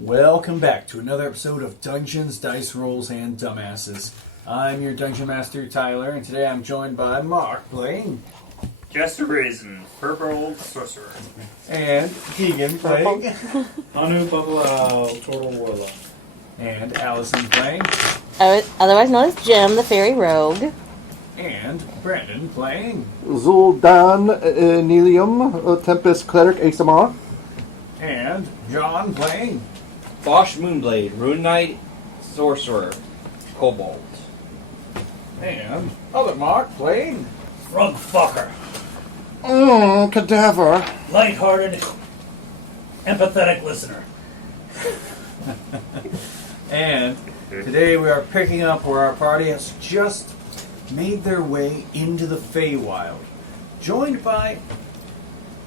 Welcome back to another episode of Dungeons, Dice Rolls, and Dumbasses. I'm your Dungeon Master, Tyler, and today I'm joined by Mark playing... Just a Reason, Purple Sorcerer. And Keegan playing... Hanu Babalao, Total Warlock. And Allison playing... otherwise known as Jim, the Fairy Rogue. And Brandon playing... Zul'dan Nelium, Tempest Cleric ASMR. And John playing... Bosch Moonblade, Rune Knight, Sorcerer, Kobold. And other Mark playing... Rug Fucker. Cadaver. Lighthearted, empathetic listener. And today we are picking up where our party has just made their way into the Feywild, joined by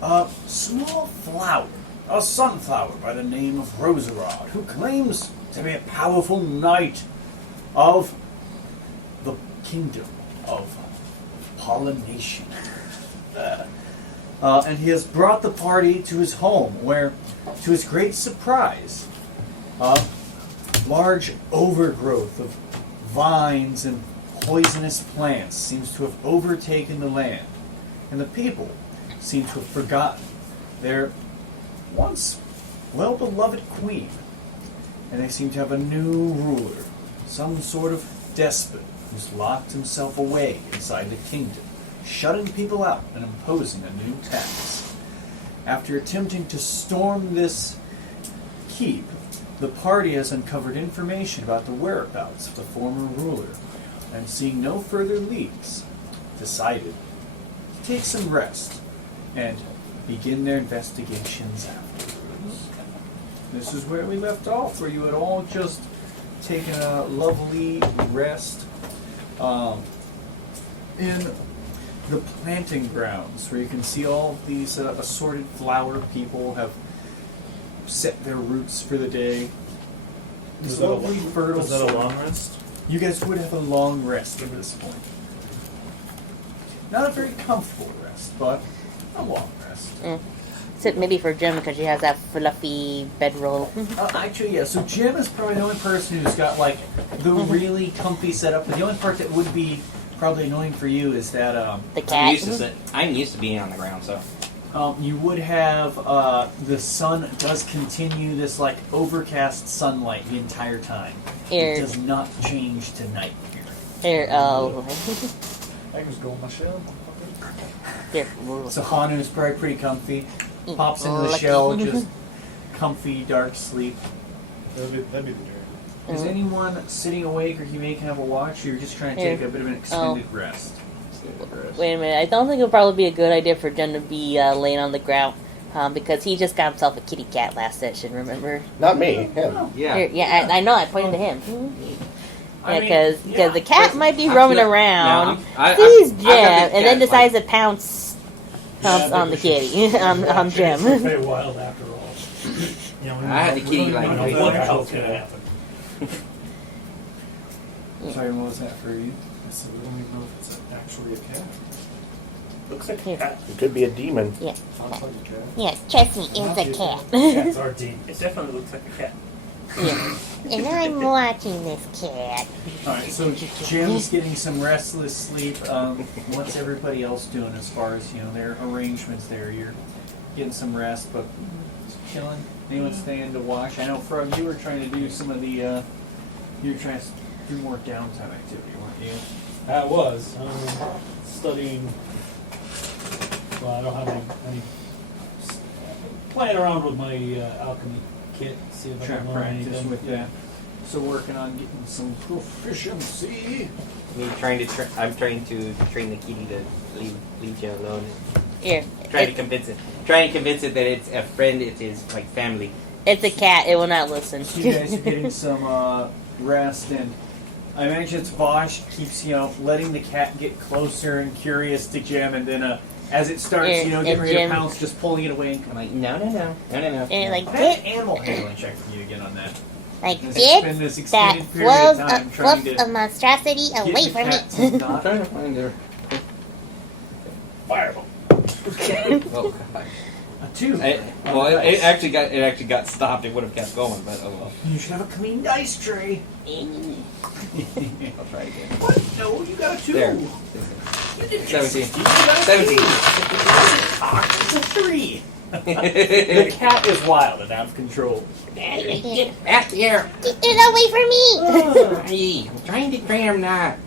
a small flower, a sunflower by the name of Roserod, who claims to be a powerful knight of the kingdom of pollination. And he has brought the party to his home, where, to his great surprise, large overgrowth of vines and poisonous plants seems to have overtaken the land, and the people seem to have forgotten their once well-beloved queen, and they seem to have a new ruler, some sort of despot who's locked himself away inside the kingdom, shutting people out and imposing a new tax. After attempting to storm this keep, the party has uncovered information about the whereabouts of the former ruler, and seeing no further leads, decided to take some rest and begin their investigations afterwards. This is where we left off, where you had all just taken a lovely rest in the planting grounds, where you can see all of these assorted flower people have set their roots for the day. This lovely fertile Was that a soil. long rest? You guys would have a long rest at this point. Not a very comfortable rest, but a long rest. Except maybe for Jim, because she has that fluffy bedroll. Actually, yeah, so Jim is probably the only person who's got, like, the really comfy setup, but the only part that would be probably annoying for you is that, The cat. I'm used to being on the ground, so. you would have, the sun does continue this, like, overcast sunlight the entire time. Here. It does not change to night Here, oh. I can just go in my shell. Here. So Hanu's probably pretty comfy. Pops into the Lucky. shell, just comfy, dark sleep. That'd be the dream. Is anyone sitting awake, or you may have a watch, or you're just trying to take a bit of an extended rest? Wait a minute. I don't think it would probably be a good idea for Jim to be laying on the ground. Because he just got himself a kitty cat last session, remember? Not me, him. Yeah. Here, yeah, I know, I pointed to him. I Yeah, mean, because the cat might be roaming around, No, sees I've Jim, got this and then cat, decides to pounce on the kitty, on Jim. It's Feywild after all. You know, I had the kitty like I don't know what the hell's gonna happen. Sorry, what was that for you? So we don't even know if it's actually a cat. Looks like Here. a cat. It could be a demon. Yeah, Sounds like a cat. yeah, trust me, it's a cat. Cats are demons. It definitely looks like a cat. Yeah. And I'm watching this cat. Alright, so Jim's getting some restless sleep. What's everybody else doing as far as, their arrangements there? You're getting some rest, but chilling? Anyone staying to watch? I know, Frog, you were trying to do some of the, you were trying to do more downtime activity, weren't you? I was studying. Well, I don't have any playing around with my alchemy kit. See if I Trying can to learn practice anything. with that. So working on getting some proficiency. I'm trying to train the kitty to leave Jim alone. Here. Trying to convince it that it's a friend, it is like family. It's a cat, it will not listen. So you guys are getting some rest, and I imagine it's Bosch keeps, letting the cat get closer and curious to Jim, and then as it starts, Yeah, getting and ready Jim- to pounce, just pulling it away and I'm coming. like, no. And like, I had an animal handling check from you again on that. like, It's get been this that extended period of fluff time trying to of monstrosity get away the from cat to me. I'm not trying to find her. Fireball. Oh, God. A 2. It actually got stopped. It would have kept going, but oh well. You should have a clean dice tray. I'll try again. What? No, you got a 2. There. You didn't get 17. You got a 17. It's a 3. The cat is wild and out of control. Get back here! Get it away from me! Hey, I'm trying to train him not.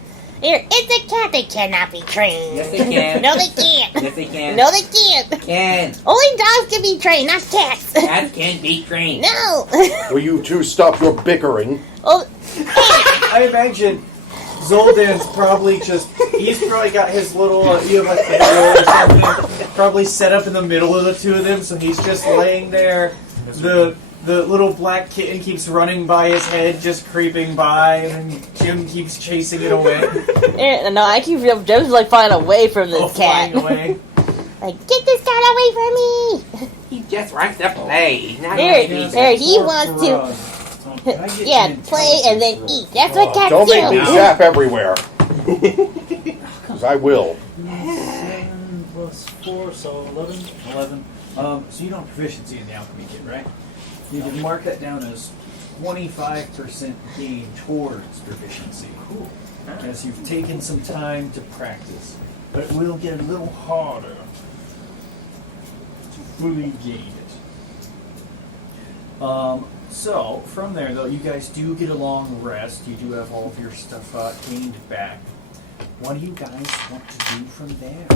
Here, it's a cat. They cannot be trained. Yes, they can. No, they can't. Yes, they can. No, they can't. Can. Only dogs can be trained, not cats. Cats can be trained. No. Will you two stop your bickering? Oh, I imagine Zoldan's probably he's probably got his little, you have like or something, probably set up in the middle of the two of them, so he's just laying there. The little black kitten keeps running by his head, just creeping by, and then Jim keeps chasing it away. no, I keep Jim's like flying away from this cat. Flying away. Like, get this cat away from me! He just wants to play. He's not Here, like me. he wants to. Yeah, play and then eat. That's what cats Don't make me do. zap everywhere. Because I will. 7 plus 4, so 11. 11. So you don't have proficiency in the alchemy kit, right? You can mark that down as 25% gain towards proficiency. Cool. Because you've taken some time to practice. But it will get a little harder to fully gain it. So, from there, though, you guys do get a long rest. You do have all of your stuff gained back. What do you guys want to do from there?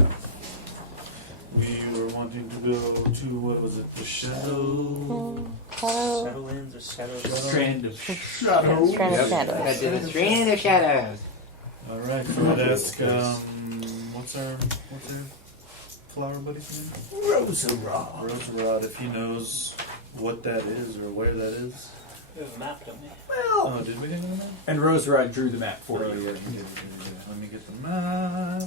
We were wanting to go to, what was it, the Shadow... Shadowlands or Shadow? Strand of shadow. Strand of I shadows. did a strand of shadows. Alright, so I'd ask, what's our flower buddy's name? Roserod. Roserod, if he knows what that is or where that is. We have a map, don't we? Well, Oh, did we get one of that? and Roserod drew the map for Oh, you. yeah, let me get the map.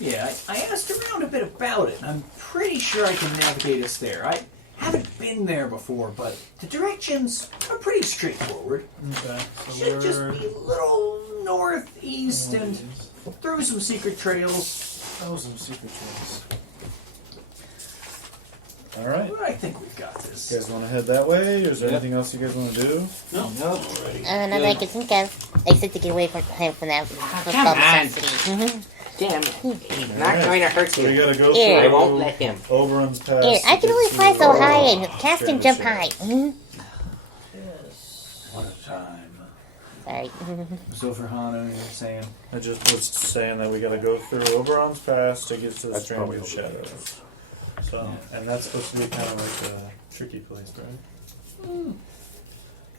Yeah, I asked around a bit about it. I'm pretty sure I can navigate us there. I haven't been there before, but the directions are pretty straightforward. Okay, so Should just be a little northeast and through some secret trails. some secret trails. Alright. Well, I think we've got this. You guys want to head that way, or is there anything else you guys want to do? Nope. Not that I can think of. Except to get away from that. Come on. Damn it. He's not going to hurt So we you. gotta go Here. I through won't let him. Oberon's Pass. Here, I to can only get fly to so high, and Shadow cats can Shadows. jump high. What a time. Sorry. So for Hana, you're saying? I just was saying that we gotta go through Oberon's Pass to get to the That's Strand probably of over there. Shadows. So, and that's supposed to be kind of like a tricky place, right?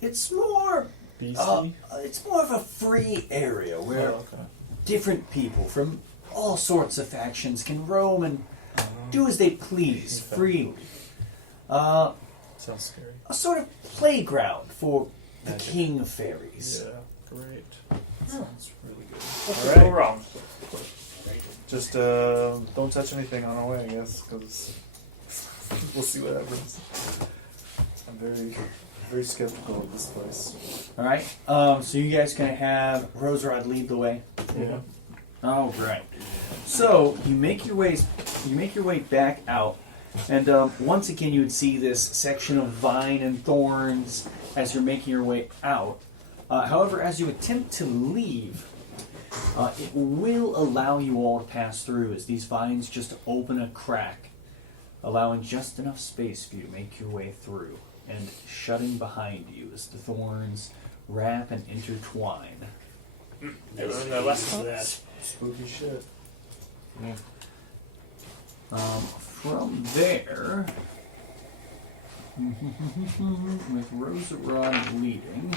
It's more it's more of a free area where okay. different people from all sorts of factions can roam and do as they please Okay. freely. Sounds scary. A sort of playground for the Magic. king of fairies. Yeah, great. Sounds really good. What could Alright. go wrong? Just don't touch anything on our way, I guess, because we'll see what happens. I'm very, very skeptical of this place. All right. So you guys gonna have Roserod lead the way. Yeah. All right. So you make your way back out, and once again you would see this section of vine and thorns as you're making your way out. However, as you attempt to leave, it will allow you all to pass through as these vines just open a crack, allowing just enough space for you to make your way through, and shutting behind you as the thorns wrap and intertwine. They learned their lesson to that. Spooky shit. From there, with Roserod leading,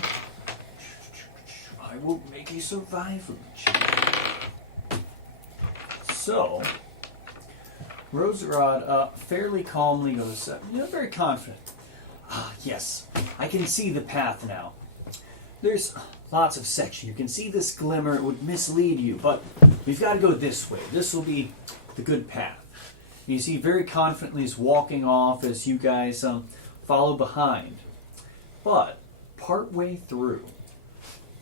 I will make a survival check. So, Roserod fairly calmly goes, you're very confident. Yes, I can see the path now. There's lots of section. You can see this glimmer. It would mislead you, but we've got to go this way. This will be the good path. And you see very confidently he's walking off as you guys follow behind. But partway through,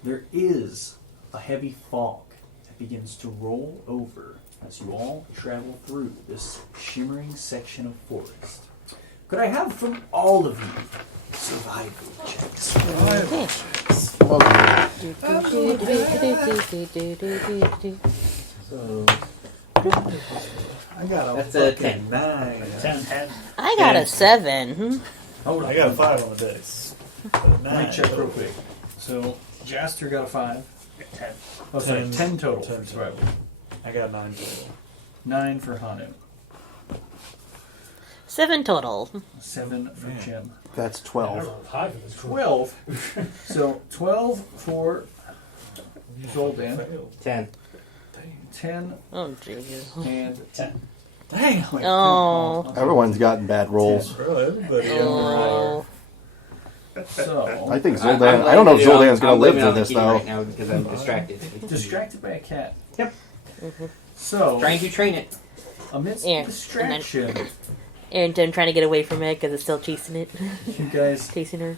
there is a heavy fog that begins to roll over as you all travel through this shimmering section of forest. Could I have from all of you survival checks? So I got a That's a fucking 10. 9. 10. I got a 7. Hold on. I got a 5 on the dice. But a Let me 9 check real total. quick. So, Jaster got a 5. 10. Oh, sorry, 10 10 total 10 for survival. I got 9 total. 9 for Hanu. 7 total. 7 for Man. Jim. That's 12. 12. So, 12 for Zoldan. 10. 10 Oh, Jesus. and 10. Dang! Like, Oh. Everyone's gotten bad rolls. Bro, everybody Oh. So, I think I'm Zoldan. I don't know if blaming it Zoldan's on- I'm going to live blaming it through on the this, kitty though. right now because I'm distracted. distracted by a cat. Yep. So, Trying to train it. amidst Yeah, distraction, And then trying to get away from it because it's still chasing it. you guys Chasing her.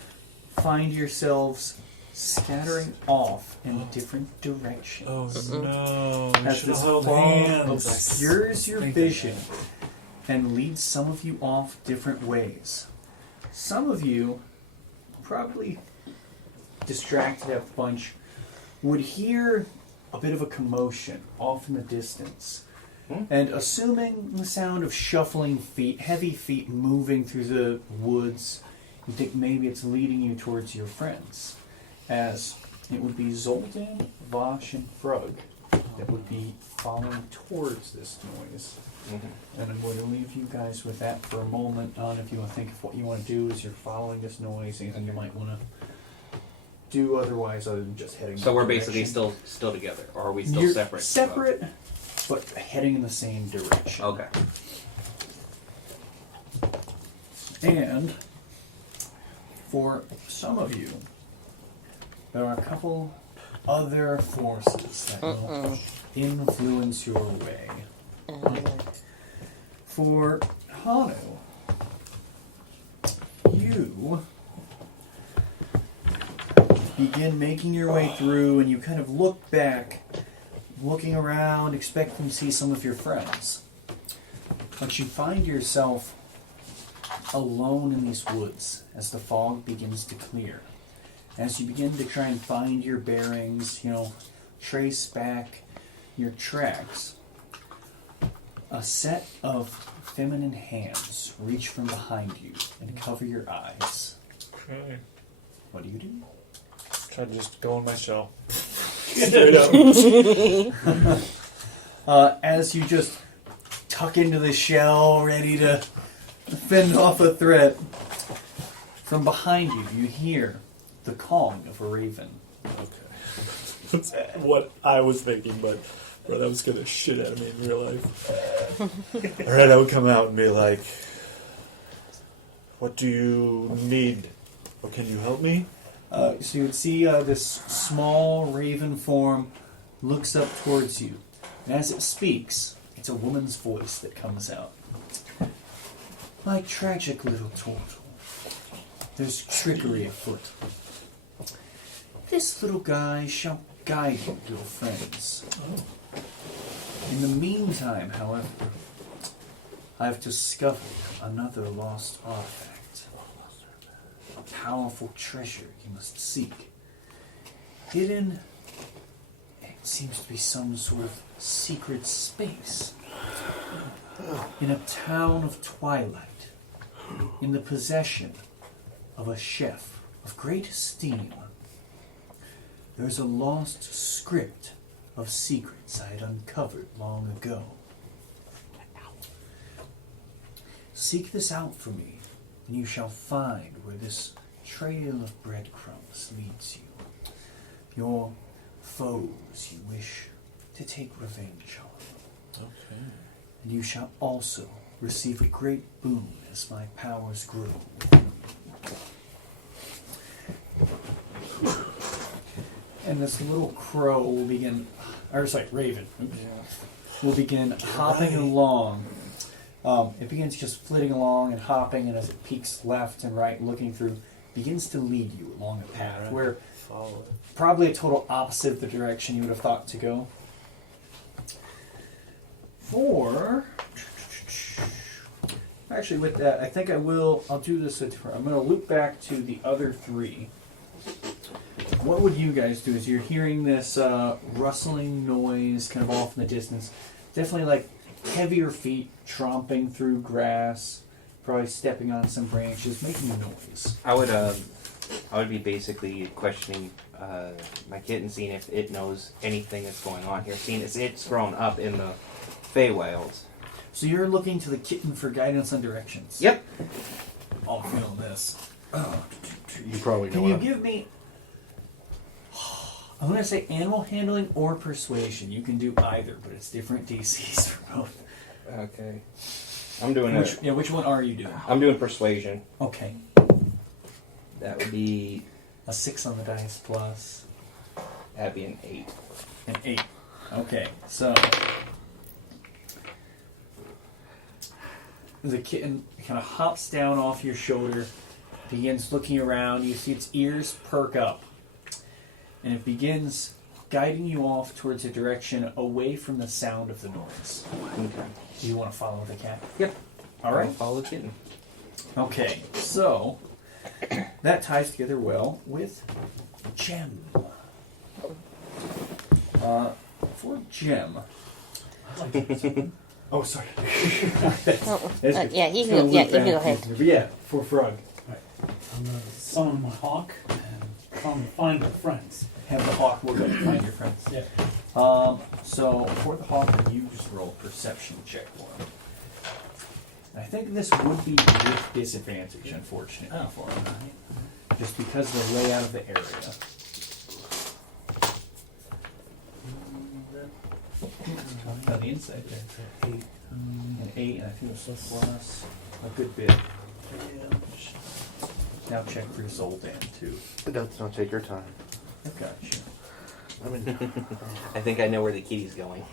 find yourselves scattering off in different directions. Oh no! We As should this have held fog hands. obscures your vision and leads some of you off different ways. Some of you, probably distracted at a bunch, would hear a bit of a commotion off in the distance. And assuming the sound of shuffling feet, heavy feet moving through the woods, you think maybe it's leading you towards your friends. As it would be Zoltan, Vosh, and Frug that would be following towards this noise. And I'm going to leave you guys with that for a moment on if you want to think of what you want to do as you're following this noise, anything you might want to do otherwise other than just heading So that we're basically direction. still together, or are we still You're separate? separate, but heading in the same direction. Okay. And for some of you, there are a couple other forces that will influence your way. For Hanu, you begin making your way through and you kind of look back, looking around, expecting to see some of your friends. But you find yourself alone in these woods as the fog begins to clear. As you begin to try and find your bearings, trace back your tracks, a set of feminine hands reach from behind you and cover your eyes. Okay. What do you do? Try to just go in my shell. Straight up. As you just tuck into the shell, ready to fend off a threat, from behind you, you hear the calling of a raven. Okay. That's what I was thinking, but bro, that was gonna shit out of me in real life. Alright, I would come out and be like, what do you need? Or can you help me? So you would see this small raven form looks up towards you. And as it speaks, it's a woman's voice that comes out. My tragic little turtle, there's trickery afoot. This little guy shall guide you to your friends. In the meantime, however, I've discovered another lost artifact. A powerful treasure you must seek. Hidden, it seems to be some sort of secret space. In a town of twilight, in the possession of a chef of great esteem. There's a lost script of secrets I had uncovered long ago. Seek this out for me, and you shall find where this trail of breadcrumbs leads you. Your foes you wish to take revenge on. Okay. And you shall also receive a great boon as my powers grow. And this little crow will begin, raven, will begin hopping along. It begins just flitting along and hopping, and as it peeks left and right, looking through, begins to lead you along a path Right. where Follow it. probably a total opposite of the direction you would have thought to go. Actually, with that, I think I'll do this. I'm going to loop back to the other three. What would you guys do? Is you're hearing this rustling noise kind of off in the distance. Definitely like heavier feet tromping through grass, probably stepping on some branches, making a noise. I would be basically questioning my kitten, seeing if it knows anything that's going on here, seeing as it's grown up in the Feywilds. So you're looking to the kitten for guidance and directions. Yep. I'm feeling this. You probably know. Can you give me... I'm going to say animal handling or persuasion. You can do either, but it's different DCs for both. Okay. I'm doing Which one are you doing? I'm doing persuasion. Okay. That would be... A 6 on the dice plus... That'd be an 8. An 8. Okay, so... The kitten kind of hops down off your shoulder, begins looking around. You see its ears perk up. And it begins guiding you off towards a direction away from the sound of the noise. Okay. Do you want to follow the cat? Yep. All right. I'll follow the kitten. Okay, so that ties together well with Gem. For Gem. Oh, sorry. Yeah, you can go ahead. But yeah, for Frog. I'm going to summon my hawk and come find my friends. Have the hawk look up and find your friends. Yeah. So for the hawk, you just roll a perception check for him. I think this would be with disadvantage, unfortunately, for him. Just because of the layout of the area. On the inside there. An 8, and I think it was plus a good bit. Now check for your soul Dan, too. Don't take your time. I've got you. I mean, I think I know where the kitty's going.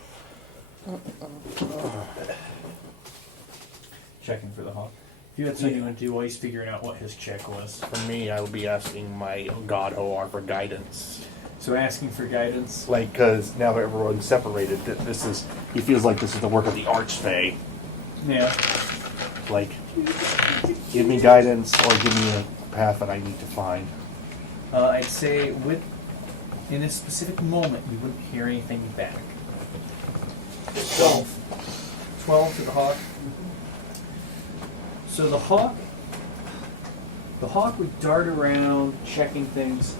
Checking for the hawk. If you had something you want to do while he's figuring out what his check was. For me, I would be asking my god OR for guidance. So asking for guidance. Like, because now that everyone's separated, he feels like this is the work of the Archfey. Yeah. Like, give me guidance or give me a path that I need to find. I'd say in a specific moment, you wouldn't hear anything back. 12. 12 to the hawk. So the hawk would dart around, checking things,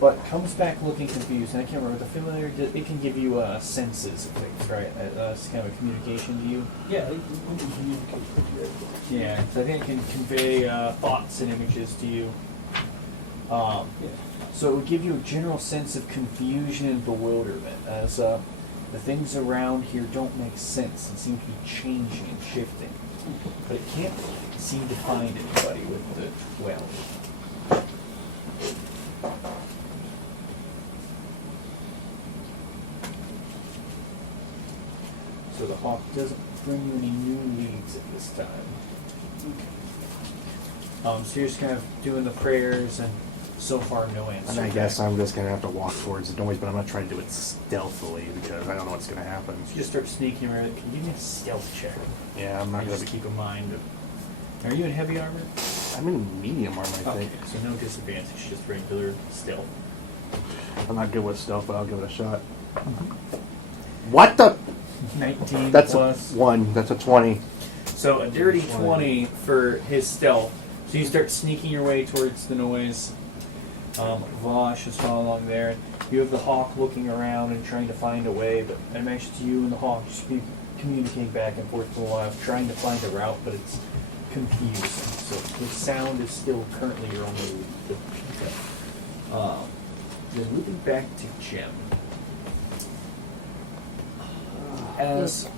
but comes back looking confused. And I can't remember, the familiar, it can give you senses of things, right? It's kind of a communication to you. Yeah, we can communicate with you. Yeah, so I think it can convey thoughts and images to you. So it would give you a general sense of confusion and bewilderment as the things around here don't make sense and seem to be changing and shifting. But it can't seem to find anybody with the 12. So the hawk doesn't bring you any new leads at this time. So you're just kind of doing the prayers, and so far no answer. And I guess I'm just going to have to walk towards the noise, but I'm going to try to do it stealthily because I don't know what's going to happen. If you just start sneaking around, can you give me a stealth check? Yeah, I'm not going Just to keep in mind. Are you in heavy armor? I'm in medium armor, I Okay, think. so no disadvantage, just regular stealth. I'm not good with stealth, but I'll give it a shot. What the? 19 That's plus. a 1. That's a 20. So a dirty 20 for his stealth. So you start sneaking your way towards the noise. Vosh is following along there. You have the hawk looking around and trying to find a way, but I imagine it's you and the hawk just be communicating back and forth for a while, trying to find a route, but it's confusing. So the sound is still currently your only lead to pick up. Then moving back to Jim. As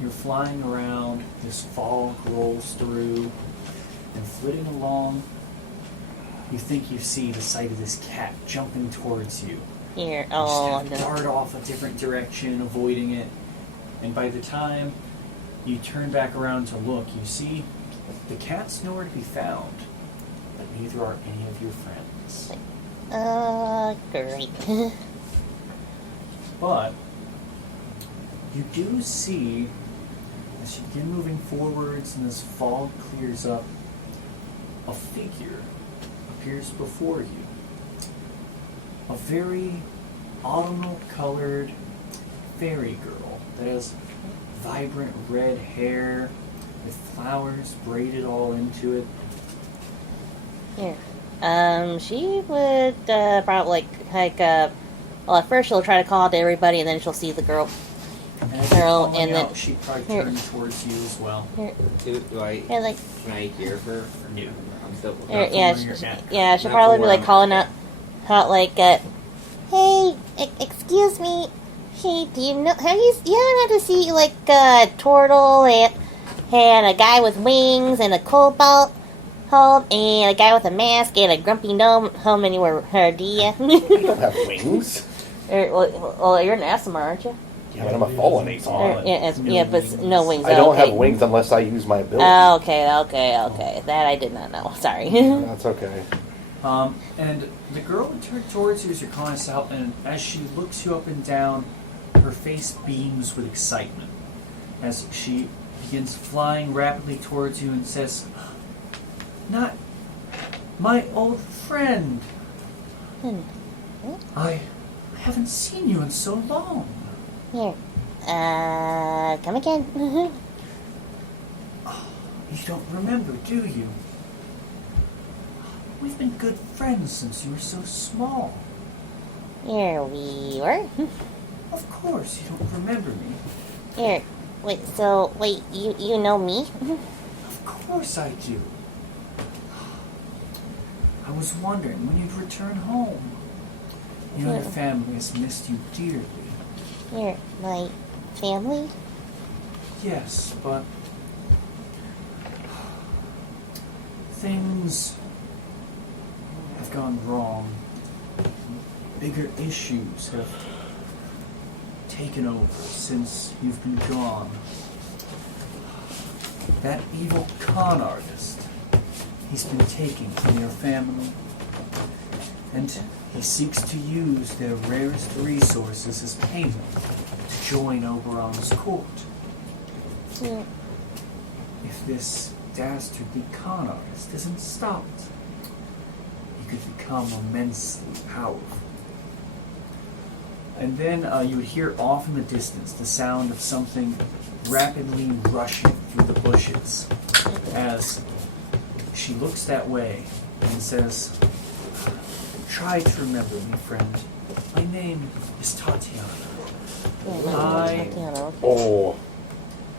you're flying around, this fog rolls through, and flitting along, you think you see the sight of this cat jumping towards you. Here. You Oh, just no. dart off a different direction, avoiding it. And by the time you turn back around to look, you see the cat's nowhere to be found, but neither are any of your friends. Great. But you do see As you begin moving forwards and this fog clears up, a figure appears before you. A very autumnal-colored fairy girl that has vibrant red hair with flowers braided all into it. Here. She would probably well, at first she'll try to call out to everybody, and then she'll see the girl. And as you're Girl, calling and then out, she'd probably here. turn towards you as well. Here, Do I? here, like, Can I hear her? Yeah. I'm still. here, from yeah, where you're at. yeah. She'll Not probably from be where like I'm calling at. out, like, hey, excuse me. Hey, do you know? Have you ever had to see like a turtle and a guy with wings and a cobalt home and a guy with a mask and a grumpy gnome home anywhere? Do you? I don't have wings. Well, you're an Asimar, aren't you? Yeah, but I'm a fallen ace. Fallen. Yeah, but no wings. I don't okay. have wings unless I use my ability. Oh, okay. That I did not know. Sorry. That's okay. And the girl would turn towards you as you're calling us out, and as she looks you up and down, her face beams with excitement as she begins flying rapidly towards you and says, "Not my old friend. I haven't seen you in so long." Here. Come again. You don't remember, do you? We've been good friends since you were so small. Here we were. Of course, you don't remember me. Here. Wait, you know me? Of course I do. I was wondering when you'd return home. You know your family has missed you dearly. Here, my family? Yes, but things have gone wrong. Bigger issues have taken over since you've been gone. That evil con artist, he's been taking from your family, and he seeks to use their rarest resources as payment to join Oberon's court. Yeah. If this dastardly con artist isn't stopped, he could become immensely powerful. And then you would hear off in the distance the sound of something rapidly rushing through the bushes as she looks that way and says, "Try to remember me, friend. My name is Tatiana. Tatiana. Oh.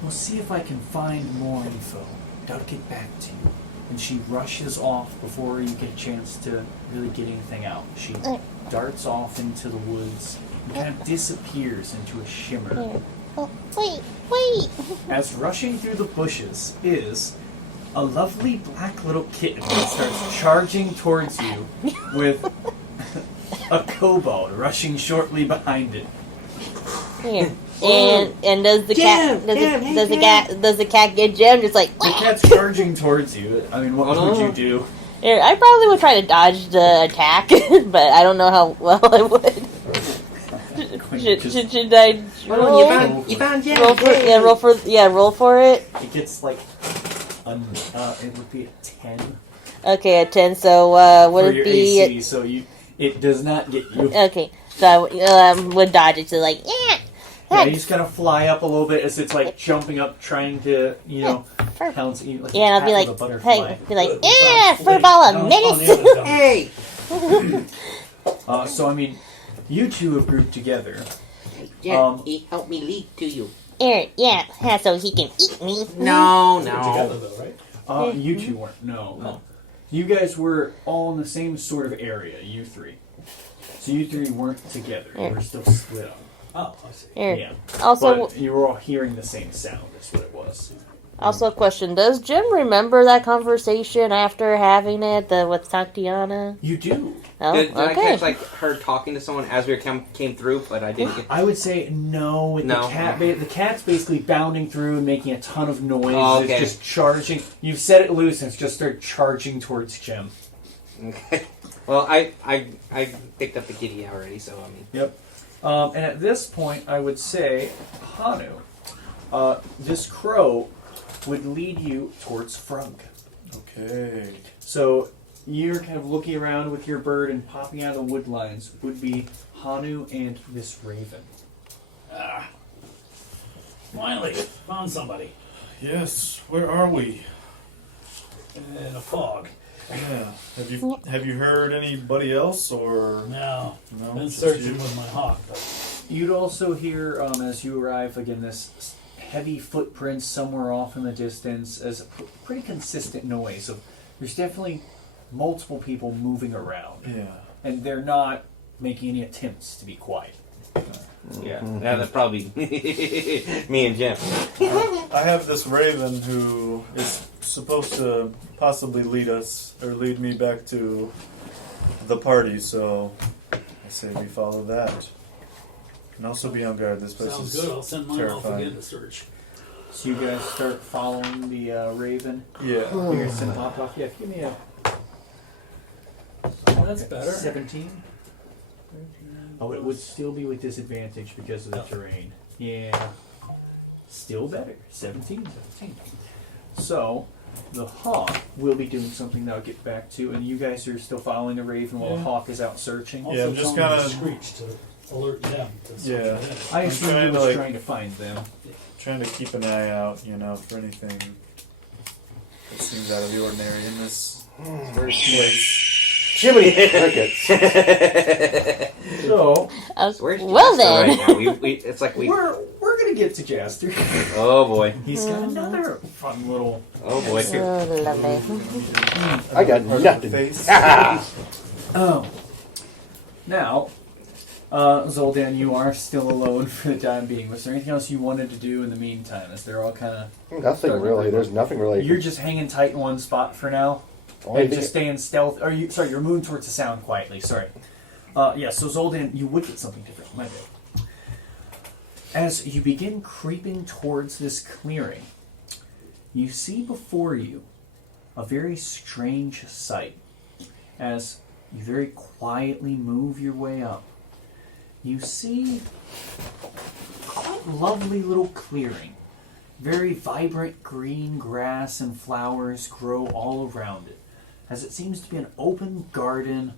We'll see if I can find more info. I'll get back to you." And she rushes off before you get a chance to really get anything out. She darts off into the woods and kind of disappears into a shimmer. Here. Oh, wait. As rushing through the bushes is a lovely black little kitten that starts charging towards you with a kobold rushing shortly behind it. Here. And does the cat does the cat get jammed? It's like The cat's charging towards you. I mean, what would you do? Here, I probably would try to dodge the attack, but I don't know how well I would. Should I roll? You found Jen. Roll for it. It gets like, it would be a 10 Okay, a 10. So would for it your be? AC, so it does not get you. Okay, so I would dodge it. So like, Yeah, you just kind of fly up a little bit as it's like jumping up, trying to, pounce you. Like yeah, and I'll be a like, cat with a butterfly. for about a minute. Hey. So I mean, you two have grouped together. Jen, he helped me lead to you. Yeah, so he can eat me. No. Together though, right? You two weren't. No. You guys were all in the same sort of area. You three. So you three weren't together. You were still split up. Oh, I see. Here. Yeah. Also, But you were all hearing the same sound. That's what it was. Also, a question: does Jim remember that conversation after having it with Tatiana? You do. Oh, Did I okay. catch her talking to someone as we came through, but I didn't get... I would say no. With No. the cat's basically bounding through and making a ton of noise. Oh, okay. It's just charging. You've set it loose and it's just started charging towards Jim. Okay. Well, I picked up the kitty already, so I mean... Yep. And at this point, I would say, Hanu, This crow would lead you towards Frug. Okay. So you're kind of looking around with your bird, and popping out of the wood lines would be Hanu and this raven. Finally, found somebody. Yes. Where are we? In a fog. Yeah. Have you heard anybody else or No. no? Been just searching you? with my hawk, but You'd also hear, as you arrive, again, this heavy footprints somewhere off in the distance as a pretty consistent noise. So there's definitely multiple people moving around. Yeah. And they're not making any attempts to be quiet. Yeah, that's probably me and Jim. I have this raven who is supposed to possibly lead me back to the party, so I say we follow that. And also be on guard. This place sounds is good. I'll send mine off terrifying. again to search. So you guys start following the raven. Yeah. You guys send hop off. Yeah, give me a That's better. 17. Oh, it would still be with disadvantage because of the terrain. Yeah. Still better. 17. So, the hawk will be doing something that I'll get back to, and you guys are still following the raven while the Yeah. hawk is out searching. Yeah, I'm just telling kinda- the screech to alert them. To search Yeah. for them. I I'm assume he trying to, was like- trying to find them. Trying to keep an eye out, for anything that seems out of the ordinary in this very place. Jiminy crickets. So, Where's well Jasper then. right now? It's like we. we're gonna get to Jaster. Oh boy. He's got another fun little... Oh boy. Oh, lovely. I got Part of the nothing. face. Oh. Now, Zoldan, you are still alone for the time being. Was there anything else you wanted to do in the meantime? As they're all kind of... Nothing really. There's nothing really. You're just hanging tight in one spot for now? Only And thing- just staying stealth... You're moving towards the sound quietly, sorry. So Zoldan, you would get something different. My bad. As you begin creeping towards this clearing, you see before you a very strange sight. As you very quietly move your way up, you see quite lovely little clearing. Very vibrant green grass and flowers grow all around it, as it seems to be an open garden,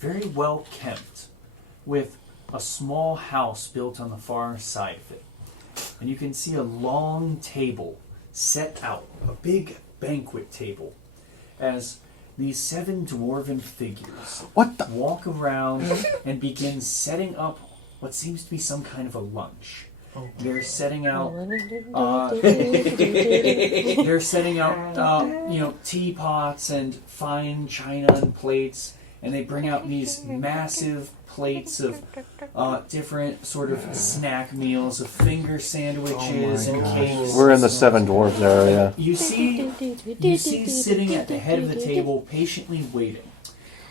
very well kept, with a small house built on the far side of it. And you can see a long table set out, a big banquet table, as these 7 dwarven figures walk around and begin setting up what seems to be some kind of a lunch. They're setting out teapots and fine china and plates, and they bring out these massive plates of different sort of snack meals, of finger sandwiches and cakes. We're in the Seven Dwarves area. You see sitting at the head of the table, patiently waiting,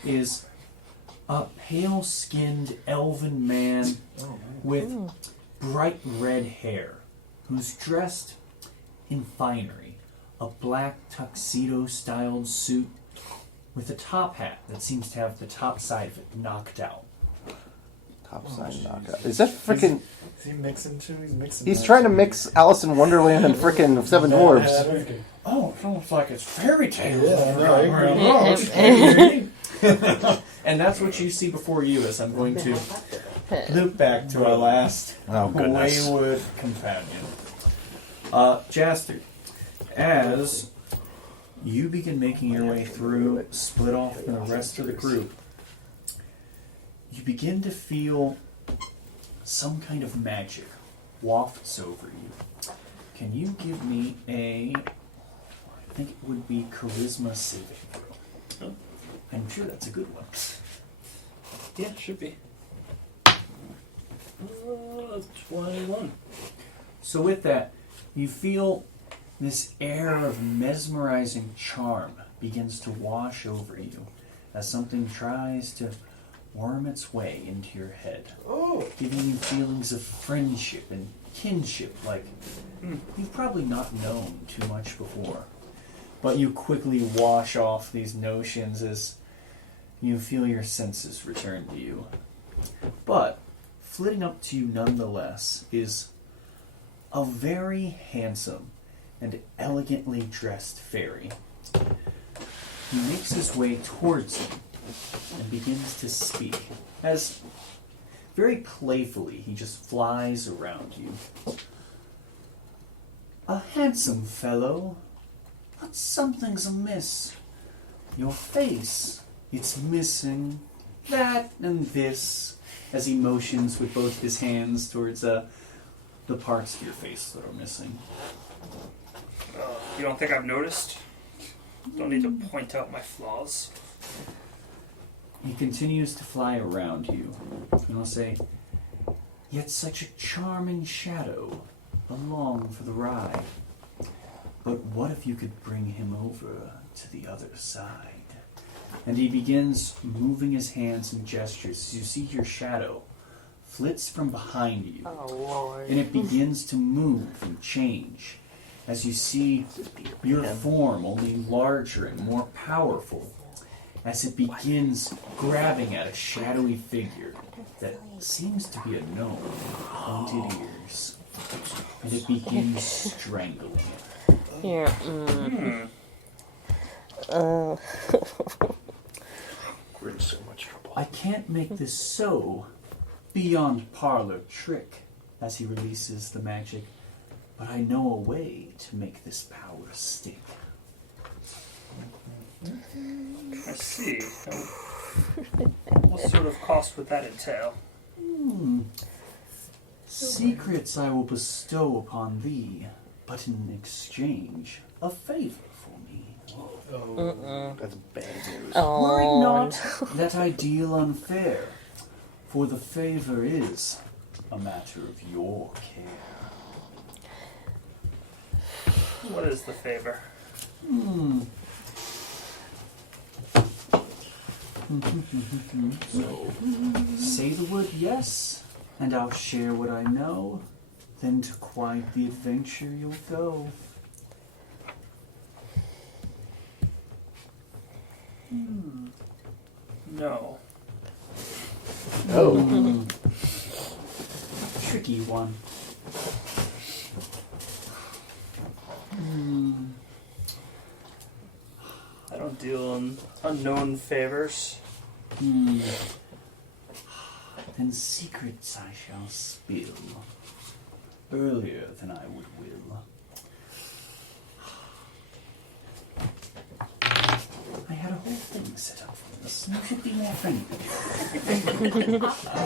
is a pale-skinned elven man with bright red hair, who's dressed in finery, a black tuxedo-styled suit with a top hat that seems to have the top side of it knocked out. Top side knockout. Is that freaking? Is he mixing too? He's mixing. He's trying to mix Alice in Wonderland and freaking Seven Dwarves. Oh, it's almost like it's fairy tale. And that's what you see before you, as I'm going to loop back to our last wayward companion. Jaster, as you begin making your way through, split off from the rest of the group, you begin to feel some kind of magic wafts over you. Can you give me I think it would be charisma saving throw. I'm sure that's a good one. Yeah, should be. 21. So with that, you feel this air of mesmerizing charm begins to wash over you as something tries to worm its way into your head, giving you feelings of friendship and kinship like you've probably not known too much before. But you quickly wash off these notions as you feel your senses return to you. But flitting up to you nonetheless is a very handsome and elegantly dressed fairy. He makes his way towards you and begins to speak, as very playfully he just flies around you. A handsome fellow, but something's amiss. Your face, it's missing that and this, as he motions with both his hands towards the parts of your face that are missing. You don't think I've noticed? Don't need to point out my flaws. He continues to fly around you, and I'll say, yet such a charming shadow, along for the ride. But what if you could bring him over to the other side? And he begins moving his hands and gestures. You see your shadow flits from behind you, and it begins to move and change as you see your form only larger and more powerful as it begins grabbing at a shadowy figure that seems to be a gnome with pointed ears, and it begins strangling it. Here. We're in so much trouble. I can't make this so beyond parlor trick, as he releases the magic, but I know a way to make this power stick. I see. What sort of cost would that entail? Secrets I will bestow upon thee, but in exchange, a favor for me. That's bad news. Worry Oh, not that I deal unfair, for the favor is a matter of your care. What is the favor? Say the word yes, and I'll share what I know. Then to quite the adventure you'll go. No. Oh. Tricky one. I don't deal in unknown favors. Then secrets I shall spill earlier than I would will. I had a whole thing set up for this. You should be more friendly. I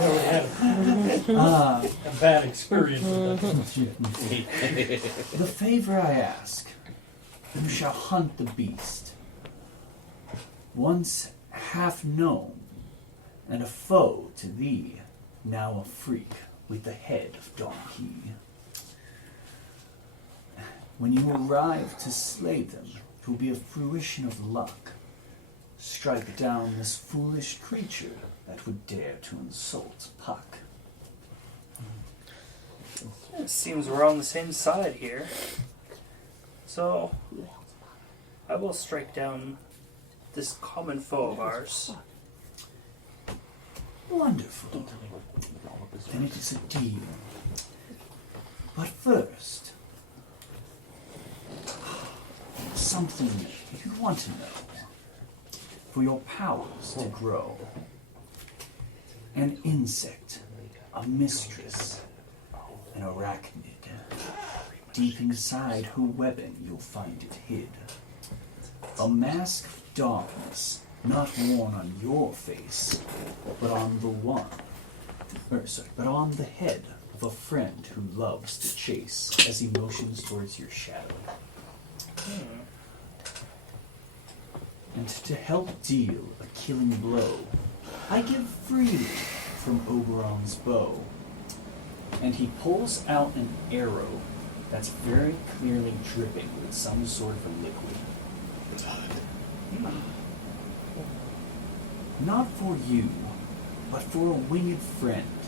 already had a bad experience with that. The favor I ask, you shall hunt the beast. Once half known, and a foe to thee, now a freak with the head of donkey. When you arrive to slay them, it will be a fruition of luck. Strike down this foolish creature that would dare to insult Puck. It seems we're on the same side here. So, I will strike down this common foe of ours. Wonderful. Then it is a deal. But first, something you want to know for your powers to grow. An insect, a mistress, an arachnid. Deep inside her webbing you'll find it hid. A mask of darkness, not worn on your face, but on but on the head of a friend who loves to chase as he motions towards your shadow. And to help deal a killing blow, I give freely from Oberon's bow. And he pulls out an arrow that's very clearly dripping with some sort of a liquid. Not for you, but for a winged friend,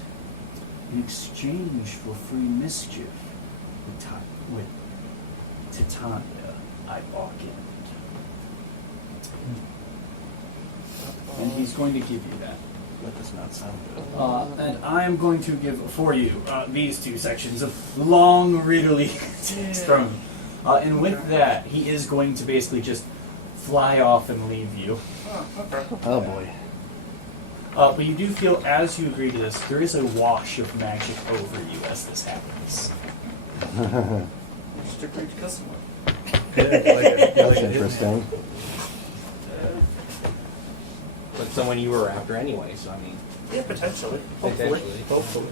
in exchange for free mischief with Titania I bargained. And he's going to give you that. That does not sound good. And I am going to give for you these two sections of long riddly stone. And with that, he is going to basically just fly off and leave you. Oh boy. But you do feel, as you agree to this, there is a wash of magic over you as this happens. Just agreed to custom one. That's interesting. But someone you were after anyway, so I mean, Yeah, potentially. potentially. Hopefully.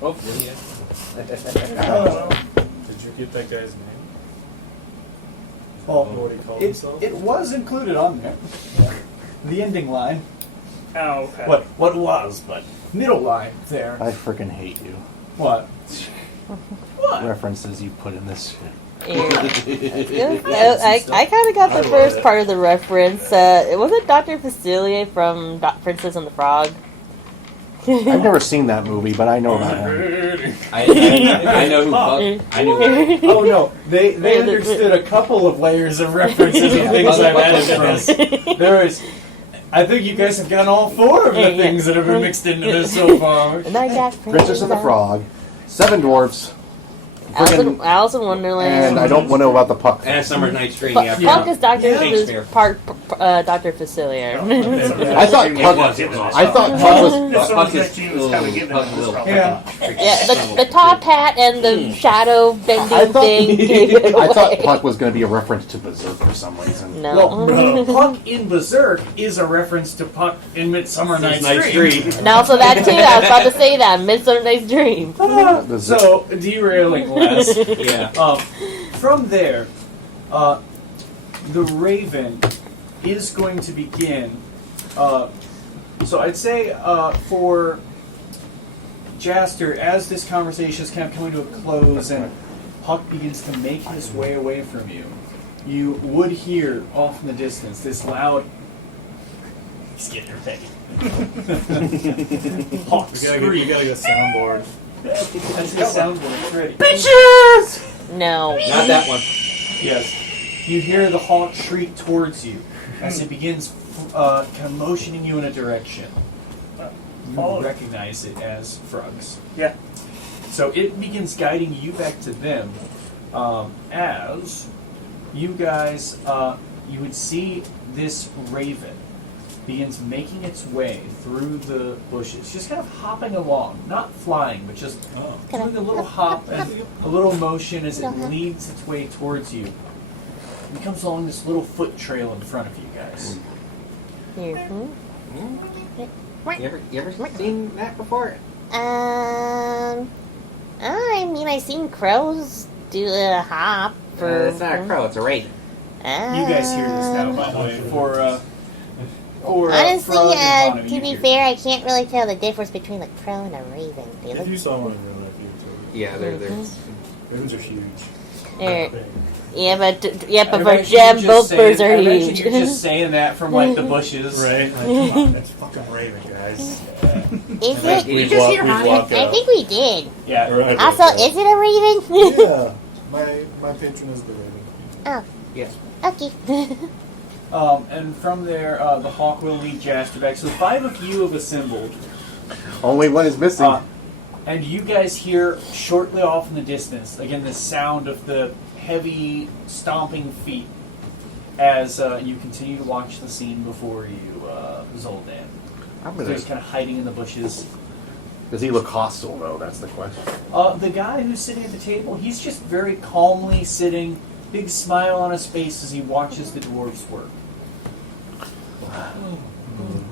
Hopefully, yeah. Did you get that guy's name? Well, Know what he called it, himself? it was included on there. The ending line. Oh, okay. What was, but middle line there. I freaking hate you. What? What? References you put in this shit. I kind of got the first part of the reference. It wasn't Dr. Facilier from Princess and the Frog. I've never seen that movie, but I know that one. I know who I knew who Oh no, they understood a couple of layers of references and things I've added to this. There is, I think you guys have gotten all four of the things that have been mixed into this so far. And I got Princess and the Frog, Seven Dwarfs, Alice in Wonderland. and I don't know about the Puck. and a Summer Night's Dream. Puck Yeah. is Dr. Shakespeare. Dr. Facilier. I thought Puck. I thought Puck was. Puck is little. Yeah. Yeah, the top hat and the shadow bending thing gave it away. I thought Puck was going to be a reference to Berserk for some reason. No. Well, Puck in Berserk is a reference to Puck in Midsummer Night's Dream. And also that too, I was about to say that, Midsummer Night's Dream. So, derailing less. Yeah. From there, the Raven is going to begin. So I'd say for Jaster, as this conversation is kind of coming to a close and Puck begins to make his way away from you, you would hear off in the distance this loud. He's getting her peggy. Hawk You scream. gotta get a soundboard. That's his soundboard. It's ready. Bitches! No. Not that one. Yes. You hear the hawk shriek towards you as it begins kind of motioning you in a direction. You recognize it as frogs. Yeah. So it begins guiding you back to them as you guys, you would see this raven begins making its way through the bushes, just kind of hopping along, not flying, but just doing a little hop and a little motion as it leads its way towards you. It comes along this little foot trail in front of you guys. You ever seen that before? I mean, I've seen crows do a hop for. It's not a crow, it's a raven. You guys hear this now, by the way, for Honestly, Frog and Bonham, to you be hear. fair, I can't really tell the difference between a crow and a raven. They If look, you saw one in real life, you Yeah, they're ravens are huge. they're- Big. yeah, but I for bet you Jem, just both saying- birds are I bet huge. You're just saying that from like the bushes, Right? Like, come on, that's fucking raven, guys. Is Like, it? we just hear honey? I think we did. Yeah. Right. Also, is it a raven? Yeah. My patron is the raven. Oh, yes. okay. And from there, the hawk will lead Jaster back. So 5 of you have assembled. Only one is missing. And you guys hear shortly off in the distance, again, the sound of the heavy stomping feet as you continue to watch the scene before you, Zoldan. I'm He's gonna, kind of hiding in the bushes. does he look hostile though? That's the question. The guy who's sitting at the table, he's just very calmly sitting, big smile on his face as he watches the dwarves work.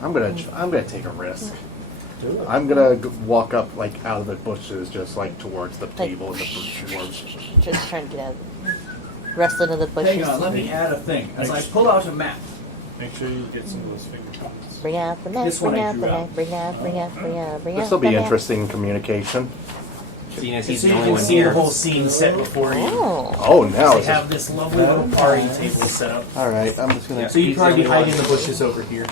I'm gonna take a risk. Do it. I'm gonna walk up like out of the bushes, just like towards the table and the dwarves. Just trying to get out. Wrestling in the bushes. Hang on, let me add a thing. As I pull out a map, Make sure you get some of those fingerprints. Bring out the map. This one Bring I out the drew out. map. Bring out. Bring out. Bring out. Bring out. This will be the map. interesting communication. Seeing as so he's you the only can one see here. the whole scene set before you. Oh. Oh, now They it's have this lovely little party table set up. all right. I'm just gonna. So you'd He's probably be the only hiding in one. the bushes over here.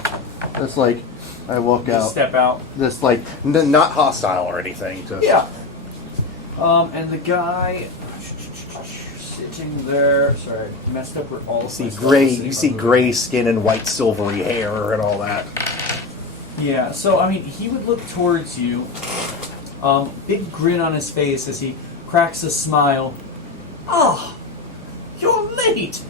It's like I walk Just out. step out. This like not hostile or anything. Just Yeah. And the guy sitting there. Sorry, I messed up where all. You see gray. You see gray skin and white silvery hair and all that. Yeah, so, I mean, he would look towards you, big grin on his face as he cracks a smile. Ah, you're late.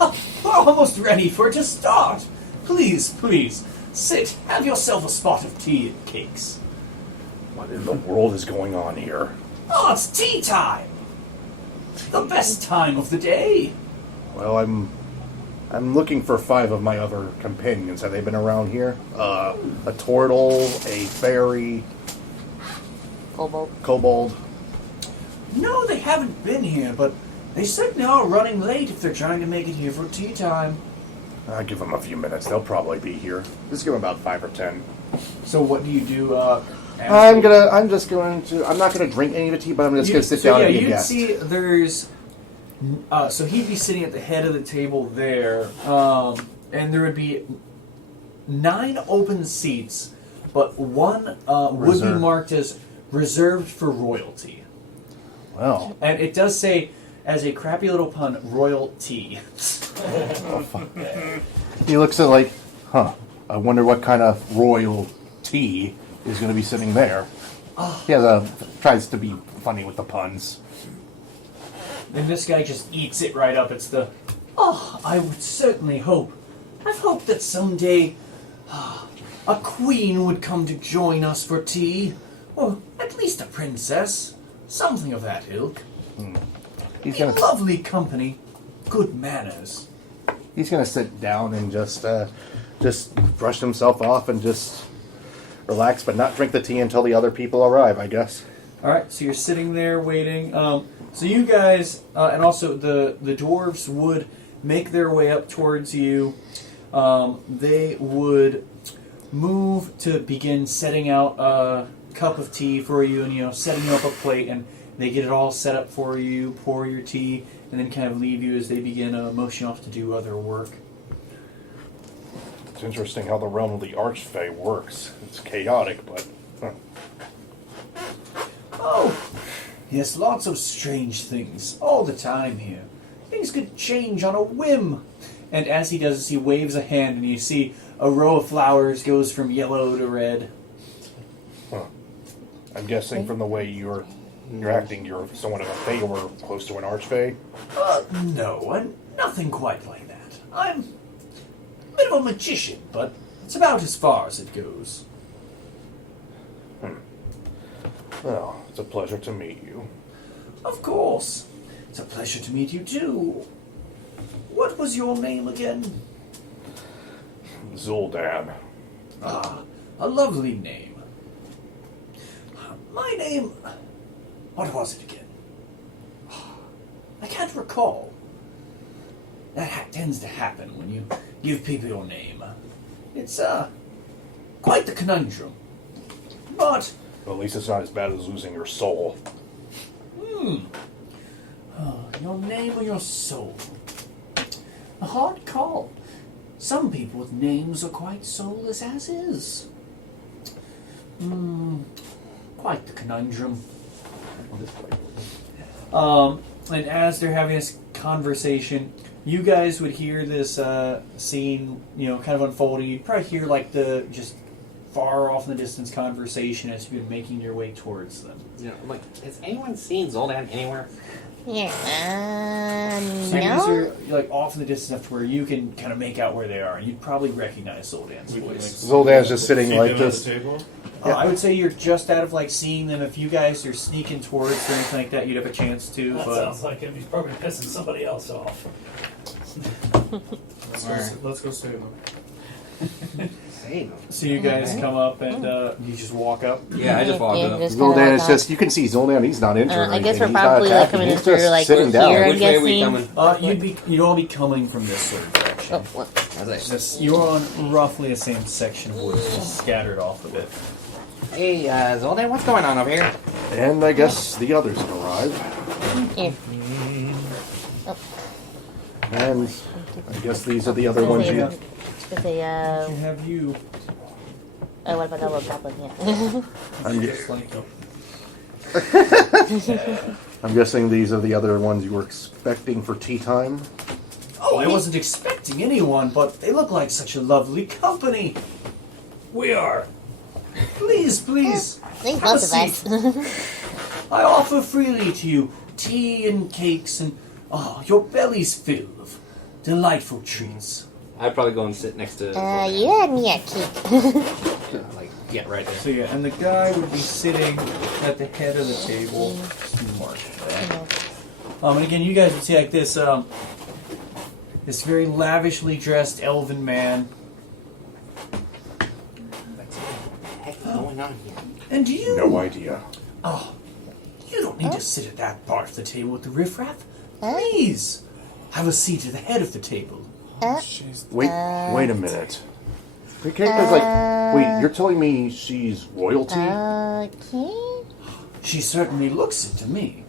We're almost ready for it to start. Please, please, sit. Have yourself a spot of tea and cakes. What in the world is going on here? Oh, it's tea time. The best time of the day. Well, I'm looking for 5 of my other companions. Have they been around here? A turtle, a fairy, kobold. No, they haven't been here, but they certainly are running late if they're trying to make it here for tea time. I'll give them a few minutes. They'll probably be here. Just give them about 5 or 10. So what do you do? I'm not gonna drink any of the tea, but I'm just gonna sit down and be a you'd guest. see there's. So he'd be sitting at the head of the table there, and there would be 9 open seats, but one would be Reserved. marked as reserved for royalty. Well, And it does say, as a crappy little pun, royalty. he looks at like, huh? I wonder what kind of royal tea is going to be sitting there. He tries to be funny with the puns. And this guy just eats it right up. It's the, I would certainly hope. I've hoped that someday a queen would come to join us for tea. Or at least a princess. Something of that ilk. He's gonna Lovely company. Good manners. He's gonna sit down and just brush himself off and just relax, but not drink the tea until the other people arrive, I guess. Alright, so you're sitting there waiting. So you guys, and also the dwarves would make their way up towards you. They would move to begin setting out a cup of tea for you and, setting you up a plate, and they get it all set up for you, pour your tea, and then kind of leave you as they begin motion off to do other work. It's interesting how the realm of the Archfey works. It's chaotic, but... Oh, yes, lots of strange things all the time here. Things could change on a whim. And as he does this, he waves a hand, and you see a row of flowers goes from yellow to red. I'm guessing from the way you're acting, you're somewhat of a Fey or close to an Archfey. No, and nothing quite like that. I'm a bit of a magician, but it's about as far as it goes. Well, it's a pleasure to meet you. Of course. It's a pleasure to meet you, too. What was your name again? Zoldan. Ah, a lovely name. My name... What was it again? I can't recall. That tends to happen when you give people your name. It's, quite the conundrum. But... Well, at least it's not as bad as losing your soul. Your name or your soul? A hard call. Some people with names are quite soulless as is. Quite the conundrum. And as they're having this conversation, you guys would hear this scene, kind of unfolding. You'd probably hear like the just far off in the distance conversation as you've been making your way towards them. I'm like, has anyone seen Zoldan anywhere? Yeah. And these No. are like off in the distance enough to where you can kind of make out where they are, and you'd probably recognize Zoldan's voice. Zoldan's just sitting like Seated at this. the table. I would say you're just out of like seeing them. If you guys are sneaking towards or anything like that, you'd have a chance to. That But sounds like him. He's probably pissing somebody else off. Let's go save them. Save him. so you guys come up and you just walk up. Yeah, I just walked up. Just Zoldan kinda is walk just, you can see Zoldan, he's not injured. or I guess anything. we're He's not probably like attacking. coming in He's through just like sitting we're down. here, I'm Which way are we guessing. coming? You'd all be coming from this sort of direction. Oh, what? How's that? Just, you're on roughly the same section of woods, just scattered off a bit. Hey, Zoldan, what's going on over here? And I guess the others have arrived. Here. And I guess these are the other ones you... It's a, I have you. what about that little goblin? Yeah. I'm guessing these are the other ones you were expecting for tea time. Oh, I wasn't expecting anyone, but they look like such a lovely company. We are. Please, please. I think have a both of us. seat. I offer freely to you tea and cakes and your belly's filled of delightful treats. I'd probably go and sit next to. You had me at cake. Like, yeah, right there. So yeah, and the guy would be sitting at the head of the table. Mark that. And again, you guys would see like this, this very lavishly dressed elven man. What's going on here? And do you? No idea. Oh, you don't need to sit at that part of the table with the riffraff. Huh? Please, have a seat at the head of the table. Wait a minute. Kika's wait, you're telling me she's royalty? Okay. She certainly looks it to me.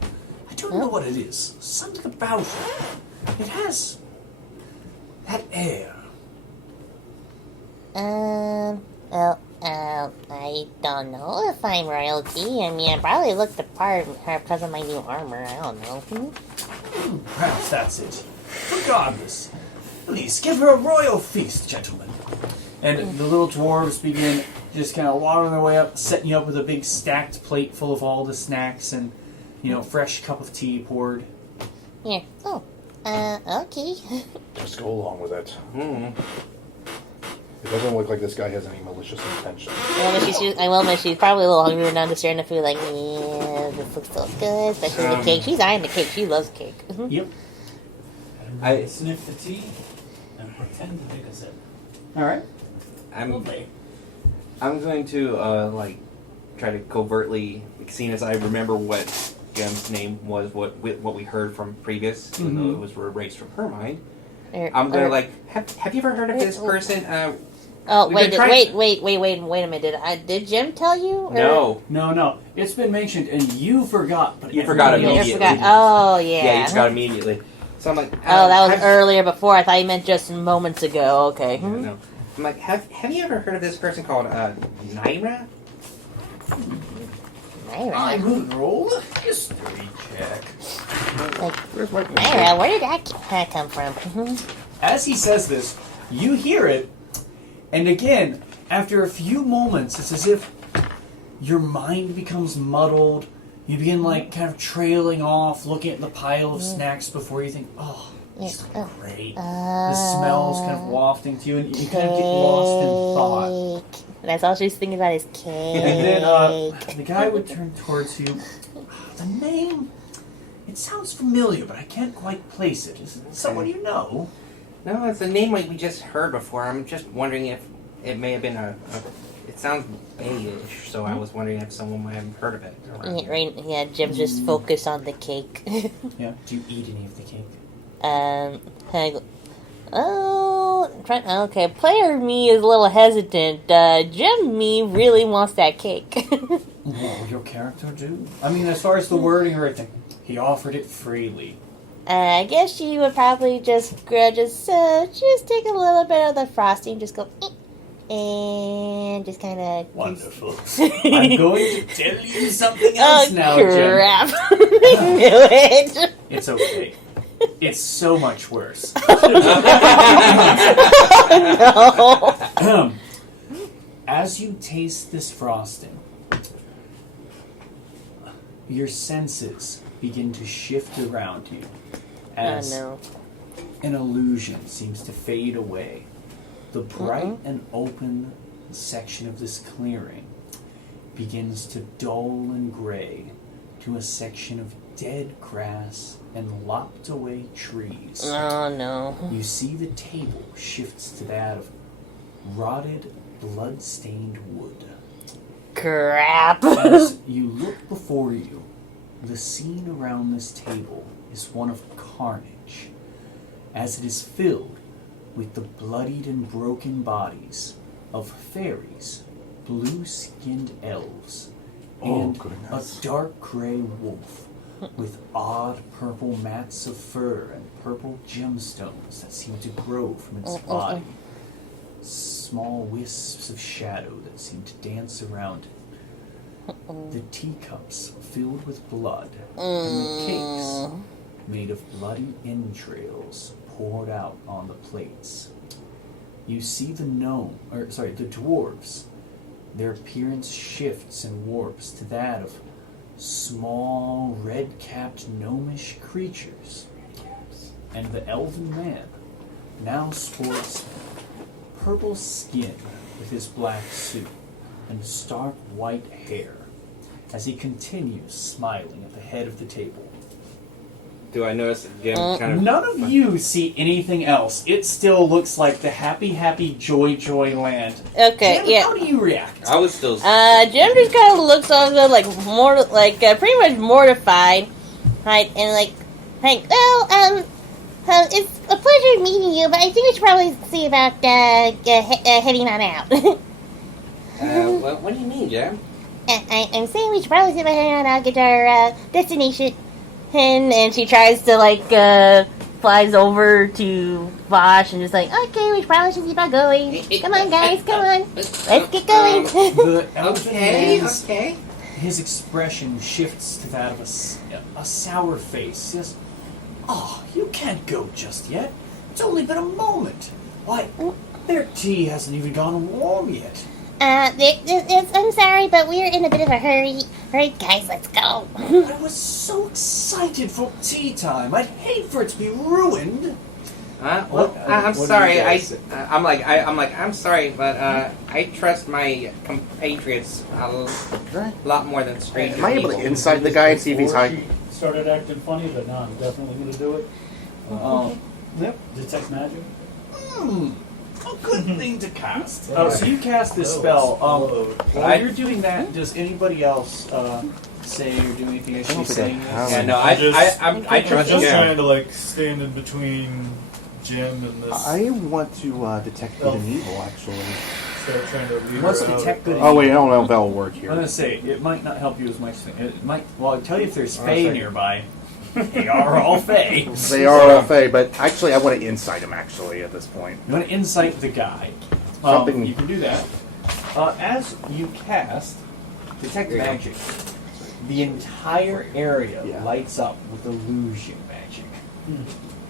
I don't know what it is. Something about her. It has that air. Well, I don't know if I'm royalty. I mean, I probably look the part because of my new armor. I don't know. Perhaps that's it. Regardless, please give her a royal feast, gentlemen. And the little dwarves begin just kind of wandering their way up, setting you up with a big stacked plate full of all the snacks and, fresh cup of tea poured. Here. Oh. Okay. Just go along with it. Mm. It doesn't look like this guy has any malicious intention. She's probably a little hungry now to staring at the food like, yeah, this looks so good. Especially the cake. She's eyeing the cake. She loves cake. Yep. I sniff the tea and pretend to take a sip. All right. I'm going to try to covertly, seeing as I remember what Gem's name was, what we heard from previous, even though it was erased from her mind. I'm gonna have you ever heard of this person? Wait a minute. Did Jim tell you? Or? No. It's been mentioned, and you forgot. But You forgot immediately. Oh, yeah. Yeah, you forgot immediately. So I'm like, that was earlier before. I thought you meant just moments ago. Okay. Yeah, no. I'm like, have you ever heard of this person called Naira? I will roll a history check. Naira, where did that come from? As he says this, you hear it, and again, after a few moments, it's as if your mind becomes muddled. You begin kind of trailing off, looking at the pile of snacks before you think, oh, it's great. The smell's kind of wafting to you, and you kind of get lost in thought. That's all she's thinking about is cake. And then the guy would turn towards you. The name, it sounds familiar, but I can't quite place it. Is it someone you know? No, it's a name we just heard before. I'm just wondering if it may have been it sounds Bay-ish, so I was wondering if someone might have heard of it. Yeah, Jim's just focused on the cake. Yeah. Do you eat any of the cake? Okay. Player me is a little hesitant. Jim me really wants that cake. What would your character do? I mean, as far as the wording or everything, he offered it freely. I guess she would probably just take a little bit of the frosting, just go, and just kind of. Wonderful. I'm going to tell you something else now, crap. Jen. I knew it. It's okay. It's so much worse. No. As you taste this frosting, your senses begin to shift around you as an illusion seems to fade away. The bright and open section of this clearing begins to dull and gray to a section of dead grass and lopped away trees. Oh no. You see the table shifts to that of rotted, blood-stained wood. Crap. As you look before you, the scene around this table is one of carnage, as it is filled with the bloodied and broken bodies of fairies, blue-skinned elves, and a dark gray wolf with odd purple mats of fur and purple gemstones that seem to grow from its body. Small wisps of shadow that seem to dance around it. The teacups filled with blood, and the cakes made of bloody entrails poured out on the plates. you see the the dwarves. Their appearance shifts and warps to that of small, red-capped, gnomish creatures. And the elven man now sports purple skin with his black suit and stark white hair as he continues smiling at the head of the table. Do I notice that Jim kind of... None of you see anything else. It still looks like the happy, joy land. Okay, Jim, yeah. how do you react? I was still... Jim just kind of looks also like pretty much mortified, right? And well, it's a pleasure meeting you, but I think we should probably see about heading on out. well, what do you mean, Jim? I'm saying we should probably see about heading on out, get to our destination. And she tries to flies over to Vosh and just okay, we probably should keep on going. Come on, guys, come on, let's get going. The elven man's, okay. his expression shifts to that of a sour face. He says, "Oh, you can't go just yet. It's only been a moment. Why, their tea hasn't even gone warm yet." I'm sorry, but we're in a bit of a hurry. Alright, guys, let's go. I was so excited for tea time. I'd hate for it to be ruined. I'm what do sorry. you guys say? I'm sorry, but I trust my compatriots a lot more than strangers. Am I able to inside the guy and see if he's high? She started acting funny, but no, I'm definitely going to do it. Yep. Detect magic. A good thing to cast. Oh, so you cast this spell. While you're doing that, does anybody else say or do anything as she's saying this? Yeah, no, I trust just Jim. trying to stand in between Jim and this. I want to detect good and evil, actually. Start trying to lead What's her out. detect good and Oh wait, I evil? don't know if that'll work I'm here. gonna say it might not help you as much. It might. Well, I'll tell you if there's Fae nearby. They are all Fae. They are all fey, but actually, I want to insight him. Actually, at this point, You want to insight the guy. Something- You can do that. As you cast Detect There you go. Magic, the entire area Yeah. lights up with illusion magic.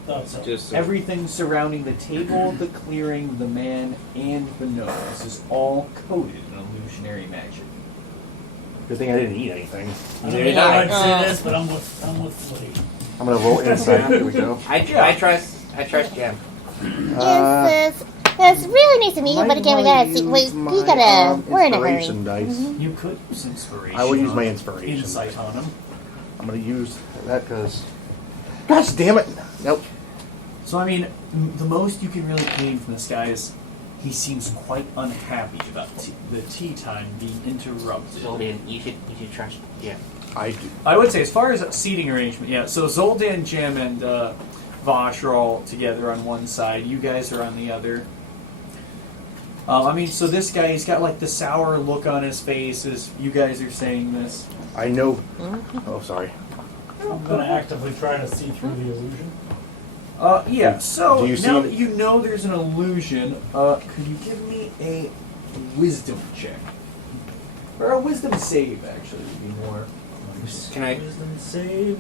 Thought so. Just Everything surrounding the table, the clearing, the man, and the nose is all coated in illusionary magic. good thing I didn't eat anything. I Neither don't did know I. I'd say this, but I'm with Flea. I'm gonna roll insight. Here we go. I trust Jim. Yes, it's really nice to meet you, but again, we gotta see. We're in a hurry. Inspiration dice. You could use inspiration. I will use on my him. inspiration. Insight on him. I'm gonna use that because. Gosh damn it! Nope. So I mean, the most you can really glean from this guy is he seems quite unhappy about the tea time being interrupted. Zoldan, you should trust Jim. I do. I would say, as far as seating arrangement, yeah. So Zoldan, Jim, and Vosh are all together on one side. You guys are on the other. I mean, so this guy, he's got the sour look on his face as you guys are saying this. I know. Oh, sorry. I'm going to actively try to see through the illusion. Yeah. So Do you see now him? that you know there's an illusion, could you give me a wisdom check or a wisdom save? Actually, would be more. Can I? Wisdom save.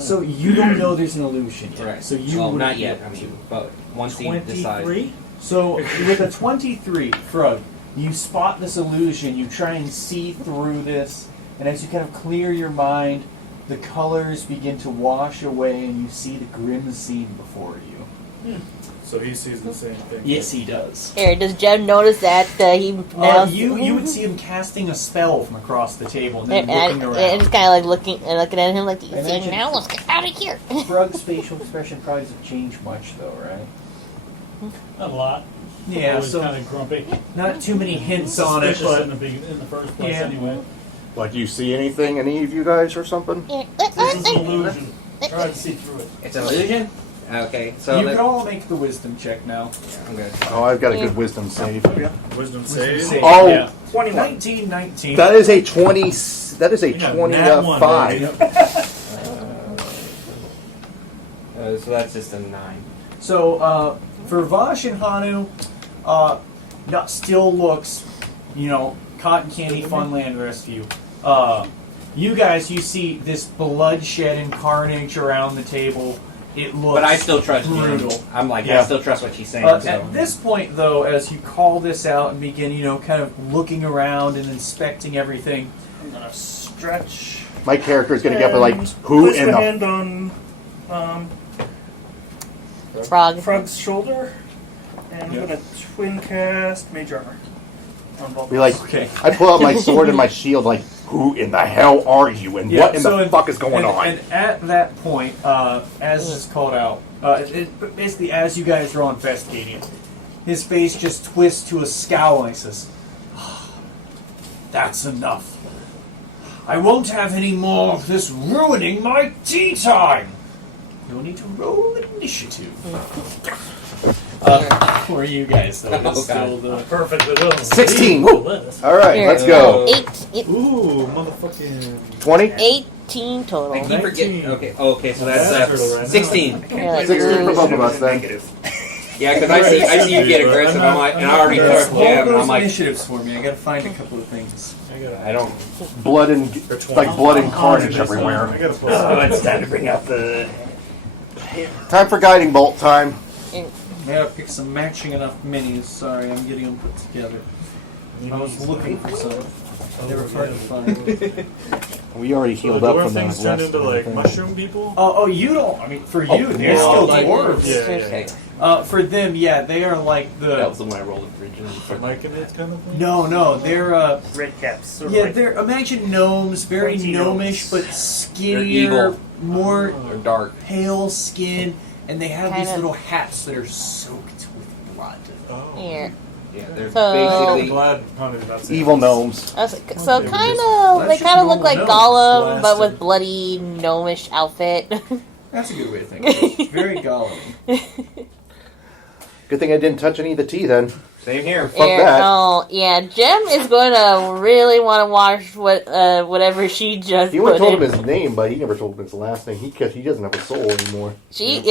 So you don't know there's an illusion yet. Right. So you well, wouldn't not be yet. able I to. mean, but once he decides. 23? So with a 23, Frog, you spot this illusion. You try and see through this, and as you kind of clear your mind, the colors begin to wash away, and you see the grim scene before you. So he sees the same thing. Yes, he does. Here, does Jem notice that he now? You would see him casting a spell from across the table and then and looking and around. just kind of looking at him like, "You I see imagine- now? Let's get out of here." Frog's facial expression probably doesn't change much, though, right? Not a lot. Yeah, Always so kind of grumpy. not too many hints on it, Suspicious but in the first place, Yeah. anyway. Like, do you see anything, any of you guys, or something? Here, This is an illusion. Try to see through it. It's an illusion. Okay, so you can all make the wisdom check now. I'm good. Oh, I've got a good wisdom save. Wisdom save. Save, Oh. yeah. 21. 19. That is a 20. That is a You got nat one, 25. baby. So that's just a 9. So, for Vosh and Hanu, not still looks, cotton candy funland, the rest of you. You guys, you see this bloodshed and carnage around the table, it looks But I still trust brutal. you. I'm like, Yeah. I still trust what she's saying. so. At this point, though, as you call this out and begin, kind of looking around and inspecting everything, I'm gonna stretch. My character is going to get up and like, who Place in my the hand on Frog. Frog's shoulder, and I'm gonna twin cast Mage Armor on both. be like? okay. I pull out my sword and my shield. Like, who in the hell are you? And what in the fuck is going on? And at that point, as is called out, basically as you guys are all investigating it, his face just twists to a scowl and he says, "That's enough. I won't have any more of this ruining my tea time. You'll need to roll initiative." For you guys, though, it's still the Perfect with those. 16. Ooh, lettuce. All right, Here. let's go. 8, Ooh, motherfucking. 20. 18 I total. keep forgetting. 19. Okay. Oh, okay. So That's that's turtle right now. 16. Yeah, like 16 for both of us then. Yeah, because I see you get aggressive. I'm like, and I already Roll took yeah, and those I'm like, initiatives for me. I gotta find a couple of things. I don't. Blood and like blood and carnage I everywhere. gotta put Oh, it's time to bring out the. Time for guiding bolt time. I gotta pick some matching enough minis. Sorry, I'm getting them put together. I was looking for some. They were hard to find. We already So healed the up dwarf from things the turned rest into of like the mushroom people? Oh, you don't. I mean, for you, they're yeah. still Like- dwarves. Yeah. For them, yeah, they are like That the. was the one I rolled originally. For Mike and it kind of thing? No, they're Red caps. Sort of yeah, like they're imagine gnomes, very pointy gnomish, nose. but skinnier, evil. more Or dark. pale skin, and they have these Kind of- little hats that are soaked with blood. Oh. Here. Yeah, they're So- I'm basically. glad Hunter did not say evil this. gnomes. So They kind were of, just- they That's kind of just look like normal Gollum, gnomes, but with blasted. bloody gnomish outfit. That's a good way to think of it. Very Gollum. Good thing I didn't touch any of the tea then. Same here. Fuck that. Oh yeah, Jem is going to really want to watch whatever she just He would put have told in. him his name, but he never told him his last name. Because he doesn't have a soul anymore. Jem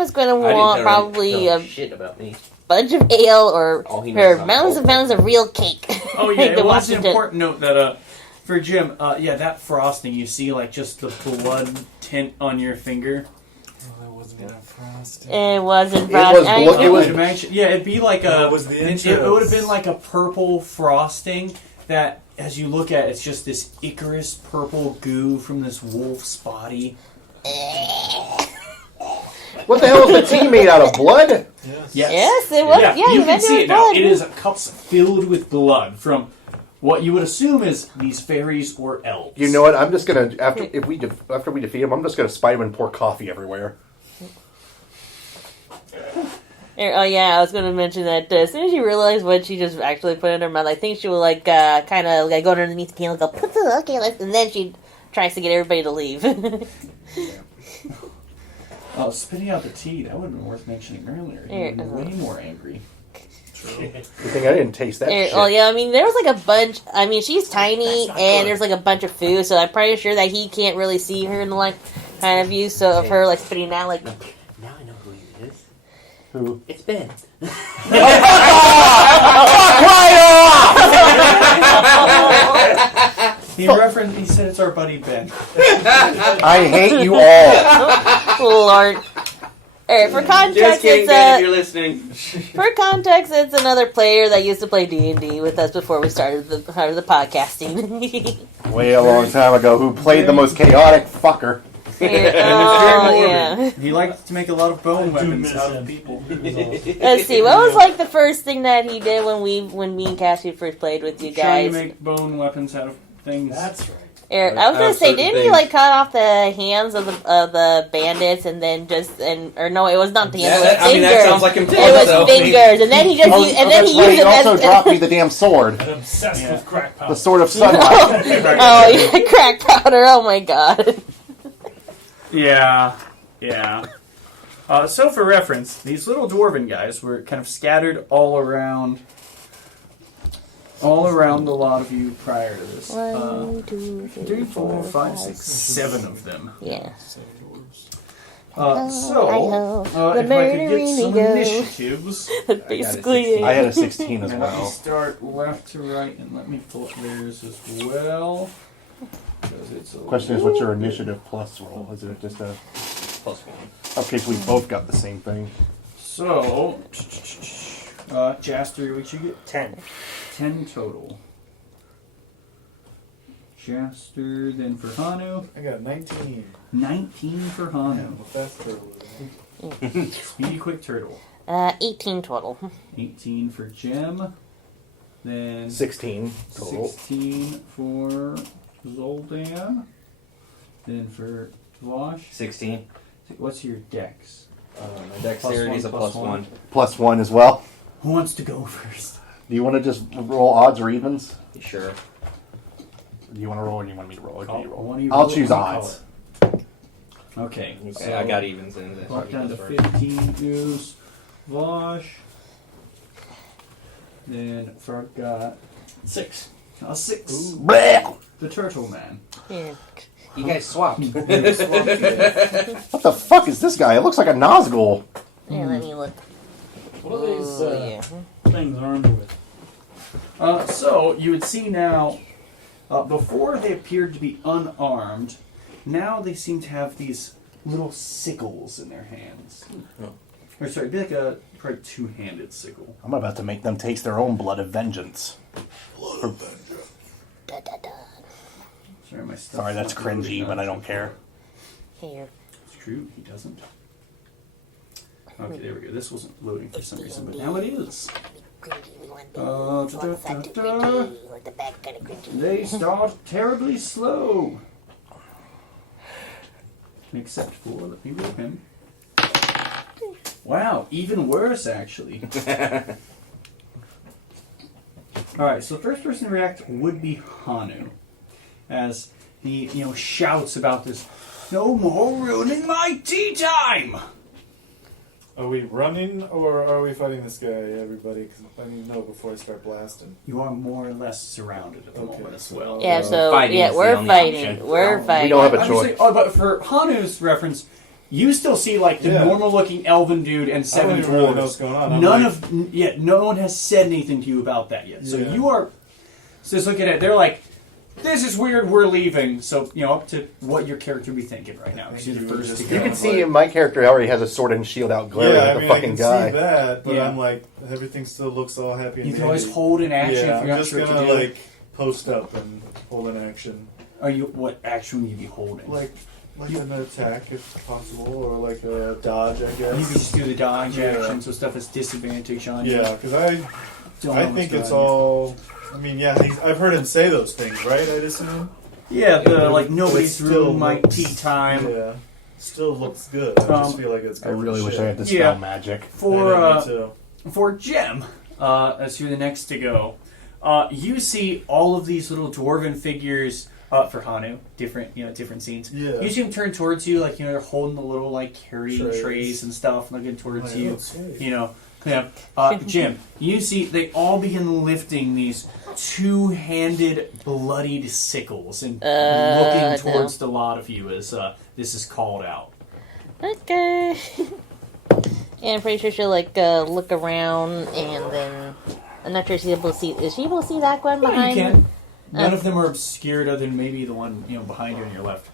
is going to I didn't want tell her probably a shit about me. bunch of ale or All he knows her is I'm mountains and old. mountains of real cake. Oh yeah, To it was Washington. an important note that for Jim, yeah, that frosting you see, like just the blood tint on your finger. Oh, that wasn't even frosted. It wasn't It was frosting. blo- it was- I'd imagine, yeah, it'd be like No, a. it was the it would have entrails. been like a purple frosting that, as you look at, it's just this Icarus purple goo from this wolf's body. What the hell is the tea made out of? Blood? Yes. Yes, it was. Yeah, you can mentioned see it now. blood. It is cups filled with blood from what you would assume is these fairies or elves. You know what? I'm just gonna after we defeat him, I'm just gonna spite him and pour coffee everywhere. Oh yeah, I was going to mention that as soon as she realized what she just actually put in her mouth, I think she will like kind of like go underneath the piano and go, "Put the okay," and then she tries to get everybody to leave. Oh, spitting out the tea, that would have been worth mentioning earlier. You would have been way more angry. Good thing I didn't taste that shit. Oh yeah, I mean there was like a bunch. I mean she's tiny and there's like a bunch of food, so I'm pretty sure that he can't really see her in the like kind of view. So of her like spitting out like. Now I know who he is. Who? It's Ben. He said it's our buddy Ben. I hate you all. Lord. Alright, for Just context, kidding, it's Ben, if you're listening. for context, it's another player that used to play D&D with us before we started the podcasting. Way a long time ago, who played the most chaotic fucker. Oh, yeah. He liked to make a lot of bone weapons miss out of him. people. Let's see, what was like the first thing that he did when me and Cassie first played with you Trying to guys? make bone weapons out of things. That's right. Eric, I was gonna say, certain didn't he things. like cut off the hands of the bandits and then or no, it was not the hands, Yeah, it was I mean, that fingers. sounds like him too. It was so- fingers, and then he just Oh, used, and then that's he right, used he them also as dropped me the damn sword. I'm obsessed with crack powder. The sword of sunlight. oh yeah, crack powder. Oh my god. Yeah. So for reference, these little dwarven guys were kind of scattered all around a lot of you prior to this. 1, 2, 3, 4, 5, 6, 7 of them. Yeah. So, the if I could get murdering some go. initiatives, Basically, I had a 16 as and let me well. start left to right, and let me pull up theirs as well. 'Cause it's a Question is, what's your initiative plus roll? Is it just a +1. Okay, so we both got the same thing. So, Jaster, what you get? 10. 10 total. Jaster, then for Hanu. I got 19. 19 for Hanu. I'm a fast turtle. Speedy quick turtle. 18 total. 18 for Gem. Then 16 total. 16 for Zoldan. Then for Vosh. 16. What's your dex? My dexterity is a +1. +1 as well. Who wants to go first? Do you want to just roll odds or evens? Sure. Do you want to roll or do you want me to roll? Or do you roll? One of you I'll roll, choose one you odds. call it. Okay. Okay, So I got evens in this. walk down to 15 Goose. Vosh. Then Frog got 6. a 6. Blech! The Turtle Man. Yeah. You guys swapped. What the fuck is this guy? It looks like a Nazgul. Here, let me look. What are these Oh, yeah. things armed with? So you would see now, before they appeared to be unarmed, now they seem to have these little sickles in their hands. Or sorry, it'd be like a probably two-handed sickle. I'm about to make them taste their own blood of vengeance. Da, da, da. Sorry, my stuff's Sorry, that's not loading cringy, up. but I don't care. Here. It's true, he doesn't. Okay, there we go. This wasn't loading for some reason, but now it is. Cringy, we want Da, to da, fat to da, cringy. Like the back kind of cringy. They start terribly slow. Except for, let me roll him. Wow, even worse, actually. Alright, so the first person to react would be Hanu. As he, shouts about this, "No more ruining my tea time!" Are we running or are we fighting this guy, everybody? Because I need to know before I start blasting. You are more or less surrounded at the Okay, moment as so- well. Yeah, so, Fighting yeah, is the we're only fighting. option. We're fighting. We don't have a I'm choice. just saying, but for Hanu's reference, you still see like the Yeah. normal-looking elven dude and I don't seven even really know dwarves. what's going on. I'm None like, no one has said anything to you about that yet. So Yeah. you are just looking at it. They're like, "This is weird. We're leaving." So up to what your character would be thinking right now. Because Thank you're the you. first to Just go. You can Yeah, see like- my character already has a sword and shield out glaring yeah, at I the mean, fucking I can guy. see that, but Yeah. I'm like, everything still looks all happy and You can always dandy. hold an action Yeah, if you're I'm not just sure what gonna to do. like post up and hold an action, Are you what action would you be holding? like an attack if possible, or like a dodge, I you guess. can just do the dodge Yeah. action, so stuff is disadvantage on you. Yeah, because I Don't know think what's it's going on. all. I mean, yeah, I've heard him say those things, right? I'd assume. Yeah, the like It nobody's still ruined my looks- tea time. Yeah, still looks good. I just feel like it's. I really wish I had to Yeah. spell magic. For Gem, as you're the next to go, you see all of these little dwarven figures. For Hanu, different scenes. Yeah. You see them turn towards you, like they're holding the little like carrying Trays. trays and stuff, looking towards Oh, you. yeah, sweet. Jim, you see they all begin lifting these two-handed, bloodied sickles and looking towards the lot of you as this is called out. Okay. And I'm pretty sure she'll look around and then I'm not sure she's able to see. Is she able to see that one Yeah, behind? you can. None of them are obscured, other than maybe the one behind you on your left.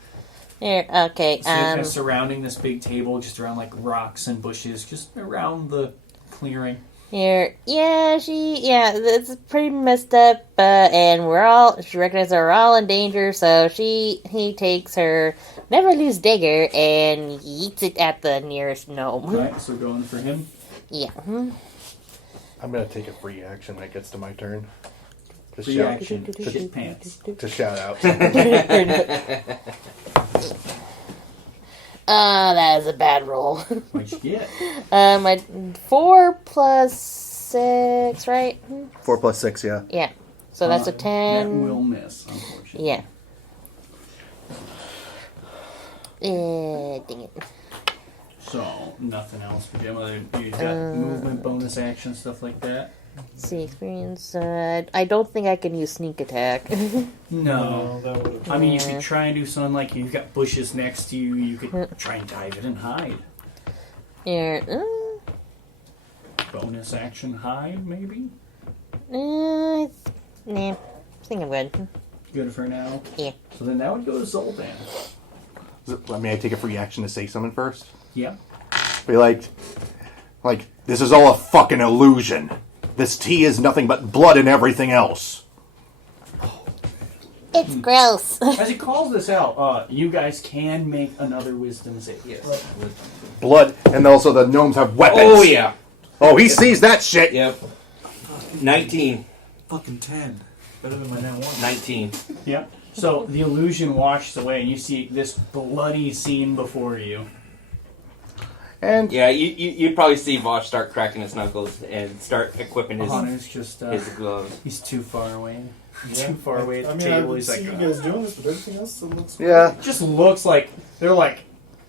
Here, okay. So they're kind of surrounding this big table, just around like rocks and bushes, just around the clearing. Here, it's pretty messed up, and she recognizes we're all in danger, so he takes her never lose dagger and yeets it at the nearest gnome. Alright, so going for him. Yeah. I'm gonna take a free action when it gets to my turn. To Free shout, action. Shit pants. to shout out. That is a bad roll. What'd you get? My 4 plus 6, right? 4 plus 6, yeah. Yeah. So that's a 10. That will miss, unfortunately. Yeah. Dang it. So, nothing else for Jim. You got movement, bonus action, stuff like that? See, experience. I don't think I can use sneak attack. No. that would have. I mean, you could try and do something like you've got bushes next to you. You could try and dive in and hide. Here. Bonus action hide, maybe? Nah. I think I'm good. Good for now. Yeah. So then that would go to Zoltan. I mean, I take a free action to say something first. Yeah. Be like, this is all a fucking illusion. This tea is nothing but blood and everything else. It's gross. As he calls this out, you guys can make another wisdom save. Yes. Blood, and also the gnomes have weapons. Oh yeah. Oh, he sees that shit. Yep. 19. Fucking 10. Better than my now 1. 19. Yeah. So the illusion washes away, and you see this bloody scene before you. And Yeah, you'd probably see Vosh start cracking his knuckles and start equipping his Hunter's just his gloves. he's too far away. Too far away at the table. He's like, you guys doing this, but everything else still looks yeah, it just looks like they're like,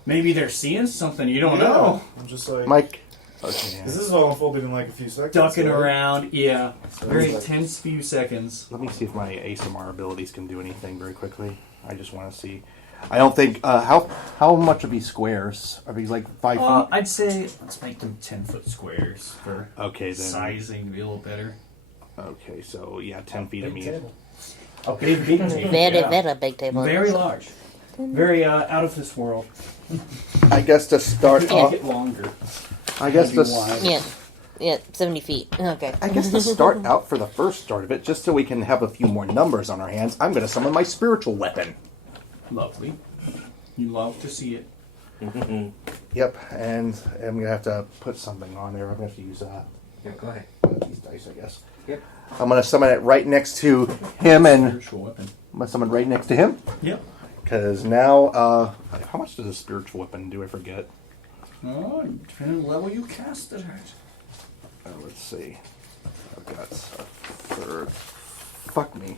maybe they're seeing something you don't know. I'm just like, Mike. Because this is all unfolded in like a few seconds. Ducking right? around, yeah. So Very it's like- tense few seconds. Let me see if my ASMR abilities can do anything very quickly. I just want to see. I don't think how much are these squares? Are these like 5 feet? I'd say let's make them 10-foot squares for Okay, then. sizing to be a little better. Okay, so yeah, 10 feet. I Big mean, table. Okay, big table. Very, yeah. very big table. Very large. Very out of this world. I guess to start Make off. it longer. I guess Maybe to. wide. Yeah. Yeah, 70 feet. Okay. I guess to start out for the first start of it, just so we can have a few more numbers on our hands, I'm going to summon my spiritual weapon. Lovely. You love to see it. Yep, and I'm going to have to put something on there. I'm going to have to use Yeah, go ahead. one of these dice, I guess. Yep. I'm going to summon it right next to him, and Spiritual weapon. I'm going to summon right next to him. Yep. Because now, how much does a spiritual weapon do? I forget. Oh, depending on the level you cast it at. Let's see. I've got a third. Fuck me.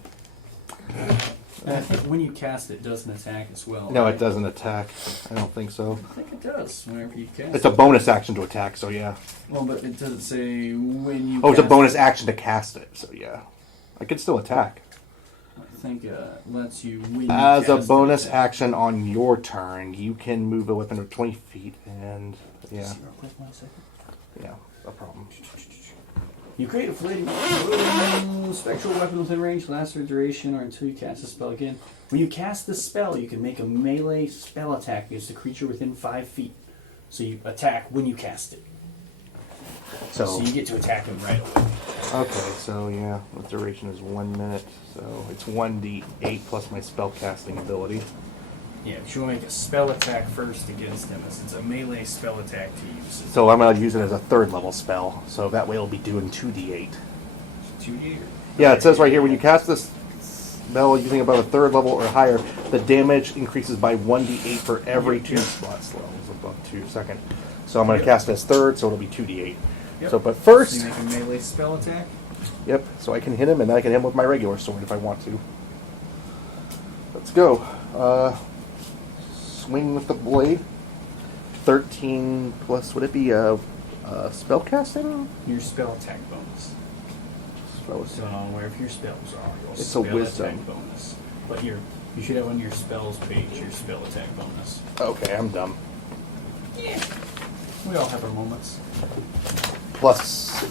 And I think when you cast it, doesn't attack as well. No, right? it doesn't attack. I don't think so. I think it does whenever you cast It's a bonus action to attack, so yeah. Well, but it doesn't say when you Oh, it's a cast bonus it. action to cast it, so yeah. I could still attack. I think lets you when you As a cast bonus it. action on your turn, you can move a weapon of 20 feet, and yeah, See real quick, 1 second. yeah, no problem. You create a floating spectral weapon within range, lasts for a duration or until you cast the spell again. When you cast the spell, you can make a melee spell attack against a creature within 5 feet. So you attack when you cast it. So you get to attack them right away. Okay, so yeah, the duration is 1 minute, so it's 1d8 plus my spell casting ability. Yeah, but you want to make a spell attack first against them, as it's a melee spell attack to use. So I'm going to use it as a third level spell, so that way it'll be doing 2d8. 2D. Yeah, it says right here, when you cast this spell using above a third level or higher, the damage increases by 1d8 for every 2 slots levels above 2 second. So I'm going to cast it as third, so it'll be 2d8. Yep. So, but So first, you make a melee spell attack. yep, so I can hit him, and then I can hit him with my regular sword if I want to. Let's go. Swing with the blade. 13 plus, would it be spell casting? Your spell attack bonus. Spell So wherever your spells are, your It's a spell wisdom. attack bonus. But you should have on your spells page your spell attack bonus. Okay, I'm dumb. We all have our moments. Plus.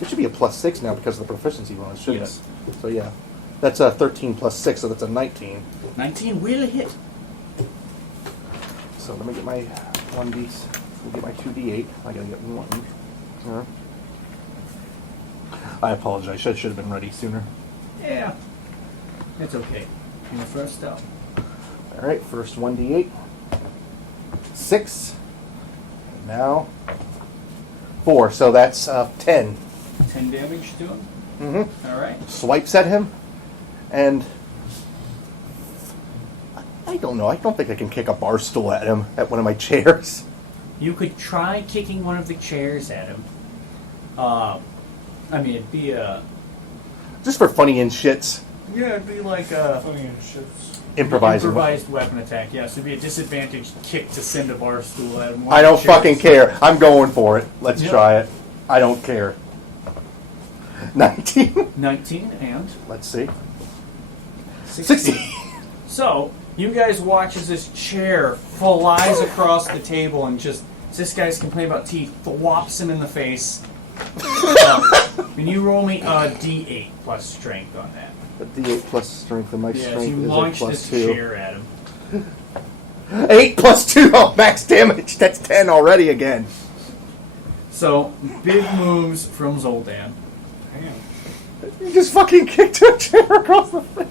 It should be a plus 6 now because of the proficiency bonus, shouldn't Yes. it? So yeah. That's a 13 plus 6, so that's a 19. 19 will hit. So let me get my 1d. Let me get my 2d8. I gotta get 1. Yeah. I apologize. I should have been ready sooner. Yeah. It's okay. You're the first up. Alright, first 1d8. 6. And now 4, so that's 10. 10 damage to him. Mm-hmm. Alright. Swipes at him, and I don't know. I don't think I can kick a bar stool at him at one of my chairs. You could try kicking one of the chairs at him. I mean, it'd be a... Just for funny and shits. Yeah, it'd be like a... Funny and shits. Improvised weapon attack, yeah. So it'd be a disadvantaged kick to send a bar stool at him. I don't fucking care. I'm going for it. Let's Yep. try it. I don't care. 19. 19 and... Let's see. 16. 16. So, you guys watch as this chair flies across the table and just... This guy's complaining about teeth, thwops him in the face. And you roll me a d8 plus strength on that. A D8 plus strength, and my Yeah, strength you is a launched plus this 2. chair at him. 8 plus 2! Oh, max damage! That's 10 already again. So, big moves from Zoldan. He just fucking kicked a chair across the face.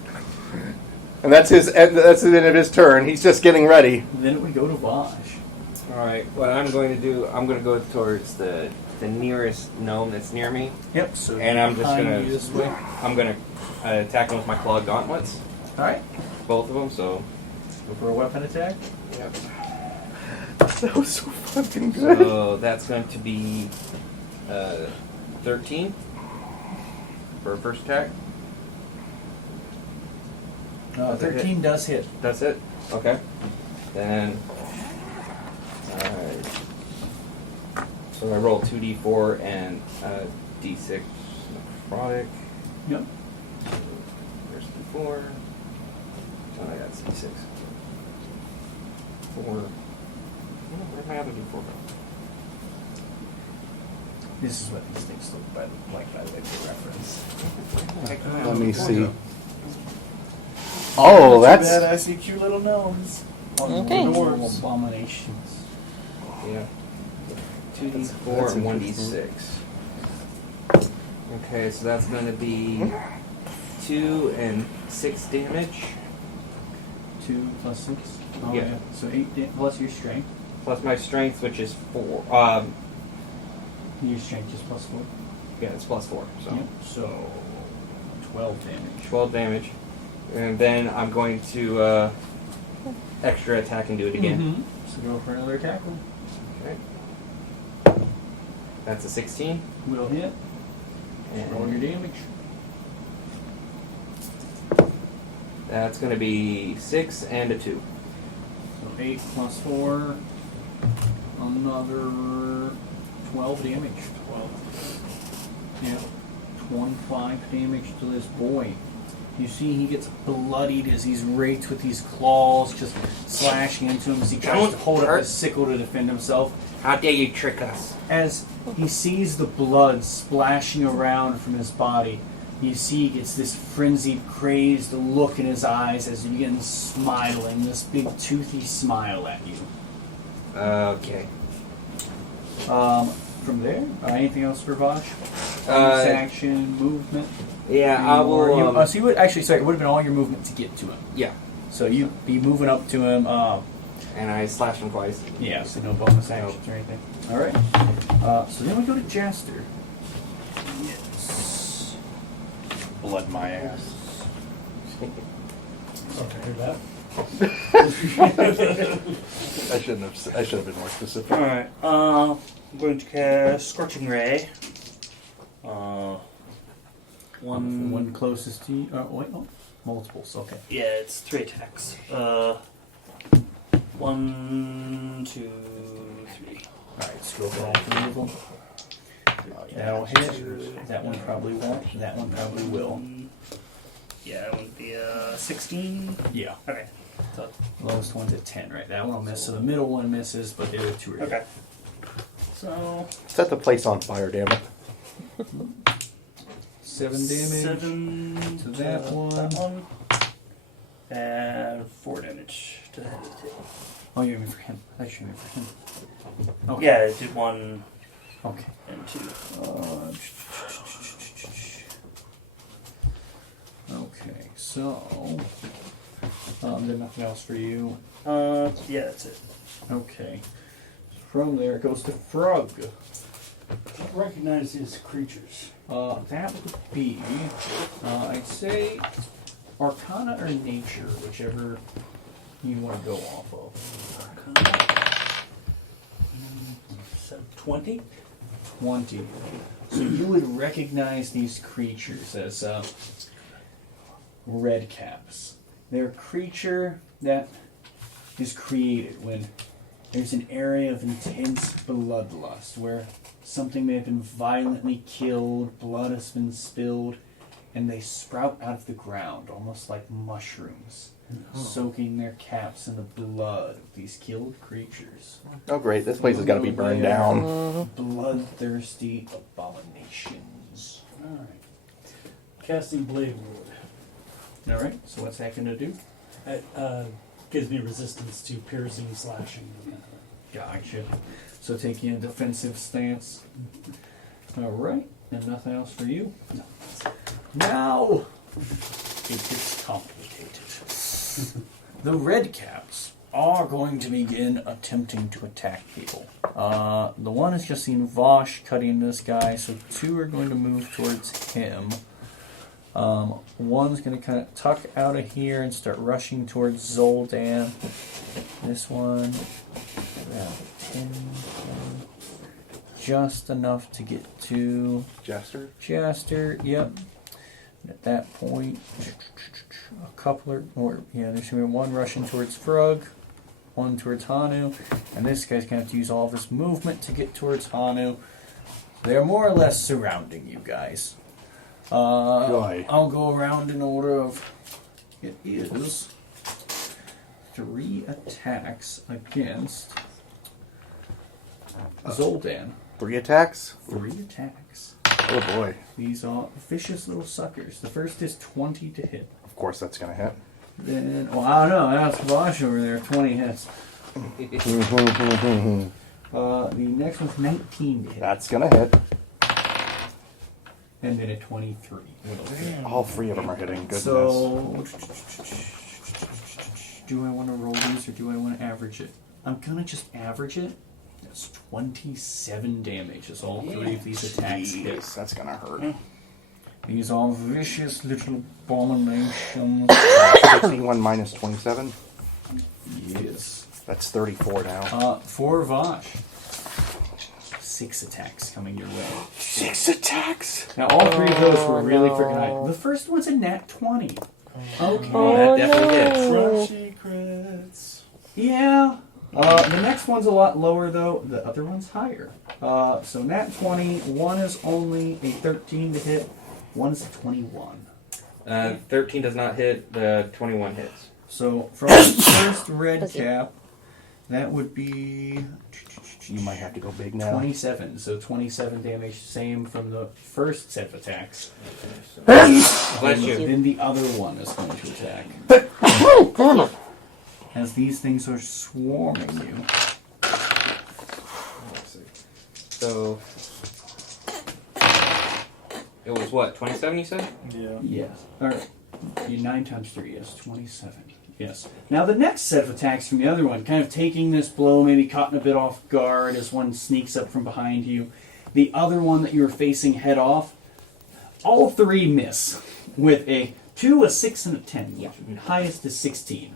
And that's the end of his turn. He's just getting ready. Then we go to Vaj. Alright, what I'm going to do, I'm going to go towards the nearest gnome that's near me. Yep, so And I'm just behind gonna- you this way. I'm going to attack him with my claw gauntlets. Alright, Both of them, so... go for a weapon attack. Yep. That was so fucking good. So that's going to be 13 for first attack. 13 does hit. That's it? Okay. Then... so I roll 2d4 and d6 necrotic. Yep. There's d4. Oh, I got d6. 4. Where'd my other d4 go? This is what these things look like by the way for reference. Let me see. Oh, that's... Too bad I see cute little gnomes. Okay. Dwarves. Abominations. Yeah. 2d4 That's and 1d6. Okay, so that's going to be 2 and 6 damage. 2 plus 6. Oh, Yeah. yeah. So 8 plus your strength. Plus my strength, which is 4. Your strength is plus 4. Yeah, it's plus 4. So Yep. So 12 damage. 12 damage. And then I'm going to extra attack and do it again. Mm-hmm. So go for another attack. Okay. That's a 16. Will hit. And Roll your damage. that's going to be 6 and a 2. So 8 plus 4. Another 12 damage. 12. Yeah. 25 damage to this boy. You see he gets bloodied as he's raked with these claws, just slashing into him as he tries to hold up his sickle to defend himself. How dare you trick us? As he sees the blood splashing around from his body, you see he gets this frenzied, crazed look in his eyes as he begins smiling, this big toothy smile at you. Okay. From there, anything else for Vosh? Action, movement. Yeah, I will. So you would actually, sorry, it would have been all your movement to get to him. Yeah. So you'd be moving up to him. And I slashed him twice. Yeah, so no bonus actions or anything. All right. So then we go to Jaster. Yes. Blood my ass. Okay, hear that? I should have been more specific. Alright, I'm going to cast Scorching Ray. One closest to you. Wait, no. Multiples. Okay. Yeah, it's 3 attacks. 1, 2, 3. Alright, skill for all 3 of them. That'll hit. That one probably won't. That one probably will. Yeah, that would be 16. Yeah. Okay. So, Lowest one's at 10, right? That one will miss. So the middle one misses, but the other 2 are hit. okay. So, Set the place on fire, damn it. 7 damage. 7 to that one. And 4 damage to the head of the table. Oh, you mean for him. I thought you meant for him. Okay. Yeah, I did 1 Okay. and 2. Okay, so there's nothing else for you. Yeah, that's it. Okay. From there it goes to Frog. Recognize these creatures. That would be, I'd say, Arcana or Nature, whichever you want to go off of. 20? 20. So you would recognize these creatures as red caps. They're a creature that is created when there's an area of intense bloodlust where something may have been violently killed, blood has been spilled, and they sprout out of the ground almost like mushrooms, soaking their caps in the blood of these killed creatures. Oh, great. This place has got to be burned down. Bloodthirsty abominations. Alright. Casting Blade Ward. All right. So what's that going to do? It gives me resistance to piercing, slashing. Gotcha. So taking a defensive stance. All right. And nothing else for you? No. Now, it gets complicated. The red caps are going to begin attempting to attack people. The one has just seen Vosh cutting this guy, so 2 are going to move towards him. One's going to kind of tuck out of here and start rushing towards Zoldan. This one, about 10, 10, just enough to get to Jester? Jester, yep. And at that point, a couple there's going to be one rushing towards Frug, one towards Hanu, and this guy's going to have to use all of his movement to get towards Hanu. They're more or less surrounding you guys. I'll go around in order of... It is 3 attacks against Zoldan. 3 attacks? 3 attacks. Oh boy. These are vicious little suckers. The first is 20 to hit. Of course that's going to hit. Then, I don't know. That's Vosh over there. 20 hits. The next one's 19 to hit. That's going to hit. And then a 23. All 3 of them are hitting. Goodness. So, do I want to roll these or do I want to average it? I'm going to just average it. That's 27 damage as all 3 of these attacks hit. Jeez, that's going to hurt. These are vicious little abominations. 61 minus 27? Yes. That's 34 now. For Vosh. 6 attacks coming your way. 6 attacks? Now, all 3 of those were really freaking high. The first one's a nat 20. Okay. That definitely hits. Crunchy crits. Yeah. The next one's a lot lower, though. The other one's higher. So nat 20, one is only a 13 to hit, one is a 21. 13 does not hit, the 21 hits. So from the first red cap, that would be... You might have to go big now. 27. So 27 damage, same from the first set of attacks. Bless you. Then the other one is going to attack. As these things are swarming you. So, it was what, 27 you said? Yeah. Yes. Or, 9 times 3, yes, 27. Yes. Now the next set of attacks from the other one, kind of taking this blow, maybe caught a bit off guard as one sneaks up from behind you. The other one that you were facing head off, all 3 miss with a 2, a 6, and a 10. Yeah. Highest is 16.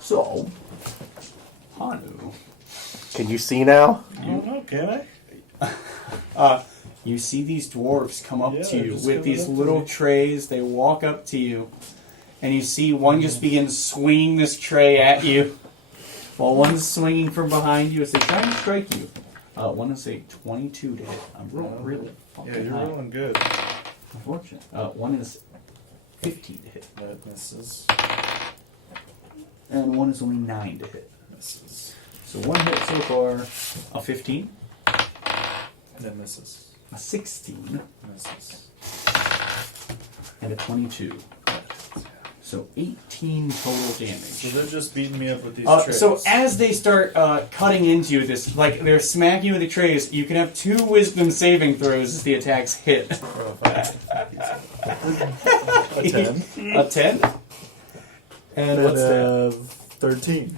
So, Hanu. Can you see now? I don't know, can I? You see these dwarves come up Yeah, to you just with coming these up to little me. trays. They walk up to you, and you see one just begins swinging this tray at you, while one's swinging from behind you as they try and strike you. One is a 22 to hit. I'm rolling really fucking Yeah, you're high. rolling good. Unfortunate. One is 15 to hit, That misses. and one is only 9 to hit. Misses. So one hit so far, a 15, That misses. a 16, Misses. and a 22. So 18 total So damage. they're just beating me up with these trays. So as they start cutting into you, this like they're smacking you with the trays, you can have 2 wisdom saving throws as the attacks hit. A 10. A 10? And what's that? 13.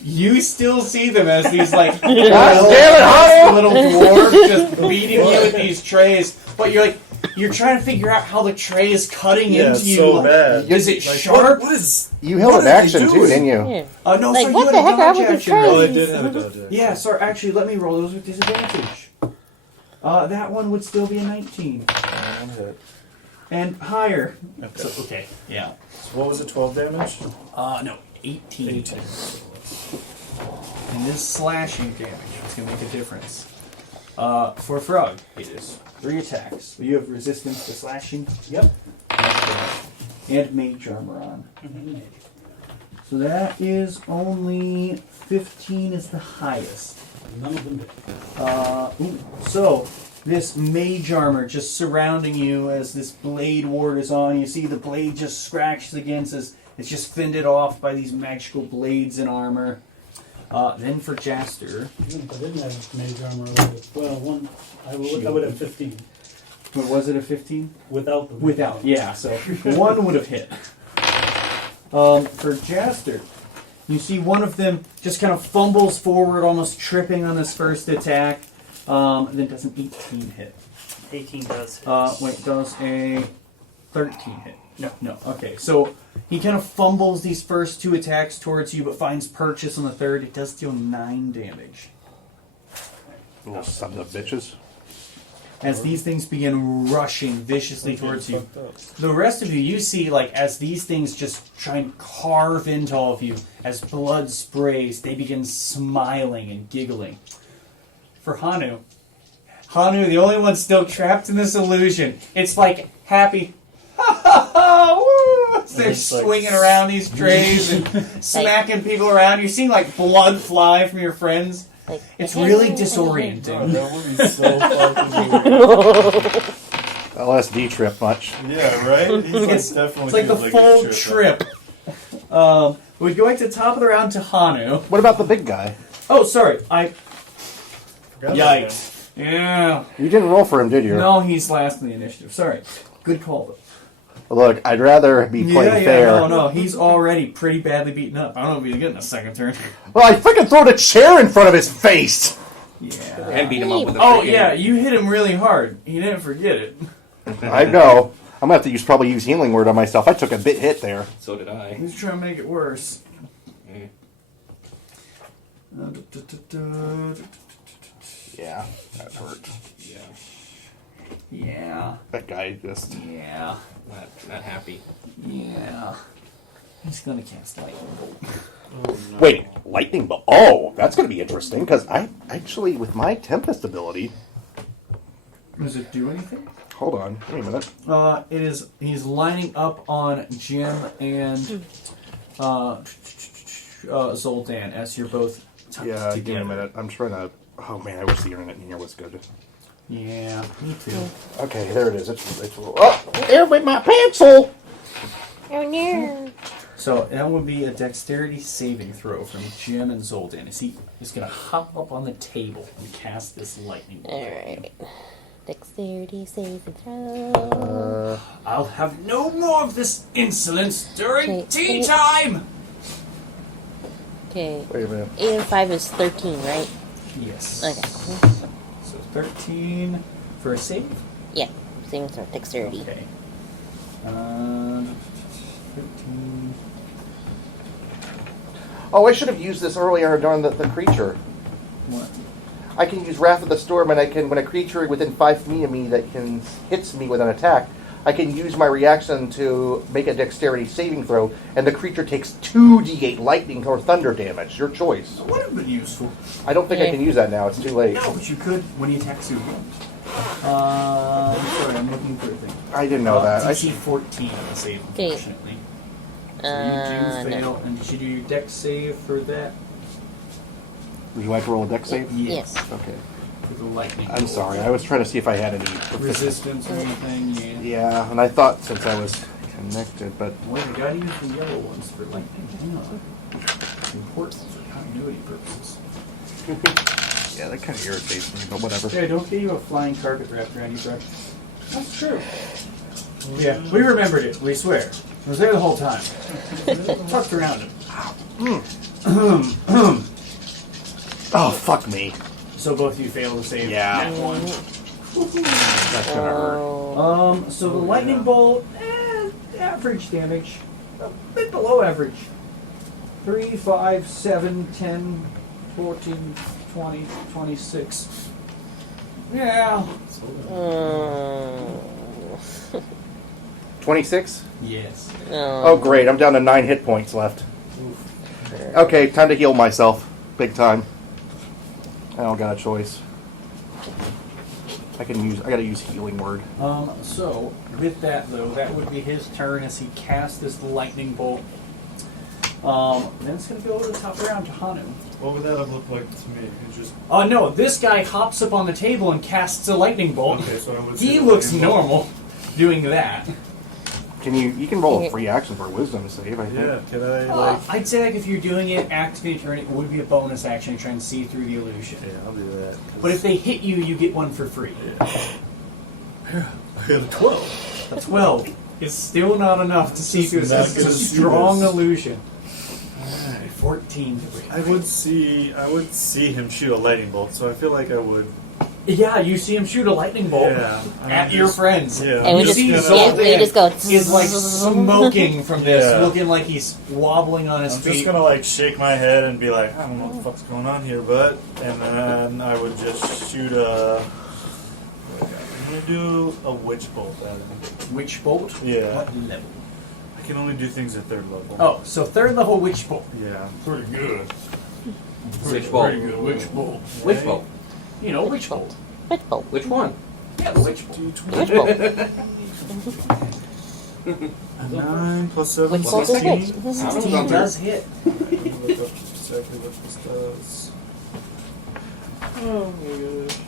You still see them as these like damn little dwarves just beating you with these trays, but you're trying to figure out how the tray is cutting Yeah, into you. so Like, bad. is it Like, sharp? What is... You held What an are they action too, doing? didn't you? Yeah. No, Like, sorry, what you the had a heck are dodge with the action. trays? Oh, I did have a dodge action. Yeah, sorry, actually, let me roll those with disadvantage. That one would still be a 19. One hit. And higher. Okay. So, okay, yeah. So what was it, 12 damage? No, 18. 18. And this slashing damage is going to make a difference. For Frog, it is 3 attacks. You have resistance to slashing. Yep. And mage armor on. So that is only 15 is the highest. None of them did. So this mage armor just surrounding you as this blade ward is on. You see the blade just scratches against as it's just fended off by these magical blades and armor. Then for Jaster. Even if I didn't have mage armor, I would have 15. What was it, a 15? Without the Without, yeah. So one would have hit. For Jaster, you see one of them just kind of fumbles forward, almost tripping on this first attack. Then does an 18 hit. 18 does. Does a 13 hit? No. Okay, so he kind of fumbles these first 2 attacks towards you, but finds purchase on the third. It does deal 9 damage. Little sons of bitches. As these things begin rushing viciously towards you. Fucked up. The rest of you, you see, like, as these things just try and carve into all of you, as blood sprays, they begin smiling and giggling. For Hanu, the only one still trapped in this illusion, it's like happy. Ha ha ha! Woo! They're It's like- swinging around these trays and smacking people around. You're seeing, like, blood fly from your friends. Like, It's really Oh, disorienting. that would be so fucking weird. LSD trip much. Yeah, right? He's like It's definitely like the feels full a trip. We're going to top of the round to Hanu. What about the big guy? Oh, sorry. Forgot about Yikes. Yeah. You didn't roll for him, did you? No, he's last in the initiative. Sorry. Good call, though. Look, I'd rather be playing fair. No. He's already pretty badly beaten up. I don't know if he's getting a second turn. Well, I freaking throw a chair in front of his face. Yeah. And beat him up with a Oh, freaking- yeah. You hit him really hard. He didn't forget it. I know. I'm gonna have to probably use healing word on myself. I took a bit hit there. So did I. He's trying to make it worse. Mm. Yeah, that hurt. Yeah. Yeah. That guy just. Yeah. Not happy. Yeah. He's gonna cast lightning bolt. Wait, lightning bolt. Oh, that's gonna be interesting because I actually, with my Tempest ability. Does it do anything? Hold on, wait a minute. It is. He's lining up on Jim and Zoltan as you're both tucked Yeah, together. give me a minute. I'm trying to. Oh man, I wish the internet in here was good. Yeah, me too. Okay, there it is. It's oh, there went my pencil. Oh no. So that would be a dexterity saving throw from Jim and Zoltan. He's going to hop up on the table and cast this lightning bolt. Alright. Dexterity save and throw. I'll have no more of this insolence during Okay. tea time! Okay. Wait a minute. 8 and 5 is 13, right? Yes. Okay. So 13 for a save? Yeah. Same throw. Dexterity. Okay. 13. Oh, I should have used this earlier during the creature. What? I can use Wrath of the Storm, and I can, when a creature within 5 feet of me that hits me with an attack, I can use my reaction to make a dexterity saving throw, and the creature takes 2d8 lightning or thunder damage. Your choice. That would have been useful. I don't think I Yeah. can use that now. It's too late. No, but you could when he attacks you. Sorry, I'm looking for a thing. I didn't know that. DC 14 on the save, Okay. unfortunately. So you do fail, and did you do your dex save for that? Would you like to roll a dex save? Yes. Okay. For the lightning. I'm bolt. sorry. I was trying to see if I had any Resistance or anything, yeah. Yeah, and I thought since I was connected, but Well, you gotta use the yellow ones for lightning. It's important for continuity purposes. yeah, that kind of irritates me. But whatever. Yeah, don't get you a flying carpet wrapped around you, bro. That's true. Yeah, we remembered it, we swear. It was there the whole time. Tucked around him. Oh, fuck me. So both of you fail to save Yeah. that one. That's gonna hurt. Oh. So the lightning bolt, average damage. A bit below average. 3, 5, 7, 10, 14, 20, 26. Yeah. 26? Yes. Oh, great. I'm down to 9 hit points left. Okay, time to heal myself. Big time. I don't got a choice. I gotta use healing word. So with that though, that would be his turn as he casts this lightning bolt. Then it's going to go over the top around to Hanu. What would that have looked like to me? You just Oh no, this guy hops up on the table and casts a lightning bolt. okay, so I would. see He the looks lightning bolt. normal doing that. You can roll a free action for a wisdom save, I think. Yeah, can I I'd say like if you're doing it, activate turn, it would be a bonus action to try and see through the illusion. Yeah, I'll do that. But if they hit you, you get one for free. Yeah, I got a 12. A 12 is still not enough to see through this. not It's a gonna see strong this. illusion. Alright. 14 to break. I would see him shoot a lightning bolt, so I feel like I would. Yeah, you see him shoot a lightning bolt Yeah, at your friends. Yeah, And we You just, see yeah, Zoltan we just go. is like smoking from this, Yeah. looking like he's wobbling on his I'm feet. just gonna like shake my head and be like, I don't know what the fuck's going on here, but and then I would just shoot a. I'm gonna do a witch bolt at him. Witch bolt? Yeah. What level? I can only do things at third level. Oh, so third level witch bolt. Yeah, pretty good. Which bolt? Pretty good witch bolt. Which bolt? You know, witch bolt. Which bolt? Which one? Yeah, the witch bolt. Which bolt? A 9 plus 7, Which bolt is 16. which? 16 does hit. I can look up exactly what this does. Oh my gosh.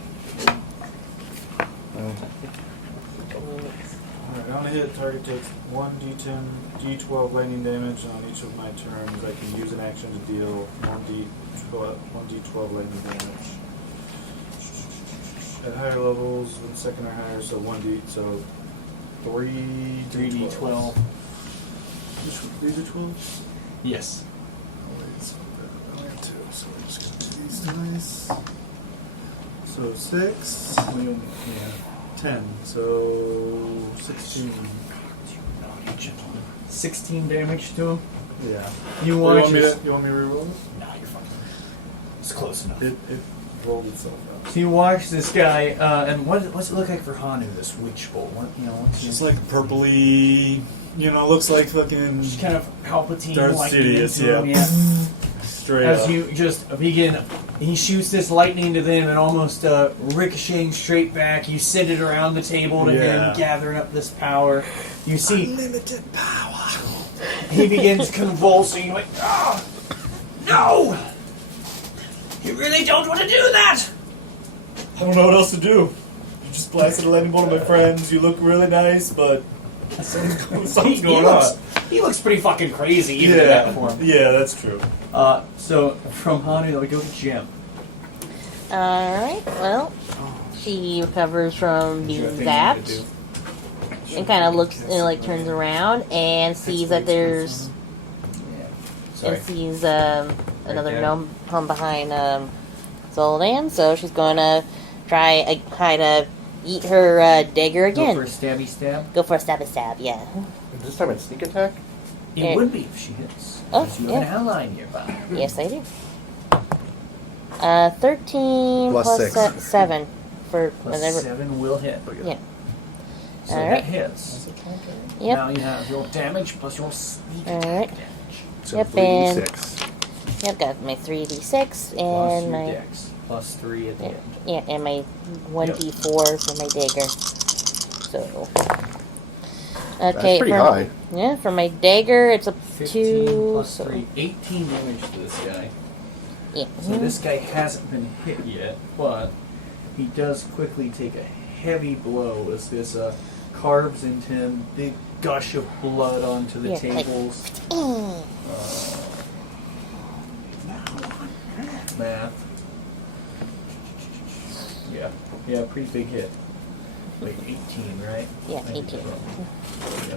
Alright, on a hit, target takes 1d10, d12 lightning damage on each of my turns. I can use an action to deal 1d12 lightning damage. At higher levels, when second or higher, so 3d12. These are 12? Yes. Oh, wait, so I have 2, so we're just gonna do these dice. So 6. Yeah. 10, so 16. 16 damage to him. Yeah. You You watch want me his- to reroll it? Nah, you're fine. It's close enough. It rolled itself out. So you watch this guy, and what's it look like for Hanu, this witch bolt? What's It's his, just like purpley, looks like fucking just kind of Palpatine Darth lightning Sidious, into him, yeah. yeah. straight As up. you just begin, he shoots this lightning to them and almost ricocheting straight back. You send it around the table to Yeah. him, gathering up this power. You see, Unlimited power. he begins convulsing. You're like, oh, no! You really don't want to do that! I don't know what else to do. You just blasted a lightning bolt at my friends. You look really nice, but something's going on. He looks pretty fucking crazy even in that form. Yeah, that's true. So from Hanu, we go to Jim. Alright, well, she recovers from being Sure thing you need to zapped do. and kind of looks and like turns around and sees that there's Sorry. and sees another there. gnome come behind Zoldan, so she's gonna try to eat her dagger again. Go for a stabby stab. Go for a stabby stab, yeah. This time it's sneak attack? It Yeah. would be if she hits. Oh, Because you have yeah. an ally nearby. Yes, I do. 13 Plus plus 6. 7 for Plus whatever. 7 will hit. Yeah. So All that right. hits. Yep. Now you have your damage plus your sneak All attack right. damage. So Yep, 3d6. Yep, got my 3d6 Plus and your my dex. Plus 3 at the end. yeah, and my 1d4 for my dagger. So okay, That's pretty for, high. Yeah, for my dagger, it's a 15 2. plus So 3. 18 damage to this guy. yeah. So this guy hasn't been hit yet, but he does quickly take a heavy blow as this carves into him, big gush of blood onto the Yeah, like- tables. Mm. Math. Yeah, pretty big hit. Wait, 18, right? Yeah, I did 18. that wrong. Yeah.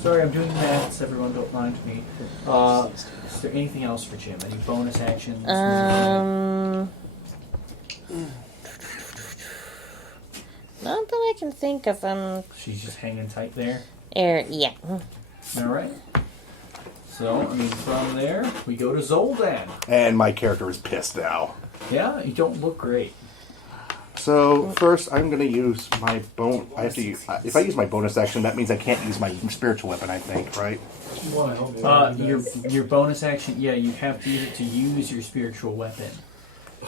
Sorry, I'm doing maths. Everyone, don't mind me. Is there anything else for Jim? Any bonus actions? Not that I can think of. She's just hanging tight there. Yeah. All right. So, I mean, from there, we go to Zoldan. And my character is pissed now. Yeah, you don't look great. So first, I'm going to use my I have to use. If I use my bonus action, that means I can't use my spiritual weapon. I think, right? Your bonus action, yeah, you have to use it to use your spiritual weapon.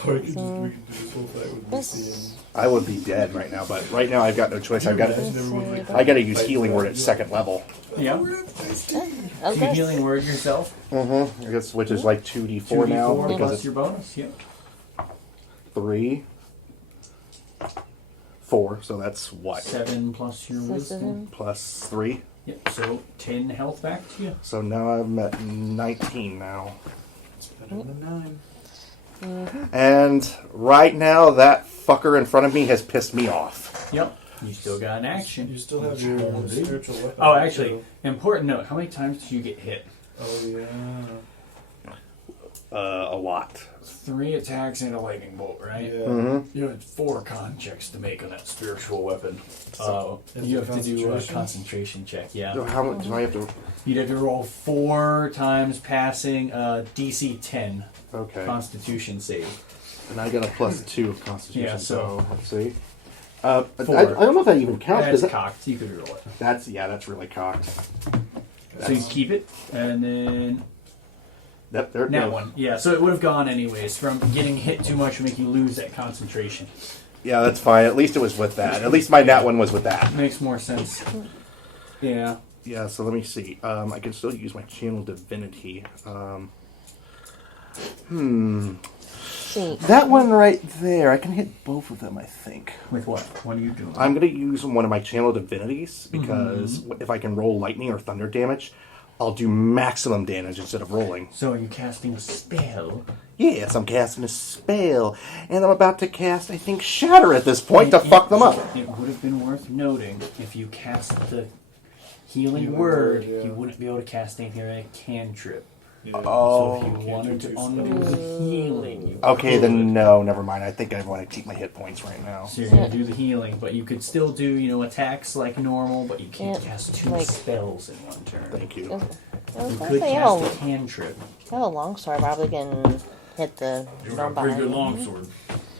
Or we could do this whole fight with Missy and I would be dead right now, but right now I've got no choice. I got to use healing word at second level. Yep. Oh, You good. healing word yourself. I guess which is like 2d4 now 2d4 because plus it's your bonus. Yep. 3, 4. So that's what 7 plus your wisdom. plus 3. Yep. So 10 health back to you. So now I'm at 19 now. it's better than 9. And right now, that fucker in front of me has pissed me off. Yep. You still got an action. You still have your spiritual weapon. Oh, actually, important note. How many times did you get hit? Oh, yeah. A lot. 3 attacks and a lightning bolt, right? Yeah. Mm-hmm. You had 4 con checks to make on that spiritual weapon. Is You it have to do a concentration? concentration check, yeah. So how much do I have to? You'd have to roll 4 times passing DC 10 Okay. Constitution save. And I got a +2 of Constitution. Yeah, so- let's see. I 4. don't know if that even counts. That's Does it? cocked. You could roll it. That's really cocked. So you keep it, and then That there. that no. one. Yeah, so it would have gone anyways. From getting hit too much would make you lose that concentration. Yeah, that's fine. At least it was with that. At least my nat one was with that. Makes more sense. Yeah. Yeah. So let me see. I can still use my channel divinity. See. That one right there. I can hit both of them. I think. With what? What are you doing? I'm going to use one of my channel divinities because if I can roll lightning or thunder damage, I'll do maximum damage instead of rolling. So are you casting a spell? Yes, I'm casting a spell, and I'm about to cast, I think, Shatter at this point to fuck them up. It would have been worth noting if you cast the healing Healing word, word, yeah. you wouldn't be able to cast anything like a cantrip. Yeah. Oh. So if you Can't wanted do to two undo spells. the healing, you Okay, could. then no, never mind. I think I want to keep my hit points right now. So you're going to do the healing, but you could still do, attacks like normal, but you can't Yeah, cast 2 like- spells in one turn. Thank you. You I could say you cast have a cantrip. a long sword. Probably can hit the gnome behind you. longsword.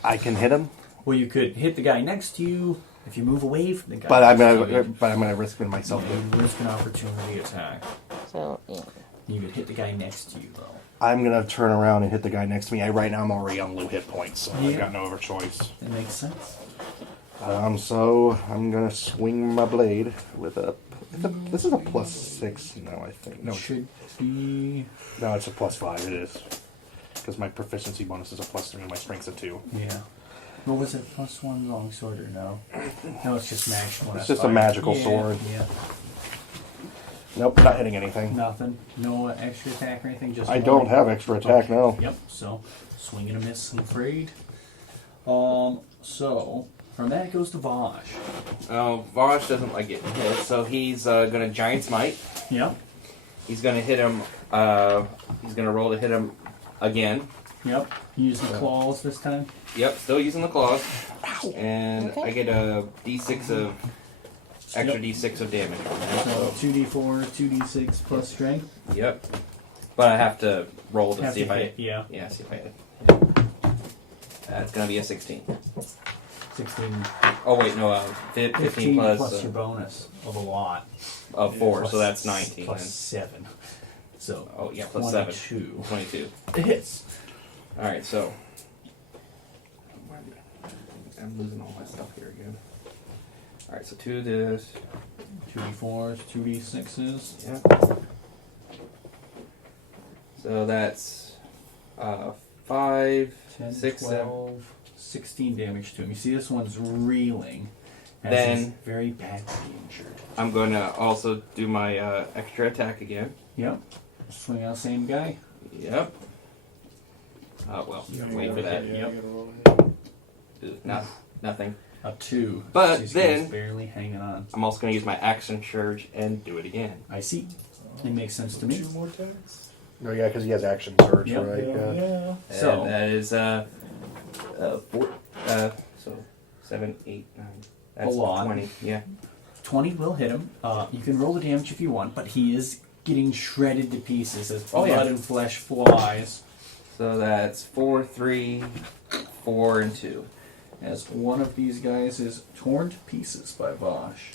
I can hit him, Well, you could hit the guy next to you if you move away from the guy. but I'm next to gonna risk it myself. you. You risk an opportunity attack. So yeah. You could hit the guy next to you, though. I'm gonna turn around and hit the guy next to me. Right now I'm already on low hit points, so I've Yeah. got no other choice. That makes sense. So I'm gonna swing my blade with a. This is a +6. No, I think no. It should be. No, it's a +5. It is because my proficiency bonus is a +3 and my strength's a 2. Yeah. What was it? +1 longsword or no? No, it's just magical. It's that's just a fine. magical Yeah, sword. Yeah. Nope, not hitting anything. Nothing. No extra attack or anything. Just. I one? don't have extra attack. No. Yep. So swing and a miss. I'm afraid. So from that it goes to Vosh. Vosh doesn't like getting hit, so he's gonna giant smite. Yep. He's gonna hit him. He's gonna roll to hit him again. Yep. Use the claws this time. Yep, still using the claws, and Okay. I get a d6 of extra Yep. d6 of damage. on that, So so- 2d4, 2d6 plus strength. Yep, but I have to roll to Have see to if I hit, yeah. see if I hit. It's gonna be a 16. 16. Oh wait, no, 15 plus your bonus of a lot. of 4, Plus- so that's 19. Plus then. 7. So Oh yeah, plus 7. 22. 22. It hits. All right, so I'm losing all my stuff here again. All right, so 2 this. 2d4s, 2d6s. Yeah. So that's 5, 10, 6, 12, 16 damage to him. You see this one's reeling. As Then- he's very badly injured. I'm going to also do my extra attack again. Yep. Swing on the same guy. Yep. Well, wait for that. Yep. Nothing. A 2. But This then- guy's barely hanging on. I'm also going to use my action surge and do it again. I see. It makes sense to me. 2 more attacks? Oh yeah, because he has action surge, Yep. right? Yeah. So- And that is 4. So 7, 8, 9. That's A lot. 20. Yeah. 20 will hit him. You can roll the damage if you want, but he is getting shredded to pieces as Oh, blood yeah. and flesh flies. So that's 4, 3, 4, and 2. As one of these guys is torn to pieces by Vosh.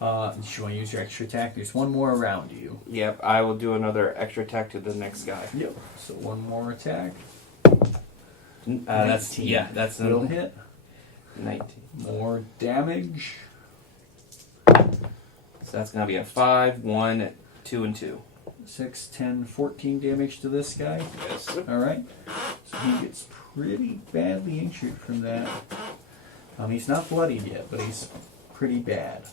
You want to use your extra attack? There's one more around you. Yep, I will do another extra attack to the next guy. Yep. So one more attack. That's 19. yeah. That's Will hit. 19. More damage. So that's gonna be a 5, 1, 2, and 2. 6, 10, 14 damage to this guy. Yes, sir. Alright. So he gets pretty badly injured from that. He's not bloodied yet, but he's pretty bad.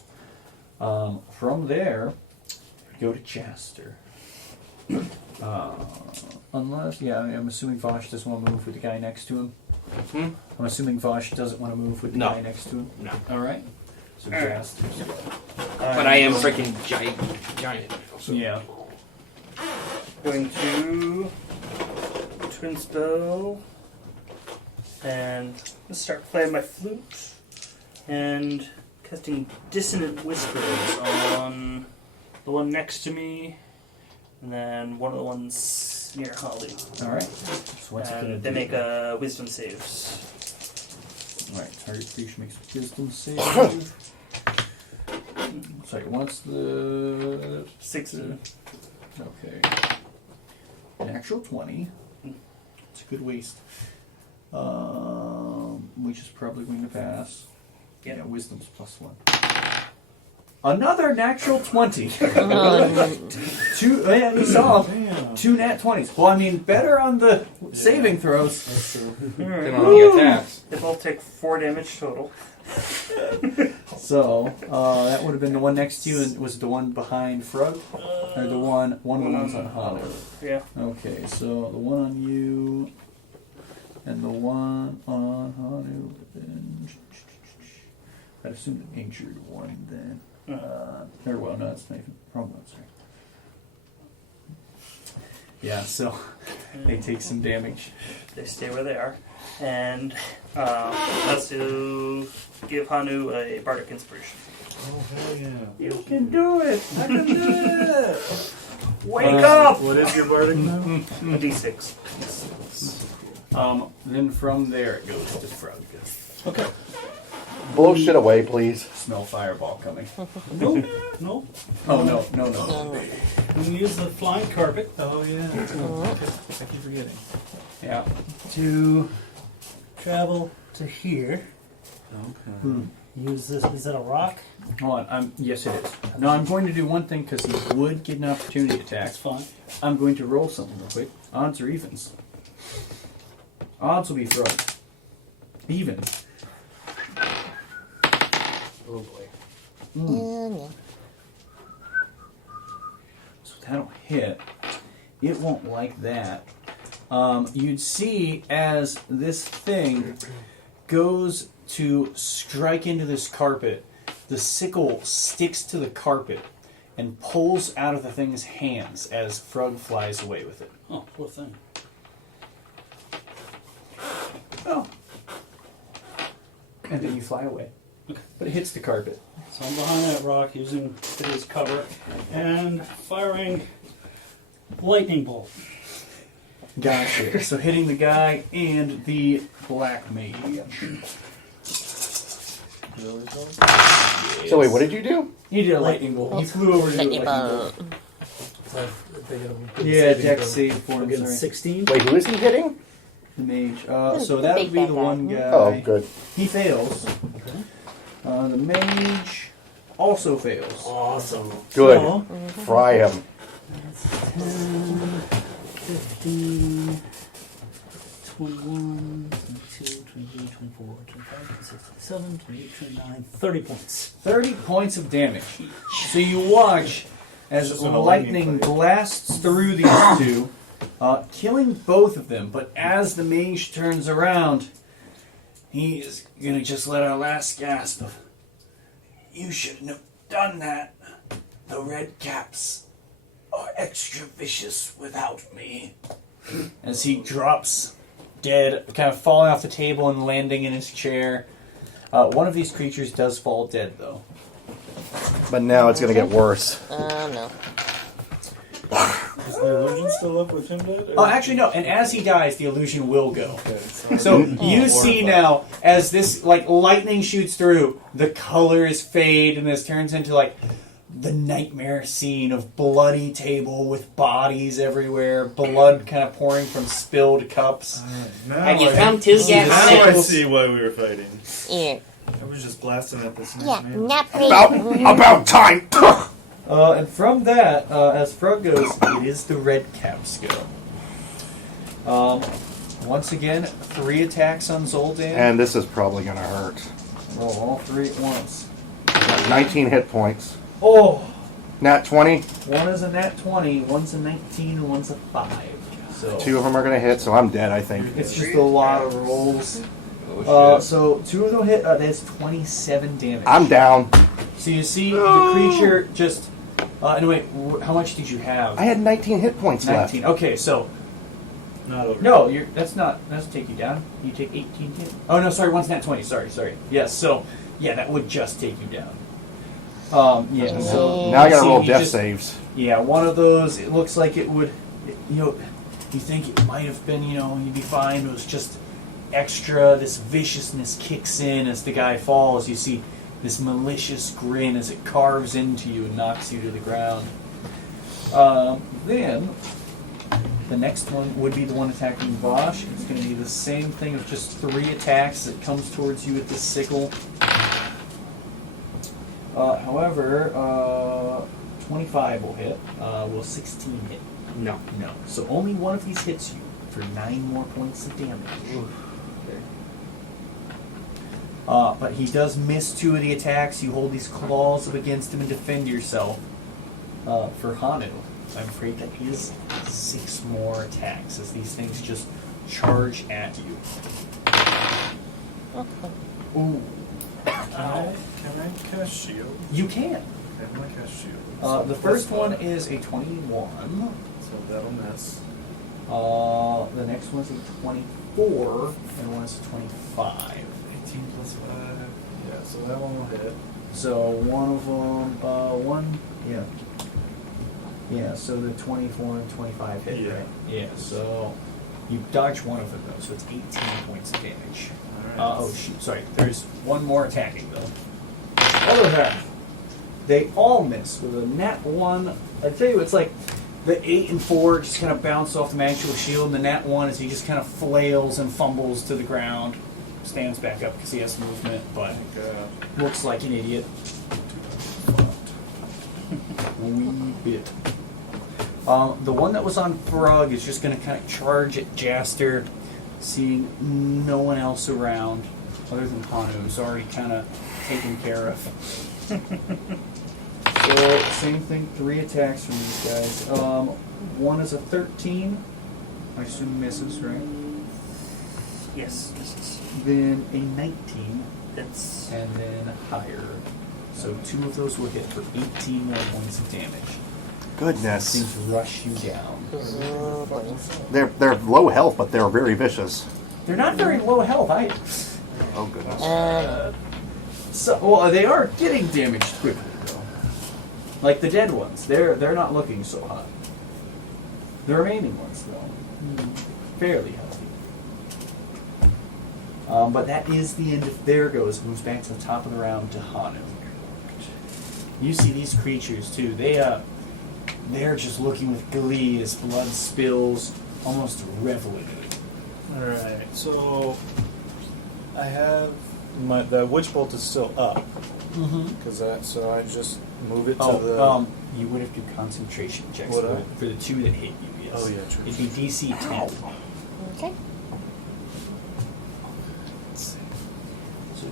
From there, we go to Chaster. Unless, yeah, I'm assuming Vosh doesn't want to move with the guy next to him. Hmm? I'm assuming Vosh doesn't want to move with the No. guy next to him. No. Alright. So Chaster's. But I am freaking giant. So. Yeah. Going to twin spell and let's start playing my flute and casting dissonant whispers on the one next to me and then one of the ones near Holly. Alright. So what's it gonna And do? they make a wisdom saves. Alright, target creature makes a wisdom save. Sorry, what's the 16. Okay. Natural 20. It's a good waste. Which is probably going to pass. Yeah. Yeah, wisdom's +1. Another natural 20. Two, yeah, you saw Damn. 2 nat 20s. Well, I mean, better on the saving throws. That's true. Depending on the attacks. They both take 4 damage total. So, that would have been the one next to you, and was it the one behind Frug? Or the one of the ones on Hanu? Yeah. Okay, so the one on you, and the one on Hanu, then I'd assume an injured one then. Or, well, no, that's not even, wrong one, sorry. Yeah, so they take some damage. They stay where they are. And let's give Hanu a bardic inspiration. Oh, hell yeah. You can do it! I can do it! Wake up! What is your bardic now? A d6. Then from there it goes to Frog. Okay. Blow shit away, please. Smell fireball coming. Nope. Nope. Oh, no. We use the flying carpet. Oh, yeah. I keep forgetting. Yeah. To Travel to here. Okay. Use this. Is that a rock? hold on. Yes, it is. No, I'm going to do one thing because he would get an opportunity attack. That's fine. I'm going to roll something real quick. Odds or evens? Odds will be thrown. Even. Oh boy. So that'll hit. It won't like that. You'd see as this thing goes to strike into this carpet, the sickle sticks to the carpet and pulls out of the thing's hands as Frog flies away with it. Oh, poor thing. Oh. And then you fly away. But it hits the carpet. So I'm behind that rock using it as cover and firing lightning bolt. Gotcha. So hitting the guy and the black mage. So wait, what did you do? He did a lightning bolt. He flew over to do a lightning bolt. Yeah, dex save for I'm him. getting Sorry. 16. Wait, who is he hitting? The mage. So that would be the one guy. Oh, good. He fails. The mage also fails. Awesome. Good. So, Fry him. 10, 15, 21, 22, 23, 24, 25, 26, 27, 28, 29, 30 points. 30 points of damage. So you watch as This is an lightning lightning fight. blasts through these two, killing both of them. But as the mage turns around, he is going to just let our last gasp of, "You shouldn't have done that. The red caps are extra vicious without me." As he drops dead, kind of falling off the table and landing in his chair. One of these creatures does fall dead, though. But now it's going to get worse. No. Is the illusion still up with him dead? Oh, actually, no. And as he dies, the illusion will go. Okay, So you see now, as this like lightning shoots through, the colors fade, and this turns into like the nightmare scene of bloody table with bodies everywhere, blood kind of pouring from spilled cups. Have you come to yet? Now I sickles. see why we were fighting. Yeah. I was just blasting at this Yeah, man. not pretty. About time. And from that, as Frog goes, it is the red cap's go. Once again, 3 attacks on Zoldan. And this is probably going to hurt. Roll all 3 at once. 19 hit points. Oh! Nat 20. One is a nat 20, one's a 19, and one's a 5. So 2 of them are going to hit, so I'm dead, I think. it's just a lot of rolls. Oh, shit. So 2 of them hit, that's 27 damage. I'm down. So you see the creature just... anyway, how much did you have? I had 19 hit points 19. left. Okay, so... Not over. No, that's take you down. You take 18 hit. Oh, no, sorry, one's nat 20. Sorry. Yes, so... Yeah, that would just take you down. Yeah, so... Now I got to see, roll you death just- saves. Yeah, one of those, it looks like it would, you think it might have been, you'd be fine. It was just extra, this viciousness kicks in as the guy falls. You see this malicious grin as it carves into you and knocks you to the ground. Then, the next one would be the one attacking Vosh. It's going to be the same thing with just 3 attacks. It comes towards you with this sickle. However, 25 will hit. Will 16 hit? No. No. So only one of these hits you for 9 more points of damage. But he does miss 2 of the attacks. You hold these claws up against him and defend yourself. For Hanu, I'm afraid that is 6 more attacks as these things just charge at you. Ooh. Can I cast shield? You can. Okay, I'm gonna cast shield. The first one is a 21. So that'll miss. The next one's a 24, and one is a 25. 18 plus 5. Yeah, so that one will hit. So one of them, yeah, so the 24 and 25 hit, Yeah. right? Yeah, so you dodge one of them, though, so it's 18 points of damage. Alright. Oh, shoot, sorry, there's one more attacking, though. Other than that, they all miss with a nat 1. I tell you, it's like the 8 and 4 just kind of bounce off the magical shield, and the nat 1 is he just kind of flails and fumbles to the ground, stands back up because he has movement, but looks like an idiot. Wee bit. The one that was on Frog is just going to kind of charge at Jaster, seeing no one else around other than Hanu, who's already kind of taken care of. So, same thing, 3 attacks from these guys. One is a 13. I assume misses, right? Yes, this is. Then a 19, It's. and then higher. So 2 of those will hit for 18 more points of damage. Goodness. Seems to rush you down. They're low health, but they're very vicious. They're not very low health either. Oh, goodness. So they are getting damaged quickly, though. Like the dead ones, they're not looking so hot. The remaining ones, though, fairly healthy. But that is the end of their goes. Moves back to the top of the round to Hanu. You see these creatures too. They're just looking with glee as blood spills, almost reveling. Alright, so I have the witch bolt is still up. Mm-hmm. So I just move it to the. You would have to do concentration checks Would I? for the 2 that hit you. Yes. Oh, yeah, true. It'd be DC 10. Okay. So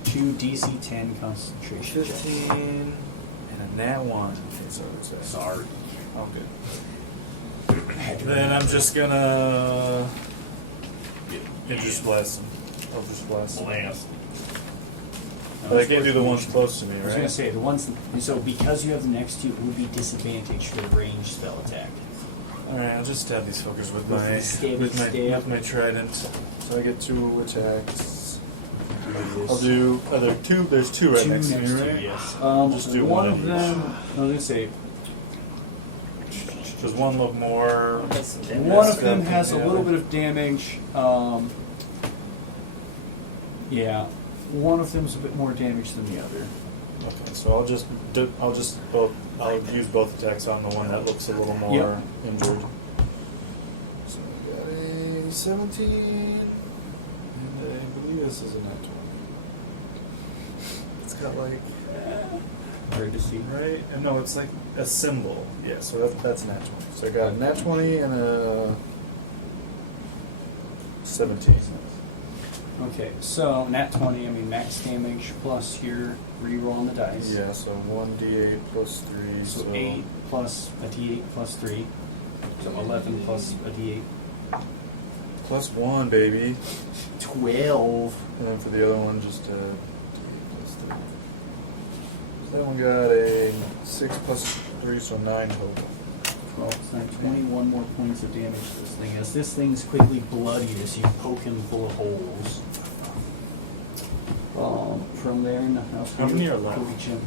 2 DC 10 concentration checks. 15 and a nat 1. Okay, so it's a. Sorry. Oh, good. Then I'm just gonna. Just blast them. I'll just blast them. Blast. But I can't do the ones close to me, I was going to right? say, the ones... So because you have the next 2, it would be disadvantage for the ranged spell attack. Alright, I'll just stab these fuckers with Go for my the stabby with stab. my trident. So I get 2 attacks. I'll do there's 2 right 2 next to me, to right? you, yes. Just do one one of of them... I was going to say... Just one look more. One of them has a little bit of damage. Yeah. One of them's a bit more damage than the other. Okay, so I'll use both attacks on the one that looks a little more Yep. injured. So we got a 17, and I believe this is a nat 20. It's got like Hard to see. right, and no, it's like a symbol. Yeah, so that's a nat 20. So I got a nat 20 and a 17. Okay, so nat 20, I mean max damage plus your reroll on the dice. Yeah, so 1d8 plus 3. So 8 plus a d8 plus 3. So 11 plus a d8. Plus 1, baby. 12. And then for the other one, just d8 plus 3. So that one got a 6 plus 3, so 9 total. 12, so 21 more points of damage to this thing. As this thing's quickly bloodied as you poke him full of holes. From there, nothing else. How many are left?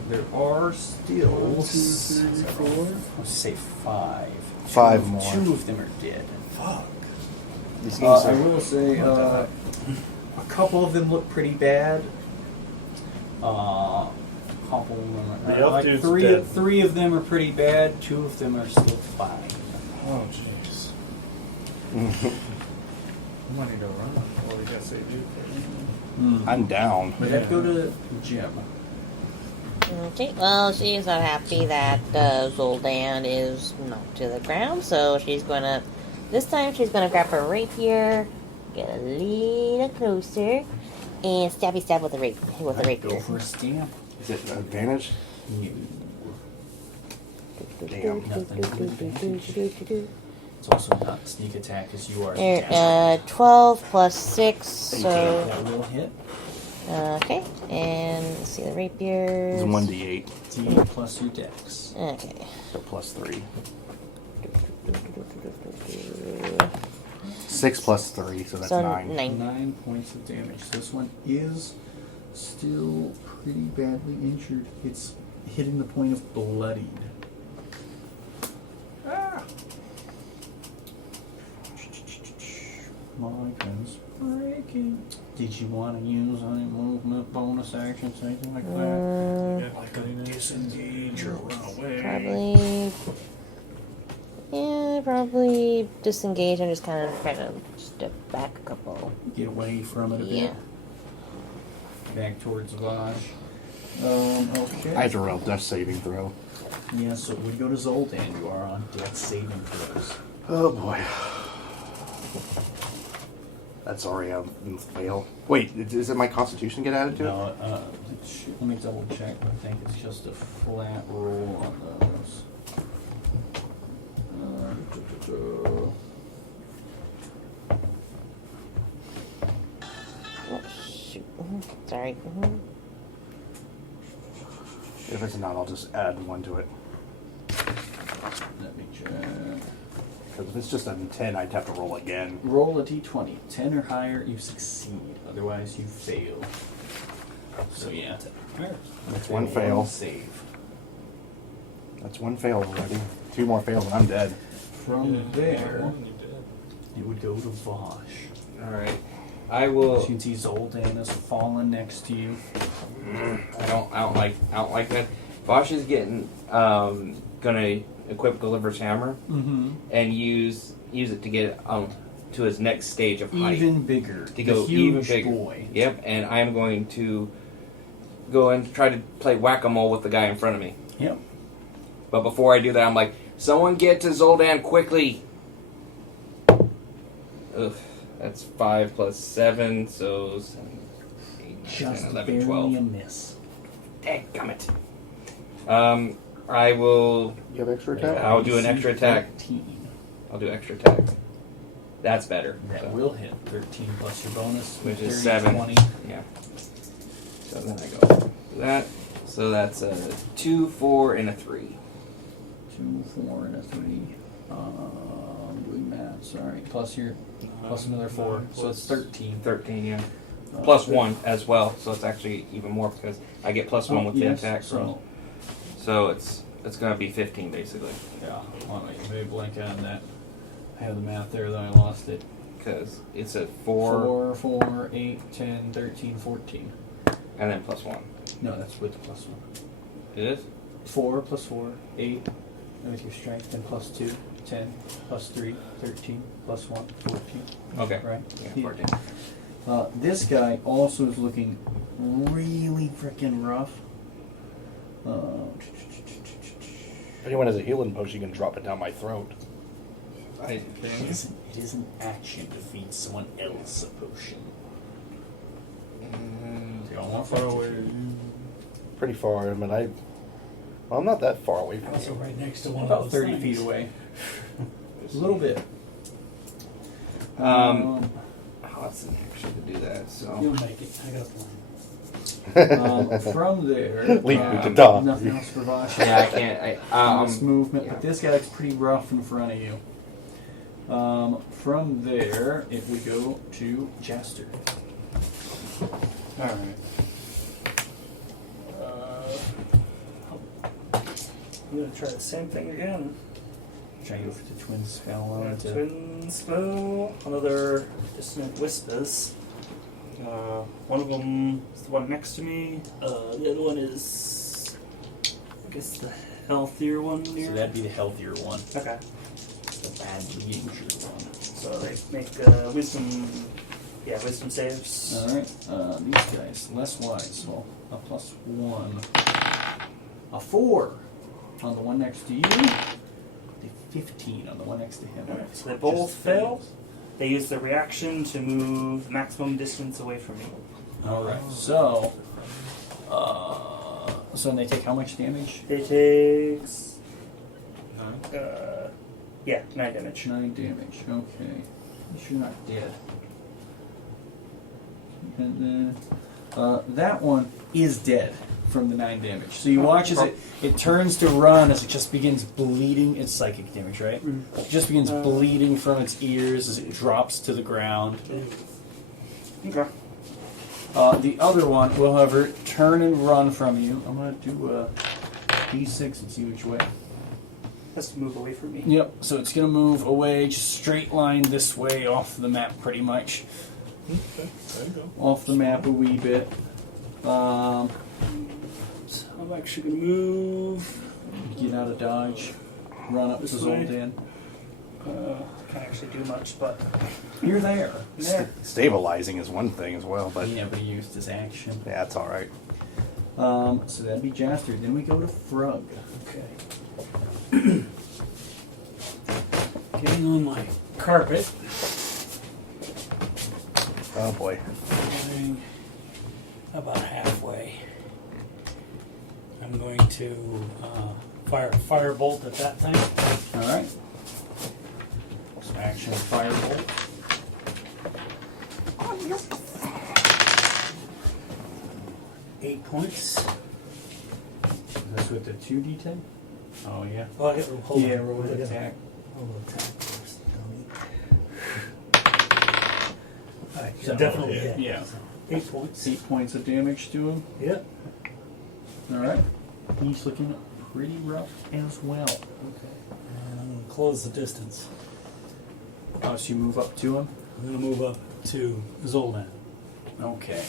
There are still 1, 2, 3, 4. Let's say 5. 5 Two- more. 2 of them are dead. Fuck. These I games are- will say a couple of them look pretty bad. Couple of them The are elf like dude's three. dead. 3 of them are pretty bad. 2 of them are still fine. Oh, jeez. I might need to run. Well, we got to save you. I'm down. But I'd go to Jim. Okay, well, she's not happy that Zoldan is knocked to the ground, so she's gonna. This time she's gonna grab her rapier, get a little closer, and stabby stab with a rapier. Go for a stamp. Is it an advantage? Damn. It's also not sneak attack as you are. There, 12 plus 6, so. That will hit. Okay, and let's see the rapier. It's 1d8, D plus your dex. Okay. so plus 3. 6 plus 3, so that's So 9. 9 points of damage. This one is still pretty badly injured. It's hitting the point of bloodied. My pen's breaking. Did you want to use any movement bonus actions, anything like that? Like a disengage or run away. Probably disengage and just kind of try to step back a couple. Get away from it a Yeah. bit. Back towards Vash. Okay. I have to roll death saving throw. Yeah, so it would go to Zoltan. You are on death saving throws. Oh boy. That's already a fail. Wait, is it my constitution get added to it? No, let me double check. I think it's just a flat roll on those. Oh, shoot. Sorry. If it's not, I'll just add 1 to it. Let me check. Because if it's just a 10, I'd have to roll again. Roll a d20. 10 or higher, you succeed. Otherwise, you fail. So yeah, 10 or higher. That's 1 fail. Save. That's 1 fail already. 2 more fails and I'm dead. From there, it would go to Vosh. Alright. I will. You can see Zoltan is fallen next to you. I don't like that. Vosh is getting gonna equip Gulliver's hammer Mm-hmm. and use it to get to his next stage of height. Even bigger. To go the even huge bigger. boy. Yep, and I'm going to go and try to play whack-a-mole with the guy in front of me. Yep. But before I do that, I'm like, someone get to Zoldan quickly. Ugh, that's 5 plus 7, so 7, 8, 9, 10, Just 11, barely 12. a miss. Dadgummit. I will. You have extra attack? I'll do an extra attack. 13. I'll do extra attack. That's better. That So, will hit. 13 plus your bonus, which is 30, 7. 20. Yeah. So then I go that. So that's a 2, 4, and a 3. 2, 4, and a 3. Doing math. Sorry. Plus another 4. So it's 13. 13, yeah. Plus 1 as well, so it's actually even more because I get plus 1 with the yes, attack. So it's going to be 15 basically. Yeah. Well, maybe blank on that. I have the math there, though I lost it. Because it's a 4 4, 8, 10, 13, 14. and then plus 1. No, that's with the plus 1. It is? 4 plus 4, 8, and with your strength, then plus 2, 10, plus 3, 13, plus 1, 14. Okay. Right? Yeah, 14. This guy also is looking really freaking rough. If anyone has a healing potion, you can drop it down my throat. It is an action to feed someone else a potion. How far away? Pretty far, but I'm not that far away from Also you. right next to one About of those 30 things. feet away. A little bit. What's an action to do that? You'll So make it. I got a plan. From there, Leave me to die. nothing else for Vash. yeah, I can't. This movement, yeah. but this guy looks pretty rough in front of you. From there, if we go to Jaster. Alright. I'm going to try the same thing again. Trying to go for the twin spell on it. Twin spell, another dissonant whispers. One of them is the one next to me. The other one is, I guess, the healthier one near. So that'd be the healthier one. Okay. The badly injured one. So they make wisdom saves. Alright, these guys, less wise, so a plus 1. A 4 on the one next to you. A 15 on the one next to him. Alright, so they both fail. They use their reaction to move the maximum distance away from me. Alright, so then they take how much damage? It takes 9. 9 damage. 9 damage, okay. At least you're not dead. And then that one is dead from the 9 damage. So you watch as it turns to run as it just begins bleeding. It's psychic damage, right? It just begins bleeding from its ears as it drops to the ground. Okay. The other one will, however, turn and run from you. I'm going to do a d6 and see which way. Has to move away from me. Yep, so it's going to move away, just straight line this way off the map pretty much. Okay, there you go. Off the map a wee bit. So I'm actually going to move. Get out of dodge. Run up to This way? Zoldan. Can't actually do much, but You're there. there. Stabilizing is one thing as well, but He never used his action. yeah, it's all right. So that'd be Jaster. Then we go to Frug. Okay. Getting on my carpet. Oh boy. Getting about halfway. I'm going to fire a firebolt at that thing. Alright. So action firebolt. Eight points. That's with the 2d10? Oh, yeah. Oh, I get hold on. Roll with attack. Roll attack first. Alright, So definitely yeah. hit. Yeah. So 8 points. 8 points of damage to him. Yep. Alright. He's looking pretty rough as well. Okay. And I'm going to close the distance. So you move up to him? I'm going to move up to Zoldan. Okay.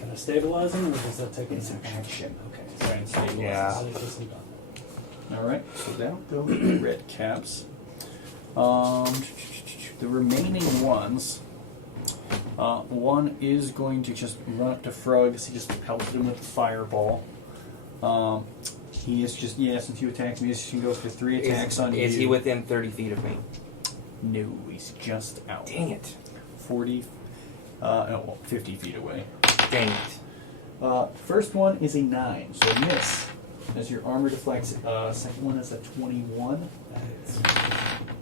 Can I stabilize him, or does that take It's an an action? action. Okay. Try and stabilize. Yeah. I'll just leave it. Alright, so that'll go to the red caps. The remaining ones, one is going to just run up to Frug, so he just pelted him with the fireball. He is just, since you attacked me, he can go for 3 attacks on you. Is he within 30 feet of me? No, he's just out. Dang it. 40, 50 feet away. Dang it. First one is a 9, so miss. As your armor deflects. Second one is a 21.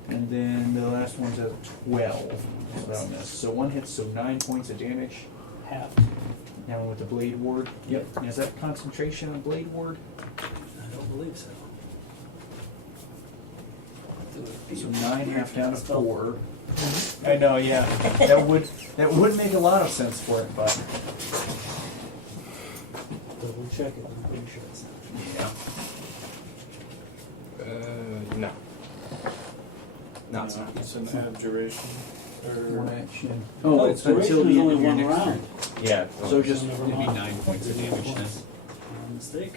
And then the last one's a 12. So that'll miss. So one hits, so 9 points of damage. Half. Now with the Blade Ward. Yep. And is that concentration on Blade Ward? I don't believe so. So 9 half down to 4. I know, yeah. That would make a lot of sense for it, but Double check it. I'm pretty sure it's not. yeah. No. No, it's not. It's an abjuration. One action. Oh, Oh, it's until duration the is end only of your one next round. turn. Yeah. So just Never It'd be mind. 9 points of damage then. Mistake.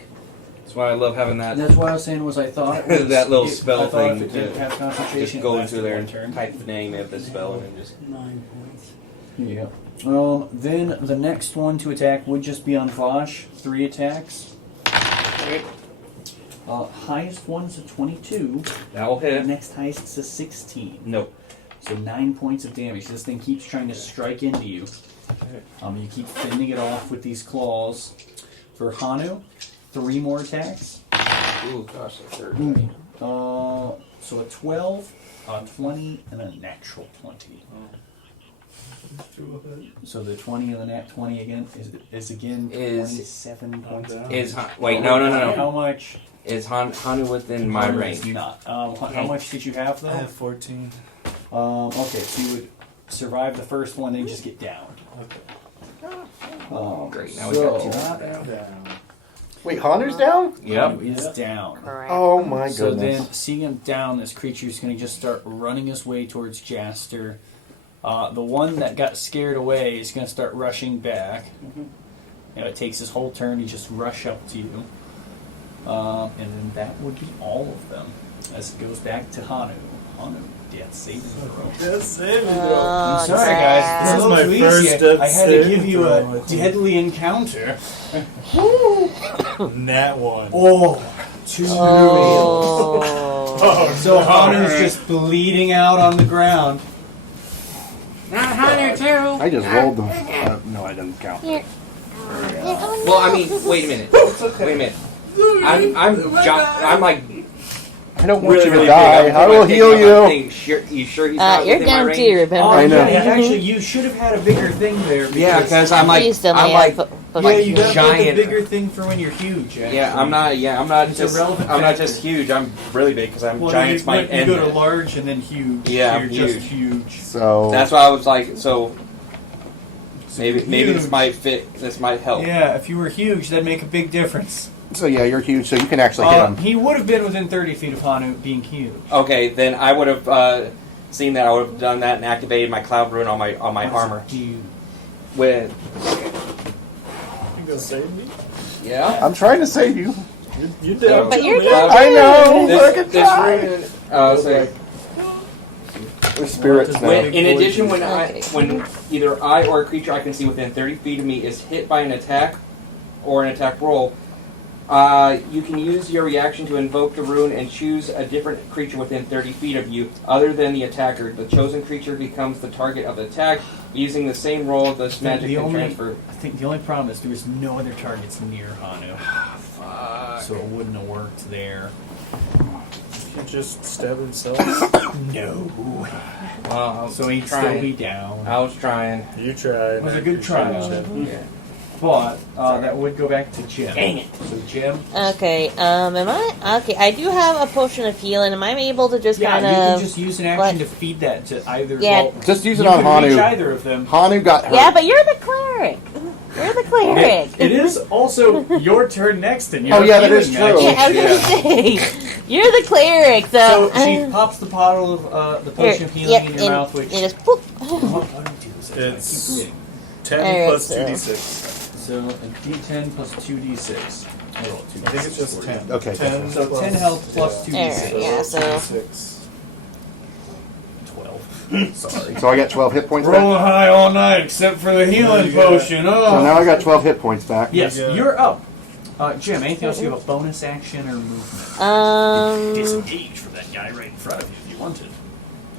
That's why I love having And that that's what I was saying was I thought it was, that little I spell thought thing if it didn't to have concentration, just it go lasted into there one and turn. type the name of the spell and then just. 9 points. Yeah. Then the next one to attack would just be on Vosh. 3 attacks. Highest one's a 22. That will The hit. next highest is a 16. Nope. So 9 points of damage. This thing keeps trying to strike into you. You keep fending it off with these claws. For Hanu, 3 more attacks. Ooh, gosh, that's hurt. So a 12, a 20, and a natural 20. So the 20 and the nat 20 again is again Is- 27 points. of Is damage. wait, no. How much? Is Hanu within my Hanu range? is not. How much did you have though? I have 14. Okay, so you would survive the first one, then just get down. Okay. Great. Now we got two. Down. Wait, Hanu's down? Yep. Is down. Correct. Oh my So goodness. then, seeing him down, this creature is going to just start running his way towards Jaster. The one that got scared away is going to start rushing back. It takes his whole turn to just rush up to you. And then that would be all of them. As it goes back to Hanu. Hanu, death saving throw. That's saving throw. Oh, I'm sorry, guys. This is my Easy. first death I had to saving give you throw, I a think. deadly encounter. Nat 1. Oh, 2 Oh. Oh, So no. Hanu's just bleeding out on the ground. Not Hanu too. I just rolled them. No, I didn't count. Here. Well, I mean, wait a minute. Wait a minute. I'm like I don't want really, you to really die. big. I will heal you. You sure he's not You're within my down range? too, remember? I know. Yeah, actually, you should have had a bigger thing there. Yeah, because I'm like, You still I'm may like, have yeah, you got to put the giant. bigger thing for when you're huge. Actually. Yeah, I'm not. Yeah, I'm not It's a just. relevant I'm not factor. just huge. I'm really big because I'm Well, giants you, might you end go to it. large and then huge. Yeah, you're I'm just huge. So That's why I was like, so maybe huge. this might fit. This might help. Yeah, if you were huge, that'd make a big difference. So yeah, you're huge. So you can actually hit him. He would have been within 30 feet of Hanu being huge. Okay, then I would have seen that. I would have done that and activated my cloud rune on my armor. Dude. With You gonna save me? yeah. I'm trying to save you. You did. But you're Uh, I know. Look at This that. rune. So The spirits now. in addition, when Okay. when either I or a creature I can see within 30 feet of me is hit by an attack or an attack roll, you can use your reaction to invoke the rune and choose a different creature within 30 feet of you, other than the attacker. The chosen creature becomes the target of the attack. Using the same roll, this magic The can only- transfer. I think the only problem is there was no other targets near Hanu, Fuck. so it wouldn't have worked there. He just stabbed himself. No. Well, So he'd trying. still be down. I was trying. You tried. It was I a good try. appreciate it. Yeah. But that would go back to Jim. Dang it. So Jim, Okay, am I? Okay, I do have a potion of healing. Am I able to just yeah, kind you can of. just use an action to feed that to either. Yeah. Well, Just use it you on can reach Hanu. either of them. Hanu got hurt. Yeah, but you're the cleric. You're the cleric. It is also your turn next, and you're Oh, yeah, that healing is true. magic. Yeah, I was gonna say you're the cleric. So So, she pops the bottle of the potion of healing in your mouth, which. it just poop. What do I do this? I It's keep forgetting. 10 Alright, plus so- 2d6. So a D10 plus 2d6. I roll 2d6. I think it's just 10. Okay. 10 So plus, 10 health plus 2d6. Alright, yeah, so- 2d6. 12. Sorry. So I got 12 hit points back. Rolling high all night except for the healing Yeah. potion. So Oh. now I got 12 hit points back. Yes, Yeah. you're up. Jim, anything else? You have a bonus action or movement? Disengage from that guy right in front of you if you wanted.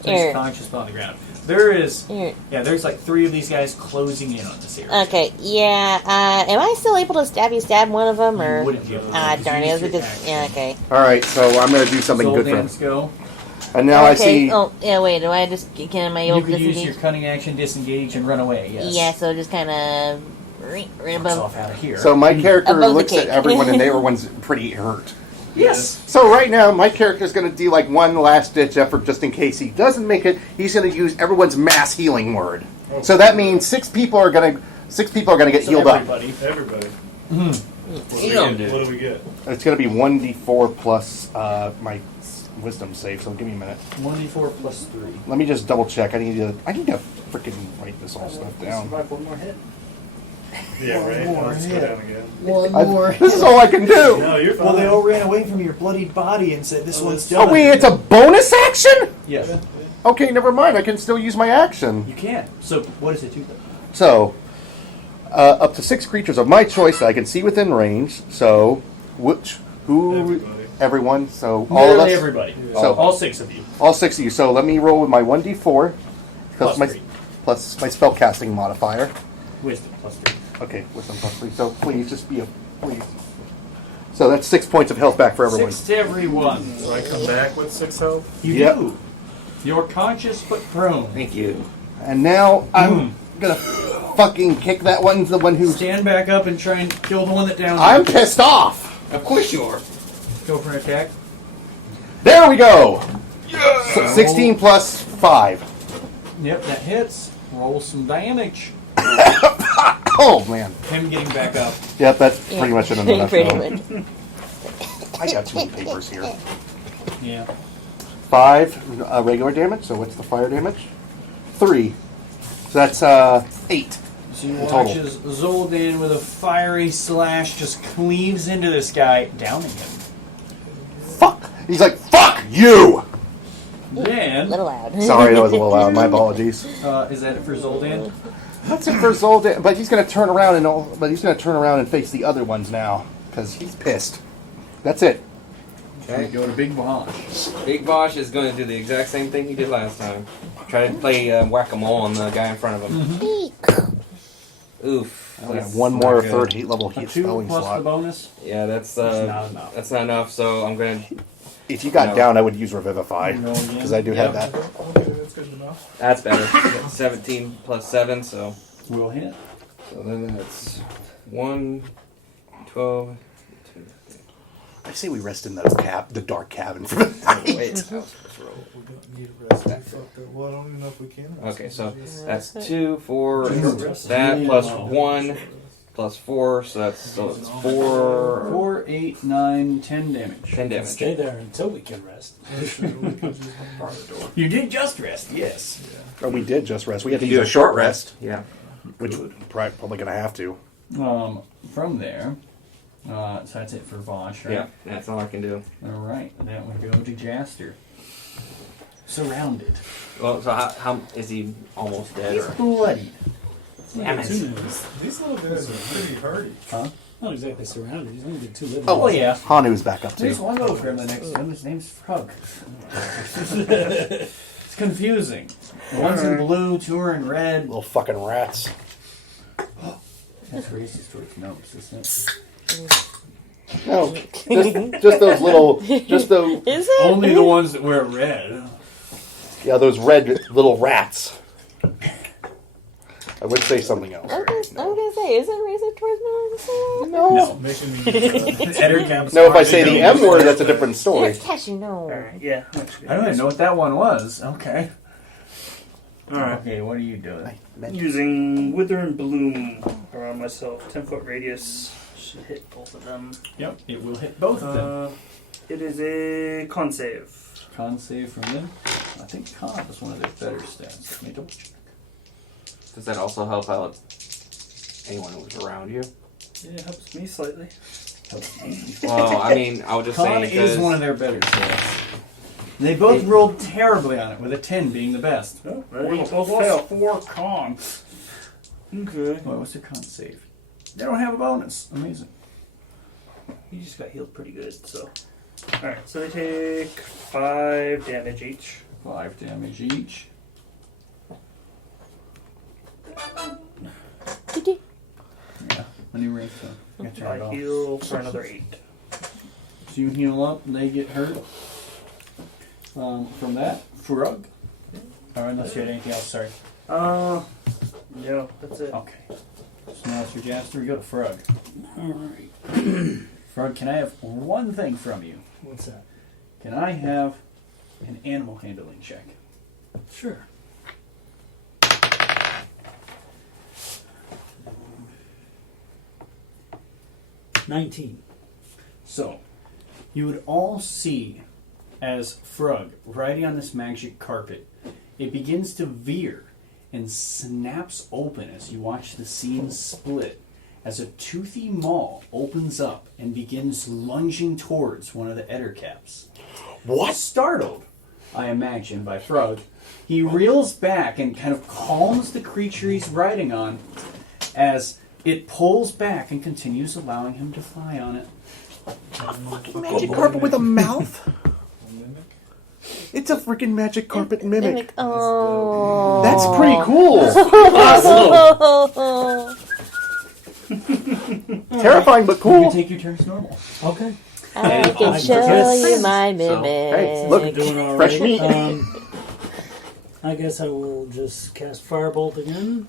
So he's Here. conscious on the ground. There is, Here. yeah, there's like 3 of these guys closing in on this area. Okay, yeah. Am I still able to stab one of them, or? You wouldn't be able to. Darn it! Use It was your because yeah. action. Okay. All right, so I'm going to do something Soul good for him. dance go. And now I Okay. see. Oh, yeah. Wait. Do I just am I able You to could use disengage? your cunning action, disengage, and run away. Yes. Yeah. So just kind of right Knocks above. off out of here. So my character Above the looks at cake. everyone, and everyone's pretty hurt. yes. So right now, my character's going to do like one last ditch effort, just in case he doesn't make it. He's going to use everyone's mass healing word. So that means 6 people are going to get So healed everybody. Everybody. Damn, dude. What do we get? up. It's going to be 1d4 plus my wisdom save, so give me a minute. 1d4 plus 3. Let me just double check. I need to freaking write this all stuff down. Survive one more hit. Yeah, One right. more Let's go hit. down again. One more. This is all I can do. No, you're fine. Well, they all ran away from your bloodied body and said, "This one's done." Oh wait, it's a bonus action? Yes, Okay, never mind. I can still use my action. you can. So, what does it do? So, up to 6 creatures of my choice that I can see within range. So, Everybody. everyone. So all of Nearly us. everybody. So- all 6 of you. All 6 of you. So let me roll with my 1d4 Plus my 3. plus my spellcasting modifier. Wisdom plus 3. Okay, wisdom plus 3. So please just be a please. So that's 6 points of health back for everyone. 6 to everyone. So I come back with 6 health. You Yep. do. You're conscious but prone. Thank you. And now I'm gonna fucking kick that one. The one who's. Stand back up and try and kill the one that downed I'm you. pissed off. Of course you are. Go for an attack. There we go. So 16 plus 5. Yep, that hits. Roll some damage. Oh man. Him getting back up. Yep, that's pretty much an enough. Pretty now. much. I got too many papers here. Yeah. 5 regular damage. So what's the fire damage? 3. So that's 8. So you Total. watch as Zoldan with a fiery slash just cleaves into this guy, downing him. Fuck. He's like, fuck you. A Then, little loud. Sorry, that was a little loud. My apologies. is that it for Zoldan? That's it for Zoldan. But he's gonna turn around and face the other ones now because he's pissed. That's it. Okay, go to Big Bosh. Big Bosh is going to do the exact same thing he did last time. Try to play whack-a-mole on the guy in front of him. Oof. I That's have one not more good. 3rd heat level A heat 2 spelling plus slot. the bonus. Yeah, that's Not enough. That's not enough. So I'm gonna. If you got No. down, I would use Revivify Roll again. because I do have Yep. that. Okay, that's good enough. That's better. 17 plus 7, so Will hit. then that's 1, 12. I say we rest in the dark cabin for the night. Wait, I was supposed to roll. We don't need a rest. We fucked up. Well, I don't even know if we can. rest. Okay, so that's 2, 4, Jesus. that Yeah. plus 1 plus 4, so it's 4, 4, 8, 9, 10 damage. 10 damage. Stay there until we can rest. You did just rest, yes. Oh, we did just rest. We had to You use do a short rest. Yeah. which we're probably gonna have to. From there, so that's it for Vosh, right? Yeah, that's all I can do. All right, then we go to Jaster. Surrounded. Well, so how is he almost dead? He's Or? bloodied. Damn it. These little guys are pretty hardy. Huh? Not exactly surrounded. He's only did 2 living. Oh, yeah. Hanu's back up There's too. one over him, the next one. His name's Frog. It's confusing. The one's in blue, 2 are in red. Little fucking rats. That's racist towards gnomes, isn't it? No, just those little, just those, Is it? Only the ones that wear red. yeah, those red little rats. I would say something else. I was gonna say, is it racist towards men? No. Making me. Eder Camp's No, if I say the M word, that's a different story. Yes, Cash, you know. Alright, yeah. I don't even know what that one was. Okay. Alright. Okay, what are you doing? Using Wither and Bloom around myself. 10-foot radius. Should hit both of them. Yep, it will hit both of them. It is a con save. Con save from them. I think con was one of their better stats. Let me double check. Does that also help out anyone who was around you? Yeah, it helps me slightly. Well, I mean, I was just Con saying is one of their better stats. They both rolled terribly on it, with a 10 being the best. Oh, they both fail. 4 con. Okay. What was their con save? They don't have a bonus. Amazing. You just got healed pretty good, so. Alright, so they take 5 damage each. 5 damage each. Yeah, when you rank them. You turn it I off. heal for another 8. So you heal up and they get hurt. From that, Frog. Or unless you had anything else, sorry. No, that's it. Okay. So now it's your Jaster, we go to Frog. Alright. Frog, can I have one thing from you? What's that? Can I have an animal handling check? Sure. $19. So, you would all see as Frog, riding on this magic carpet, it begins to veer and snaps open as you watch the scene split as a toothy maw opens up and begins lunging towards one of the ettercaps. What? Startled, I imagine, by Frog, he reels back and kind of calms the creature he's riding on as it pulls back and continues allowing him to fly on it. Magic carpet with a mouth? It's a freaking magic carpet mimic. Oh. That's pretty cool. Terrifying, but You cool. can take your turns normal. Okay. I can show you my mimic. Hey, look, Doing all fresh right. meat. I guess I will just cast Firebolt again.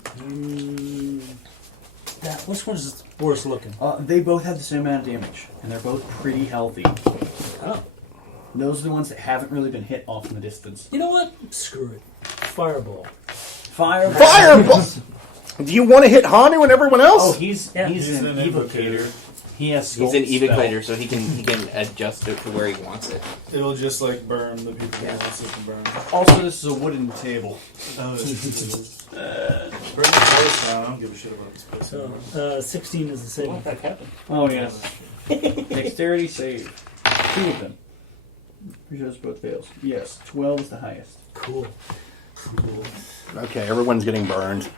Which one's worse looking? They both have the same amount of damage, and they're both pretty healthy. Oh. Those are the ones that haven't really been hit off in the distance. You know what? Screw it. Fireball. Fireball! Do you want to hit Hanu and everyone else? Oh, he's an invocator. evocator. He has He's an sculpt evocator, so he can adjust it to where he wants it. It'll just like burn the people who wants it to burn. spell. Also, this is a wooden table. Oh, it is. Burn the place now. I don't give a shit about this place. So, 16 is the same. What the heck happened? Oh yes. Dexterity save. 2 of them. Pretty sure it's both fails. Yes, 12 is the highest. Cool. Okay, everyone's getting burned.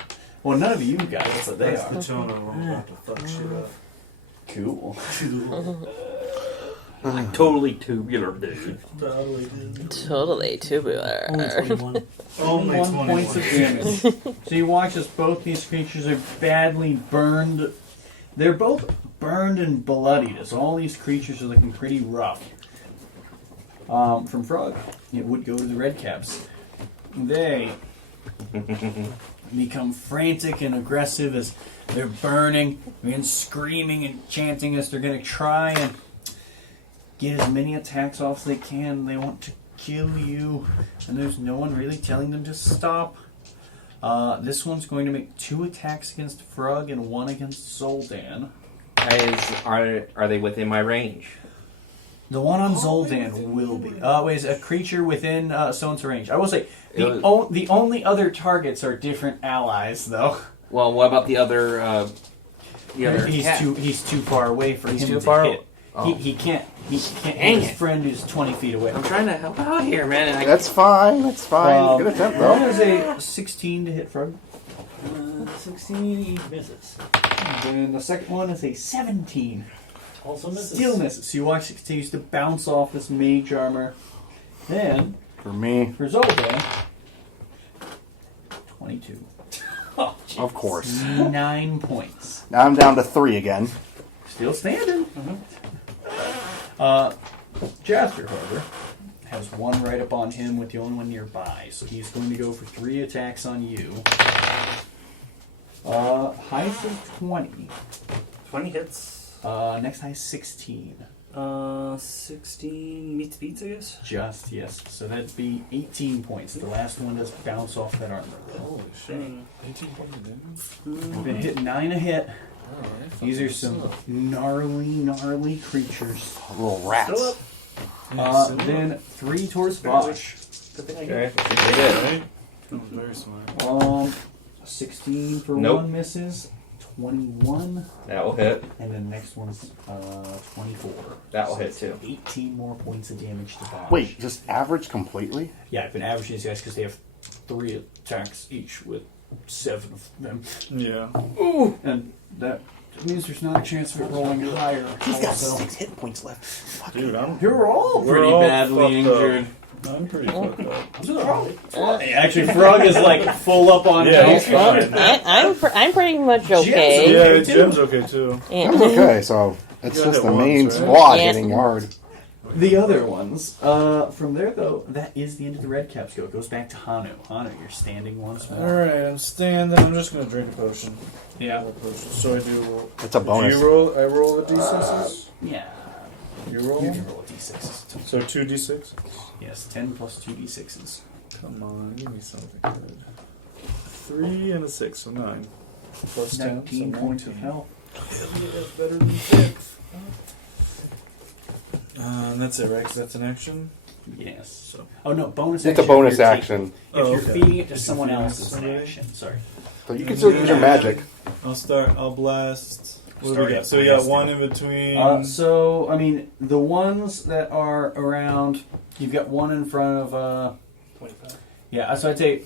Well, none of you guys, but they That's are. the tone of I'm about to fuck shit up. Cool. Totally tubular, dude. Totally tubular. Only 21. Only 1 21 points of damage. So you watch as both these creatures are badly burned. They're both burned and bloodied, as all these creatures are looking pretty rough. From Frog, it would go to the red caps. They become frantic and aggressive as they're burning and screaming and chanting as they're going to try and get as many attacks off as they can. They want to kill you, and there's no one really telling them to stop. This one's going to make 2 attacks against Frog and 1 against Zoldan. Are they within my range? The one on Zoldan will be. Is a creature within Sone's range. I will say, the only other targets are different allies, though. Well, what about the other? He's cat? he's too far away for He's him too to far. hit. Oh. He can't Dang hit his it. friend who's 20 feet away. I'm trying to help out here, man. And That's fine. That's fine. Good attempt, One though. is a 16 to hit Frog. 16 misses. Then the second one is a 17. Also misses. Still misses. So you watch it continues to bounce off this mage armor. Then, For me, for Zoldan, 22. of course. 9 points. Now I'm down to 3 again. Still standing. Jasper, however, has 1 right up on him with the only one nearby. So he's going to go for 3 attacks on you. Highest of 20. 20 hits. Next high 16. 16 meets beats, I guess. Just, yes. So that'd be 18 points. The last one does bounce off that armor. Holy shit. 18 points of damage? Been hit 9 a hit. Alright. These are some gnarly creatures. Little rats. Still up. Then 3 towards Bosch. Good thing I Okay. get They did. Right? That was very smart. 16 for Nope. 1 misses. 21. That will hit. And then the next one's 24. That will hit too. 18 more points of damage to Bosch. Wait, just average completely? Yeah, I've been averaging these guys because they have 3 attacks each with 7 of them. Yeah. Ooh! And that means there's not a chance of it rolling higher. He's got also. 6 hit points left. Dude, You're all We're pretty all badly fucked up. injured. I'm pretty fucked up. Actually, Frog is like full up on Yeah, health. he's fine. I'm pretty much okay. Yeah, okay, too. Jim's okay too. Yeah. I'm okay, so it's You got just hit the once, main right? squad Yeah. hitting hard. The other ones, from there though, that is the end of the red caps go. It goes back to Hanu. Hanu, you're standing once more. Alright, I'm standing. I'm just gonna drink a potion. Yeah. So I do. It's a bonus. Do you roll? I roll the d6s? Yeah. You roll? You can roll a d6. So 2 d6? Yes, 10 plus 2 d6s. Come on, give me something good. 3 and a 6, so 9. Plus 10, 19 so points of 19. health. That's better than 6. And that's it, right? Because that's an action? Yes. So. Oh no, bonus It's action. a bonus if you're action. If Oh, you're okay. feeding it to If someone you're feeding else, it's an somebody? action. Sorry. So you can still use your magic. I'll blast. What do we Started got? So we got blasting. one in between. So I mean, the ones that are around, you've got one in front of. 25. Yeah, so I'd say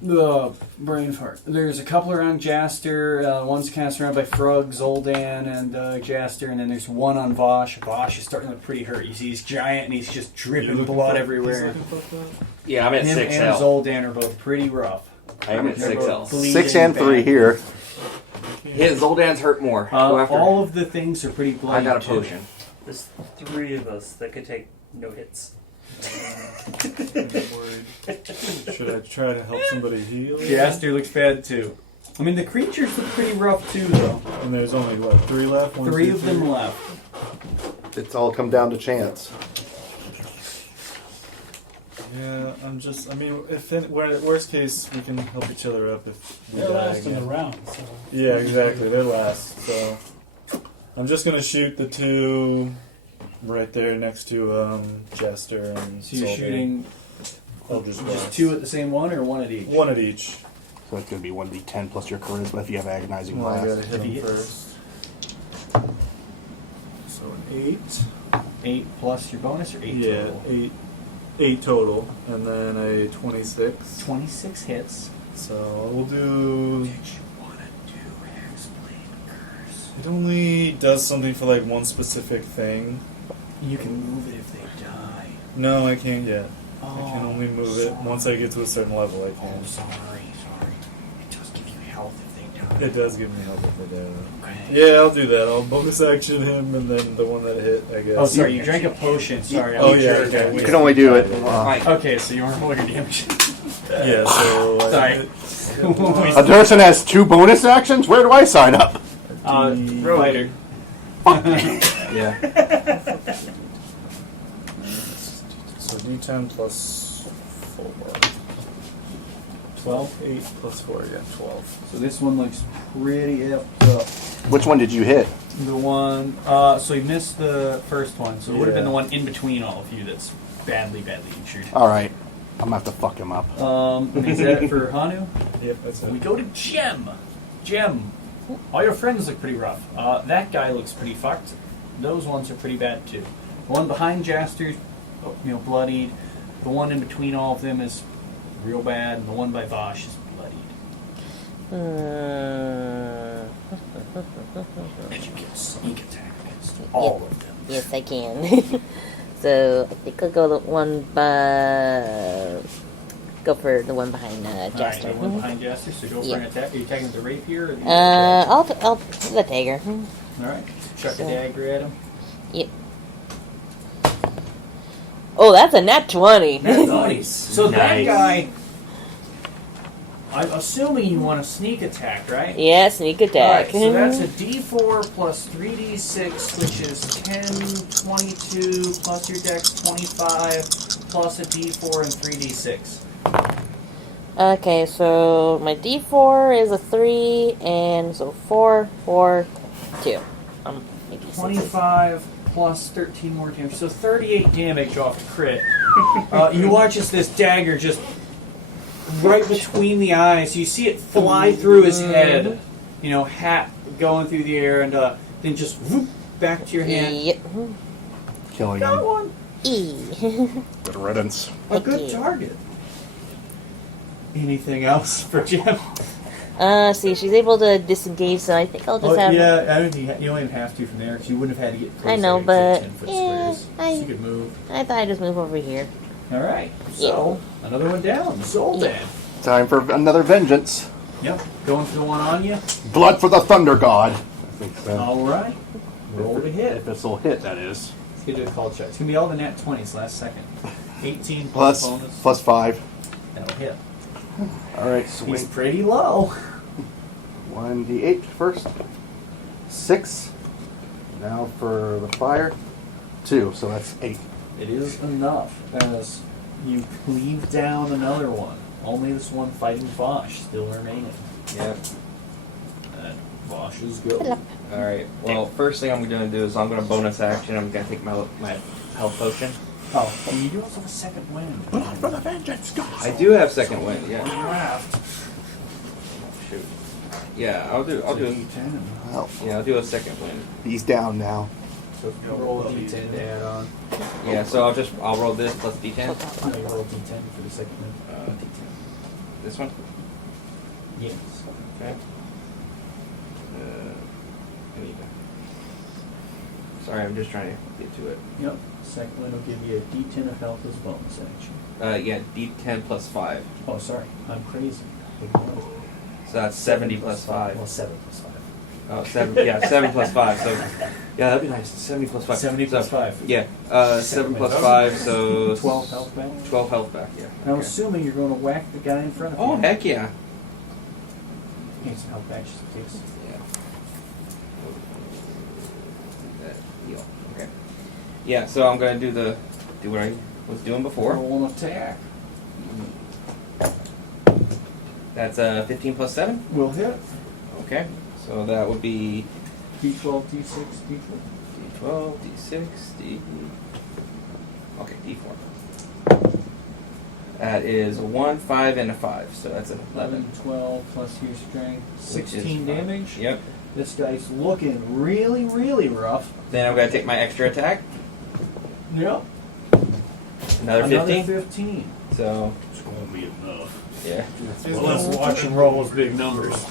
the brain fart. There's a couple around Jaster. One's kind of surrounded by Frug, Zoldan, and Jaster, and then there's one on Vosh. Vosh is starting to look pretty hurt. You see, he's giant and he's just dripping blood everywhere. Yeah, I'm at Him 6 and health. Zoldan are both pretty rough. I'm at They're 6 both health. bleeding 6 and 3 bad. here. Yeah, Zoldan's hurt more. Go after. All of the things are pretty bloody. I got a too. potion. There's 3 of us that could take no hits. Should I try to help somebody heal? Jaster looks bad too. I mean, the creatures look pretty rough too, though. And there's only what, 3 left? 1, 3 2, of them 3? left. It's all come down to chance. Yeah, I mean, if worst case, we can help each other up if we They're die last in the again. round, so. Yeah, exactly. They're last. So I'm just gonna shoot the 2 right there next to Jester and So you're Zoldan. shooting I'll just just blast. 2 at the same one, or 1 at each? 1 at each. So it's going to be 1d10 plus your charisma if you have agonizing Well, I gotta blast. hit If he him hits. first. So an 8. 8 plus your bonus, or 8 Yeah, total? 8 total, and then a 26. 26 hits. So we'll do. Did you want to do Hexblade Curse? It only does something for like one specific thing. You can move it if they die. No, I can't yet. I Oh, can only move it once I get to a certain level. I can. Oh, sorry. It does give you health if they die. It does give me help if I die. Okay. Yeah, I'll do that. I'll bonus action him, and then the one that hit, I guess. Oh, sorry, you drank a potion. Sorry. Oh, I'm yeah, sure. okay. You can only do it. Okay, so you aren't rolling your damage. Yeah, so. Sorry. A person has 2 bonus actions? Where do I sign up? Fighter. Yeah. So D10 plus 4. 12. 8 plus 4, yeah, 12. So this one looks pretty effed up. Which one did you hit? The one, so you missed the first one, so it would have been the one in between all of you that's badly injured. Alright. I'm going to have to fuck him up. Is that it for Hanu? Yep, that's We it. go to Gem. Gem. All your friends look pretty rough. That guy looks pretty fucked. Those ones are pretty bad too. The one behind Jaster's, bloodied. The one in between all of them is real bad, and the one by Vosh is bloodied. And you can sneak attack against all of them. Yes, I can. So I think I'll go go for the one behind Alright, Jaster. the one behind Jaster, so go for Yeah. an attack. Are you attacking with the rapier or the I'll do the dagger. Alright, chuck a So- dagger at him. Yep. Oh, that's a nat 20. Nice. So that Nice. guy, I'm assuming you want a sneak attack, right? Yeah, sneak attack. Alright, so that's a d4 plus 3d6, which is 10, 22, plus your dex 25, plus a d4 and 3d6. Okay, so my D4 is a 3, and so 4, 4, 2. Maybe 6. 25 plus 13 more damage, so 38 damage off the crit. You watch as this dagger just right between the eyes. You see it fly through his head, hat going through the air, and then just whoop, back to your hand. Yep. Killing Got him. one. Good riddance. A good target. Anything else for Jim? See, she's able to disengage, so I think I'll just have. Yeah, I don't think you don't even have to from there because you wouldn't have had to get close. I know, to but 10-foot yeah, squares. I- So you could move. I thought I'd just move over here. All right, so another one down. Zoldan. Time for another vengeance. Yep, going for the one on you. Blood for the Thunder God. I think so. All right, roll to hit. If this will hit, that is. Let's get to a call check. It's gonna be all the nat 20s last second. 18 Plus, bonus. plus 5. That'll hit. Alright, He's swing. pretty low. 1d8 first. 6. Now for the fire. 2, so that's 8. It is enough as you cleave down another one. Only this one fighting Vosh still remaining. Yeah. Vosh actions go. All right. Well, first thing I'm going to do is I'm going to bonus action. I'm going to take my health potion. Oh, you do also have a second wind. For the vengeance, God. I do have second wind. Yeah. Draft. Shoot. Yeah, I'll do. D10. Well, Yeah, I'll do a second wind. he's down now. So roll a D10 to add on. Yeah. So I'll roll this plus D10. No, you roll a D10 for the second wind. D10. This one. Yes. Okay. I need to- Sorry, I'm just trying to get to it. Yep. Second wind will give you a D10 of health as bonus action. Yeah, D10 plus 5. Oh, sorry. I'm crazy. Ignore it. So that's 70 plus 5. Well, 7 plus 5. Oh, 7. Yeah, 7 plus 5. So, yeah, that'd be nice. 70 plus 5. 70 plus So, 5. Yeah, 7 plus 5, so 12 health back. 12 health back. Yeah. And I'm Okay. assuming you're going to whack the guy in front of Oh, you. heck yeah. Need some health back just in case. Yeah. That deal. Okay. Yeah, so I'm gonna do what I was doing before. Roll an attack. That's 15 plus 7. Will hit. Okay. So that would be D12, D6, D12. D12, D6, D. Okay, D4. That is a 1, 5, and a 5. So that's an 11. 12 plus your strength. Which is 16 fine. damage. Yep. This guy's looking really, really rough. Then I'm gonna take my extra attack. Yep. Another 15. 15. So It's going to be enough. yeah. Well, let's watch him roll those big numbers.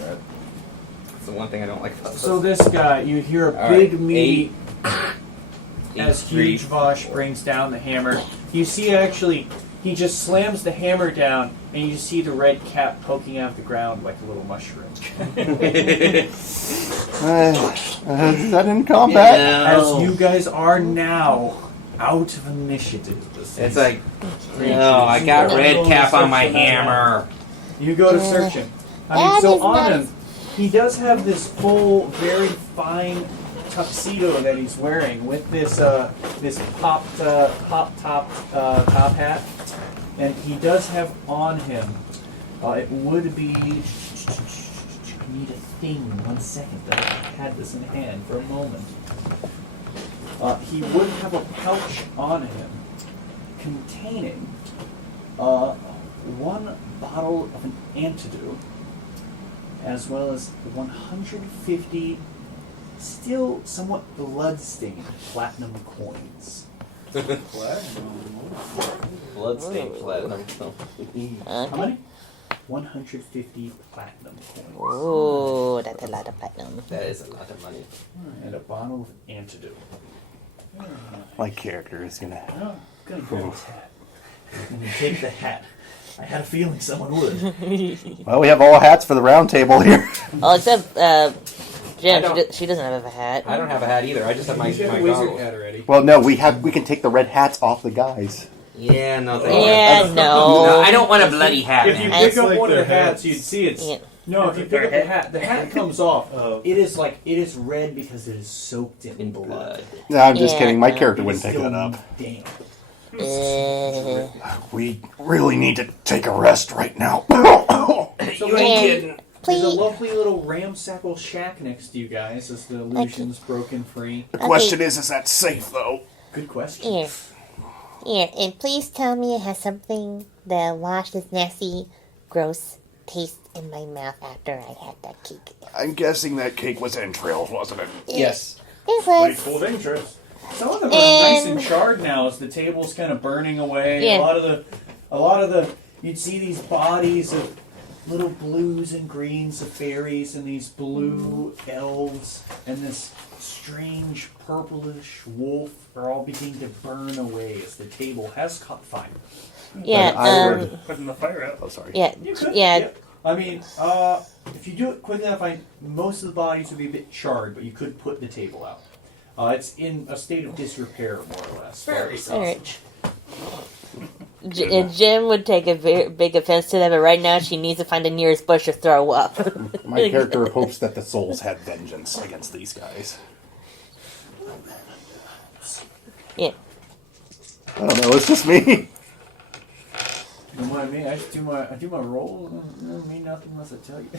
That's the one thing I don't like about So this. this guy, you hear a All big right, meaty Eight, as three. huge Vosh brings down the hammer. You see actually, he just slams the hammer down, and you see the red cap poking out the ground like a little mushroom. That in combat? As you guys are now out of initiative. It's like, no, I got red cap on my hammer. You go to search him. I mean, That so is on nice. him, he does have this full, very fine tuxedo that he's wearing with this this pop top hat, and he does have on him. It would be. I need a thing. 1 second. That I had this in hand for a moment. He would have a pouch on him containing one bottle of an antidote, as well as 150 still somewhat blood-stained platinum coins. Bloodstained platinum. How many? 150 platinum coins. Ooh, that's a lot of platinum. That is a lot of money. And a bottle of antidote. My character is gonna. Oh, I'm gonna grab his hat. And you take the hat. I had a feeling someone would. Well, we have all hats for the round table here. Oh, except Jen, I she doesn't have a hat. I don't have a hat either. I just have my You got my a wizard goggles. hat already. Well, no, we can take the red hats off the guys. Yeah, no, thank Yeah, you. no. No, I don't want a bloody hat, If you man. pick up like one of the their hats, you'd see it's. Yeah. No, if you pick up the hat comes off. Oh. It is red because it is soaked in In blood. blood. No, I'm just Yeah, kidding. My no. character It wouldn't is take still that up. damp. We really need to take a rest right now. So You ain't kidding. there's a Please. lovely little ramshackle shack next to you guys as the illusion's broken free. The question is that safe though? Good question. Here. Here, and please tell me it has something that washed this nasty, gross taste in my mouth after I had that cake. I'm guessing that cake was entrails, wasn't it? Yes. It was. Full of interest. Some of them are nice And- and charred now as the table's kind of burning away. Yeah. A lot of the you'd see these bodies of little blues and greens of fairies and these blue elves and this strange purplish wolf are all beginning to burn away as the table has caught fire. Yeah, Putting the fire out. Oh, sorry. yeah, You could, yeah. I mean, if you do it quick enough, most of the bodies would be a bit charred, but you could put the table out. It's in a state of disrepair, more or less. Very Alright. Jim would take a very big offense to that, but right now she needs to find the nearest bush to throw up. My character hopes that the souls had vengeance against these guys. Yeah. I don't know. It's just me. You know what I mean? I do my roll. It doesn't mean nothing unless I tell you.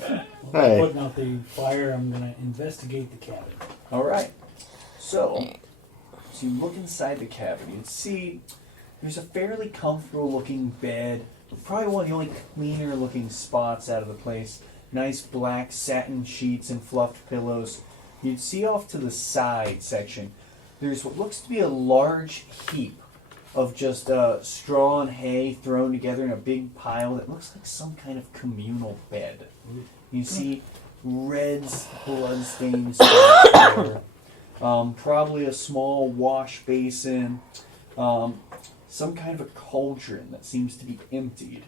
Hey. Putting out the fire, I'm going to investigate the cabin. All right. So you look inside the cabin. You'd see there's a fairly comfortable looking bed. Probably one of the only cleaner looking spots out of the place. Nice black satin sheets and fluffed pillows. You'd see off to the side section, there's what looks to be a large heap of just straw and hay thrown together in a big pile that looks like some kind of communal bed. You see red bloodstains everywhere. Probably a small wash basin. Some kind of a cauldron that seems to be emptied.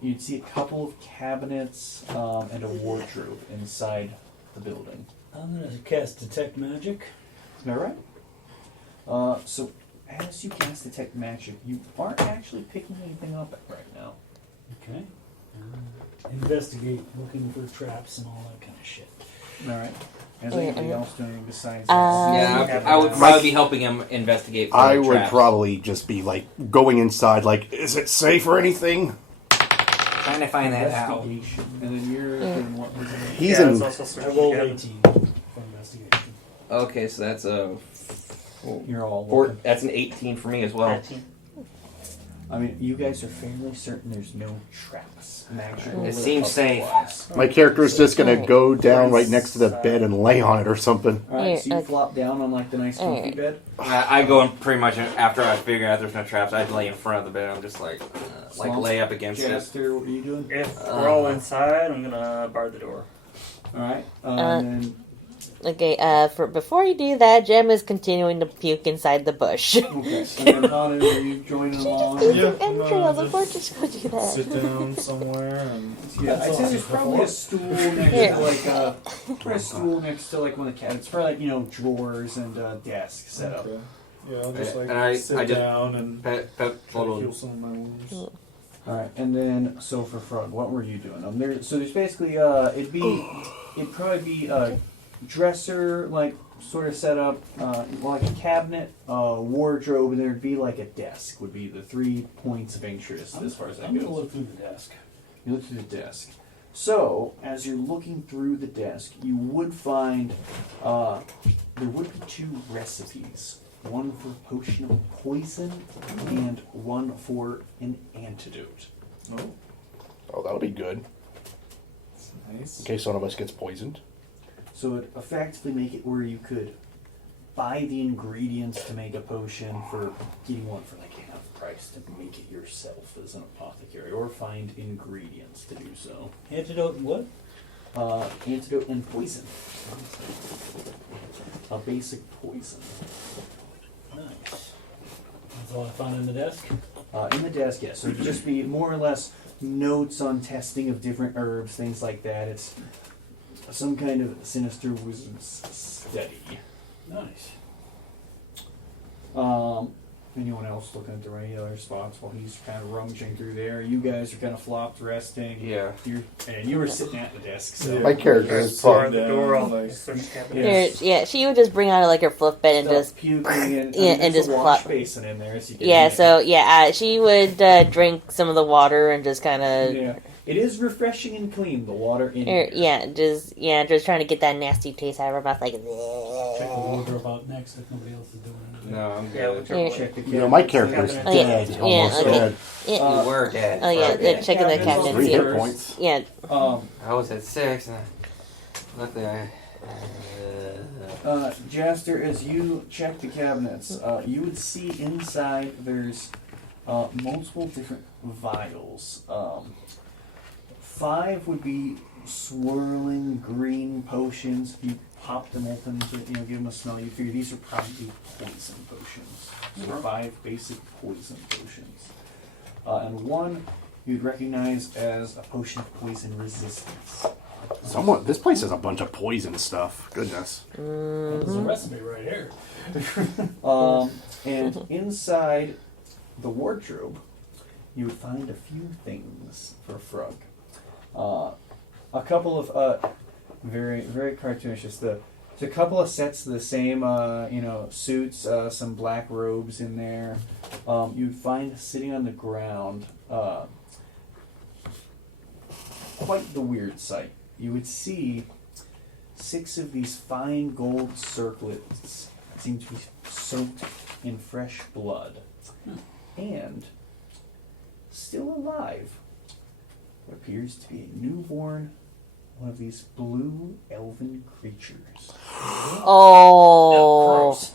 You'd see a couple of cabinets and a wardrobe inside the building. I'm going to cast Detect Magic. Is that right? So as you cast Detect Magic, you aren't actually picking anything up right now. Okay. Investigate, looking for traps and all that kind of shit. All right. Is there anything else doing besides Yeah, I would probably be helping him investigate. For I the would traps. probably just be like going inside, like, is it safe or anything? Trying to find that out. investigation? And then you're doing what was it? He's yeah, in. it's also I searching rolled together. 18 for investigation. Okay, so that's a You're all looking. that's an 18 for me as well. 19. I mean, you guys are fairly certain there's no traps. Magical It or seems safe. otherwise. My character's just gonna go down right next to the bed and lay on it or something. All right, so you Okay. flop down on like the nice comfy bed. I go in pretty much after I figure out there's no traps. I'd lay in front of the bed. I'm just like Slump. lay up against it. Jester, what are you doing? If we're all inside, I'm gonna bar the door. All right, and then Okay, for before you do that, Jem is continuing to puke inside the bush. okay, and then Hanu, are you joining along? Yeah, Entrails, no, of course, just go do that. Sit down somewhere and Yeah, I'd say there's probably a stool next Here. to probably a stool next to like one of the cabinets. Probably like drawers and desk set up. okay. Yeah, I'll just like And I sit just- down and Pet try to little. heal some of my wounds. All right, and then so for Frog, what were you doing? There's basically it'd probably be a dresser like sort of set up like a cabinet, wardrobe, and there'd be like a desk. Would be the 3 points of interest as far as that I'm going to goes. look through the desk. You look through the desk. So, as you're looking through the desk, you would find there would be 2 recipes. One for a potion of poison and one for an antidote. Oh, Oh, that'll be good that's nice. in case one of us gets poisoned. So it effectively make it where you could buy the ingredients to make a potion for getting one for like half price to make it yourself as an apothecary, or find ingredients to do so. Antidote and what? Antidote and poison. A basic poison. Nice. That's all I found in the desk. In the desk, yes. So it'd just be more or less notes on testing of different herbs, things like that. It's some kind of sinister wizard's study. Nice. Anyone else looking at the regular spots while he's kind of rummaging through there? You guys are kind of flopped, resting. Yeah. And you were sitting at the desk, so. Yeah. My character is Bar probably the door, I'll like- search the cabinet. Yeah. Here, yeah, she would just bring out like her fluff bed and So just puking and, Yeah, and there's just a wash plop. basin in there, as you get yeah. in. So yeah, she would drink some of the water and just kind of Yeah. It is refreshing and clean, the water in here. just trying to get that nasty taste out of her mouth, like. Check the wardrobe out next if nobody else is doing anything. No, I'm Yeah, good. whichever Yeah. way. Check the You know, my cabinets. character's Oh, yeah. dead, Yeah, almost okay. dead. Yeah. You were dead. Oh yeah, for a they're bit. checking the Cabinets, cabinets. 3 Yeah. hit points. Yeah. I was at 6. And luckily, Jaster, as you check the cabinets, you would see inside there's multiple different vials. 5 would be swirling green potions. If you pop them open, give them a smell, you figure these are probably poison potions. So 5 basic poison potions. And 1 you'd recognize as a potion of poison resistance. This place has a bunch of poison stuff. Goodness. There's a recipe right here. And inside the wardrobe, you would find a few things for Frog. A couple of very, very cartoonish. There's a couple of sets of the same, suits. Some black robes in there. You'd find sitting on the ground a quite the weird sight. You would see 6 of these fine gold circlets seem to be soaked in fresh blood. And, still alive, what appears to be a newborn, one of these blue elven creatures. Oh. Gross.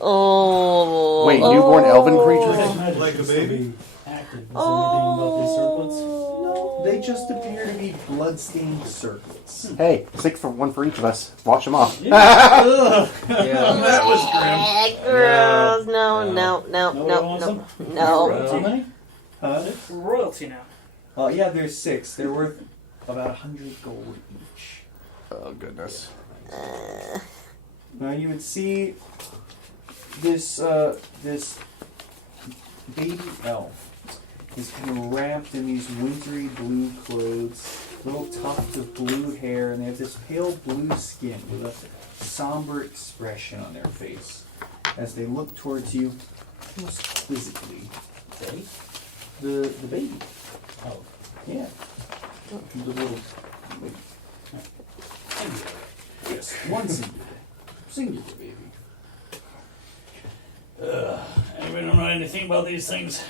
Oh. Wait, newborn elven That creatures? magic Like a can still baby? be active. Is there anything about these circlets? No, they just appear to be blood-stained circlets. Hey, 6 for 1 for each of us. Wash them off. Yeah. That was grim. Gross. No, no, no, No one no, wants no, them? no. How many? Royalty now. Yeah, there's 6. They're worth about 100 gold each. Oh, goodness. Now you would see this this baby elf is kind of wrapped in these wintry blue clothes, little tuft of blue hair, and they have this pale blue skin with a somber expression on their face as they look towards you almost quizzically. They? The baby. Oh. Yeah. The little baby. Yes, one singular baby. Anybody know anything about these things?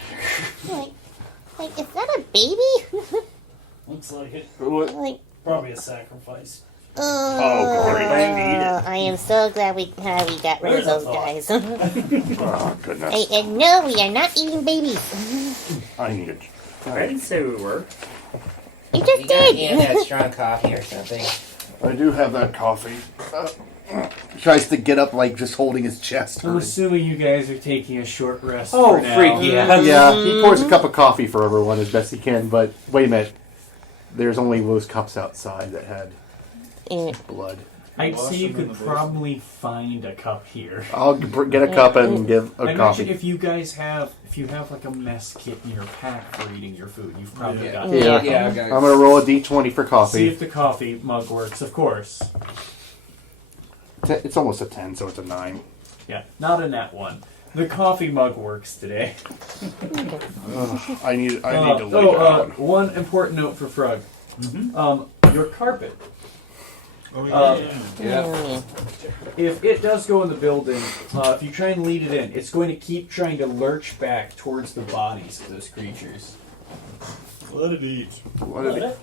Like, is that a baby? Looks like it. Like, Probably a sacrifice. Oh, great. I am so glad we got rid of those guys. Oh, goodness. No, we are not eating babies. I need it. I didn't say we were. You just You did. had strong coffee or something. I do have that coffee. Tries to get up, like, just holding his chest. I'm assuming you guys are taking a short rest Oh, for now. freak, yeah. Yeah, he pours a cup of coffee for everyone as best he can, but wait a minute. There's only those cups outside that had blood. I'd Wash say you them in could the probably find a cup here. I'll get a cup and give a I imagine coffee. if you have like a mess kit in your pack for eating your food, you've probably Yeah. got Yeah. Yeah, I've got I'm gonna roll a d20 for See coffee. if the coffee mug works, of course. It's almost a 10, so it's a 9. Yeah, not in that one. The coffee mug works today. I need to lay down. One important note for Frog. Your carpet. Oh, Yeah. If it does go in the building, if you try and lead it in, it's going to keep trying to lurch back towards the bodies of those creatures. Let it eat. What is it?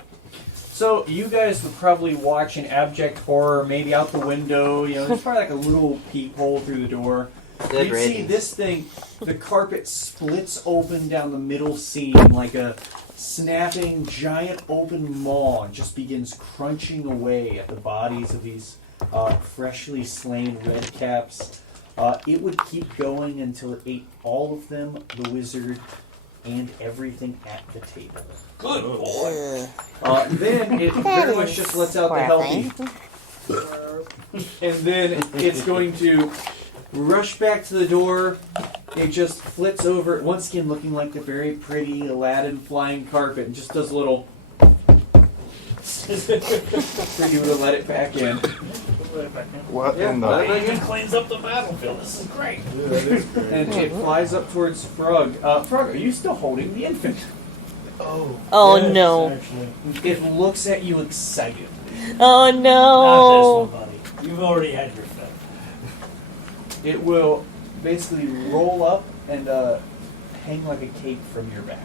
So you guys would probably watch an abject horror, maybe out the window. You know, there's probably like a little peephole through the door. Good You'd see riddance. this thing, the carpet splits open down the middle seam like a snapping giant open maw and just begins crunching away at the bodies of these freshly slain redcaps. It would keep going until it ate all of them, the wizard, and everything at the table. Good Ugh. Then it That very much is just lets out the horrifying. healthy. And then it's going to rush back to the door. It just flits over it, once again looking like the very pretty Aladdin flying carpet, and just does a little for you to let it back in. What in the... It cleans up the battlefield. This is great. Yeah, that is great. And it flies up towards Frog. Frog, are you still holding the infant? Oh. Oh Yes, no. Actually. It looks at you excited. Oh Not no. this one, buddy. You've already had your fill. It will basically roll up and hang like a cape from your back.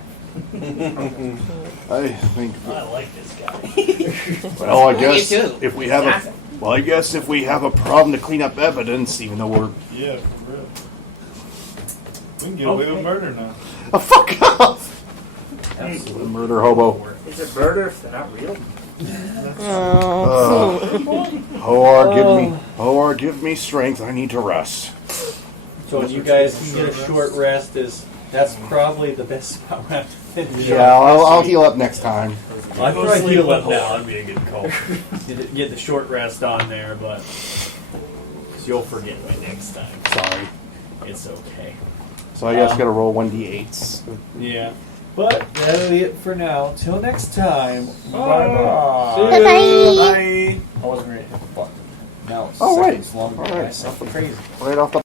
I think... I like this guy. Well, I Me guess too. if we have a... Well, I guess if we have a problem to clean up evidence, even though we're... Yeah, for real. We can get away with murder now. Oh, fuck off! Absolutely. Murder hobo. Is it murder if they're not real? Howard, give me strength. I need to rest. So you guys can get a short rest. That's probably the best spot we have to finish. Yeah, I'll heal up next time. I'd Go probably sleep heal up with now. That'd be a good call. Get the short rest on there, but 'cause you'll forget by next time. Sorry. It's okay. So I guess I gotta roll 1d8s. Yeah. But that'll be it for now. Till next time. Bye Bye-bye. bye. I wasn't ready to hit the button. Now it's Oh, wait. seconds longer. All right. Myself crazy. Right off the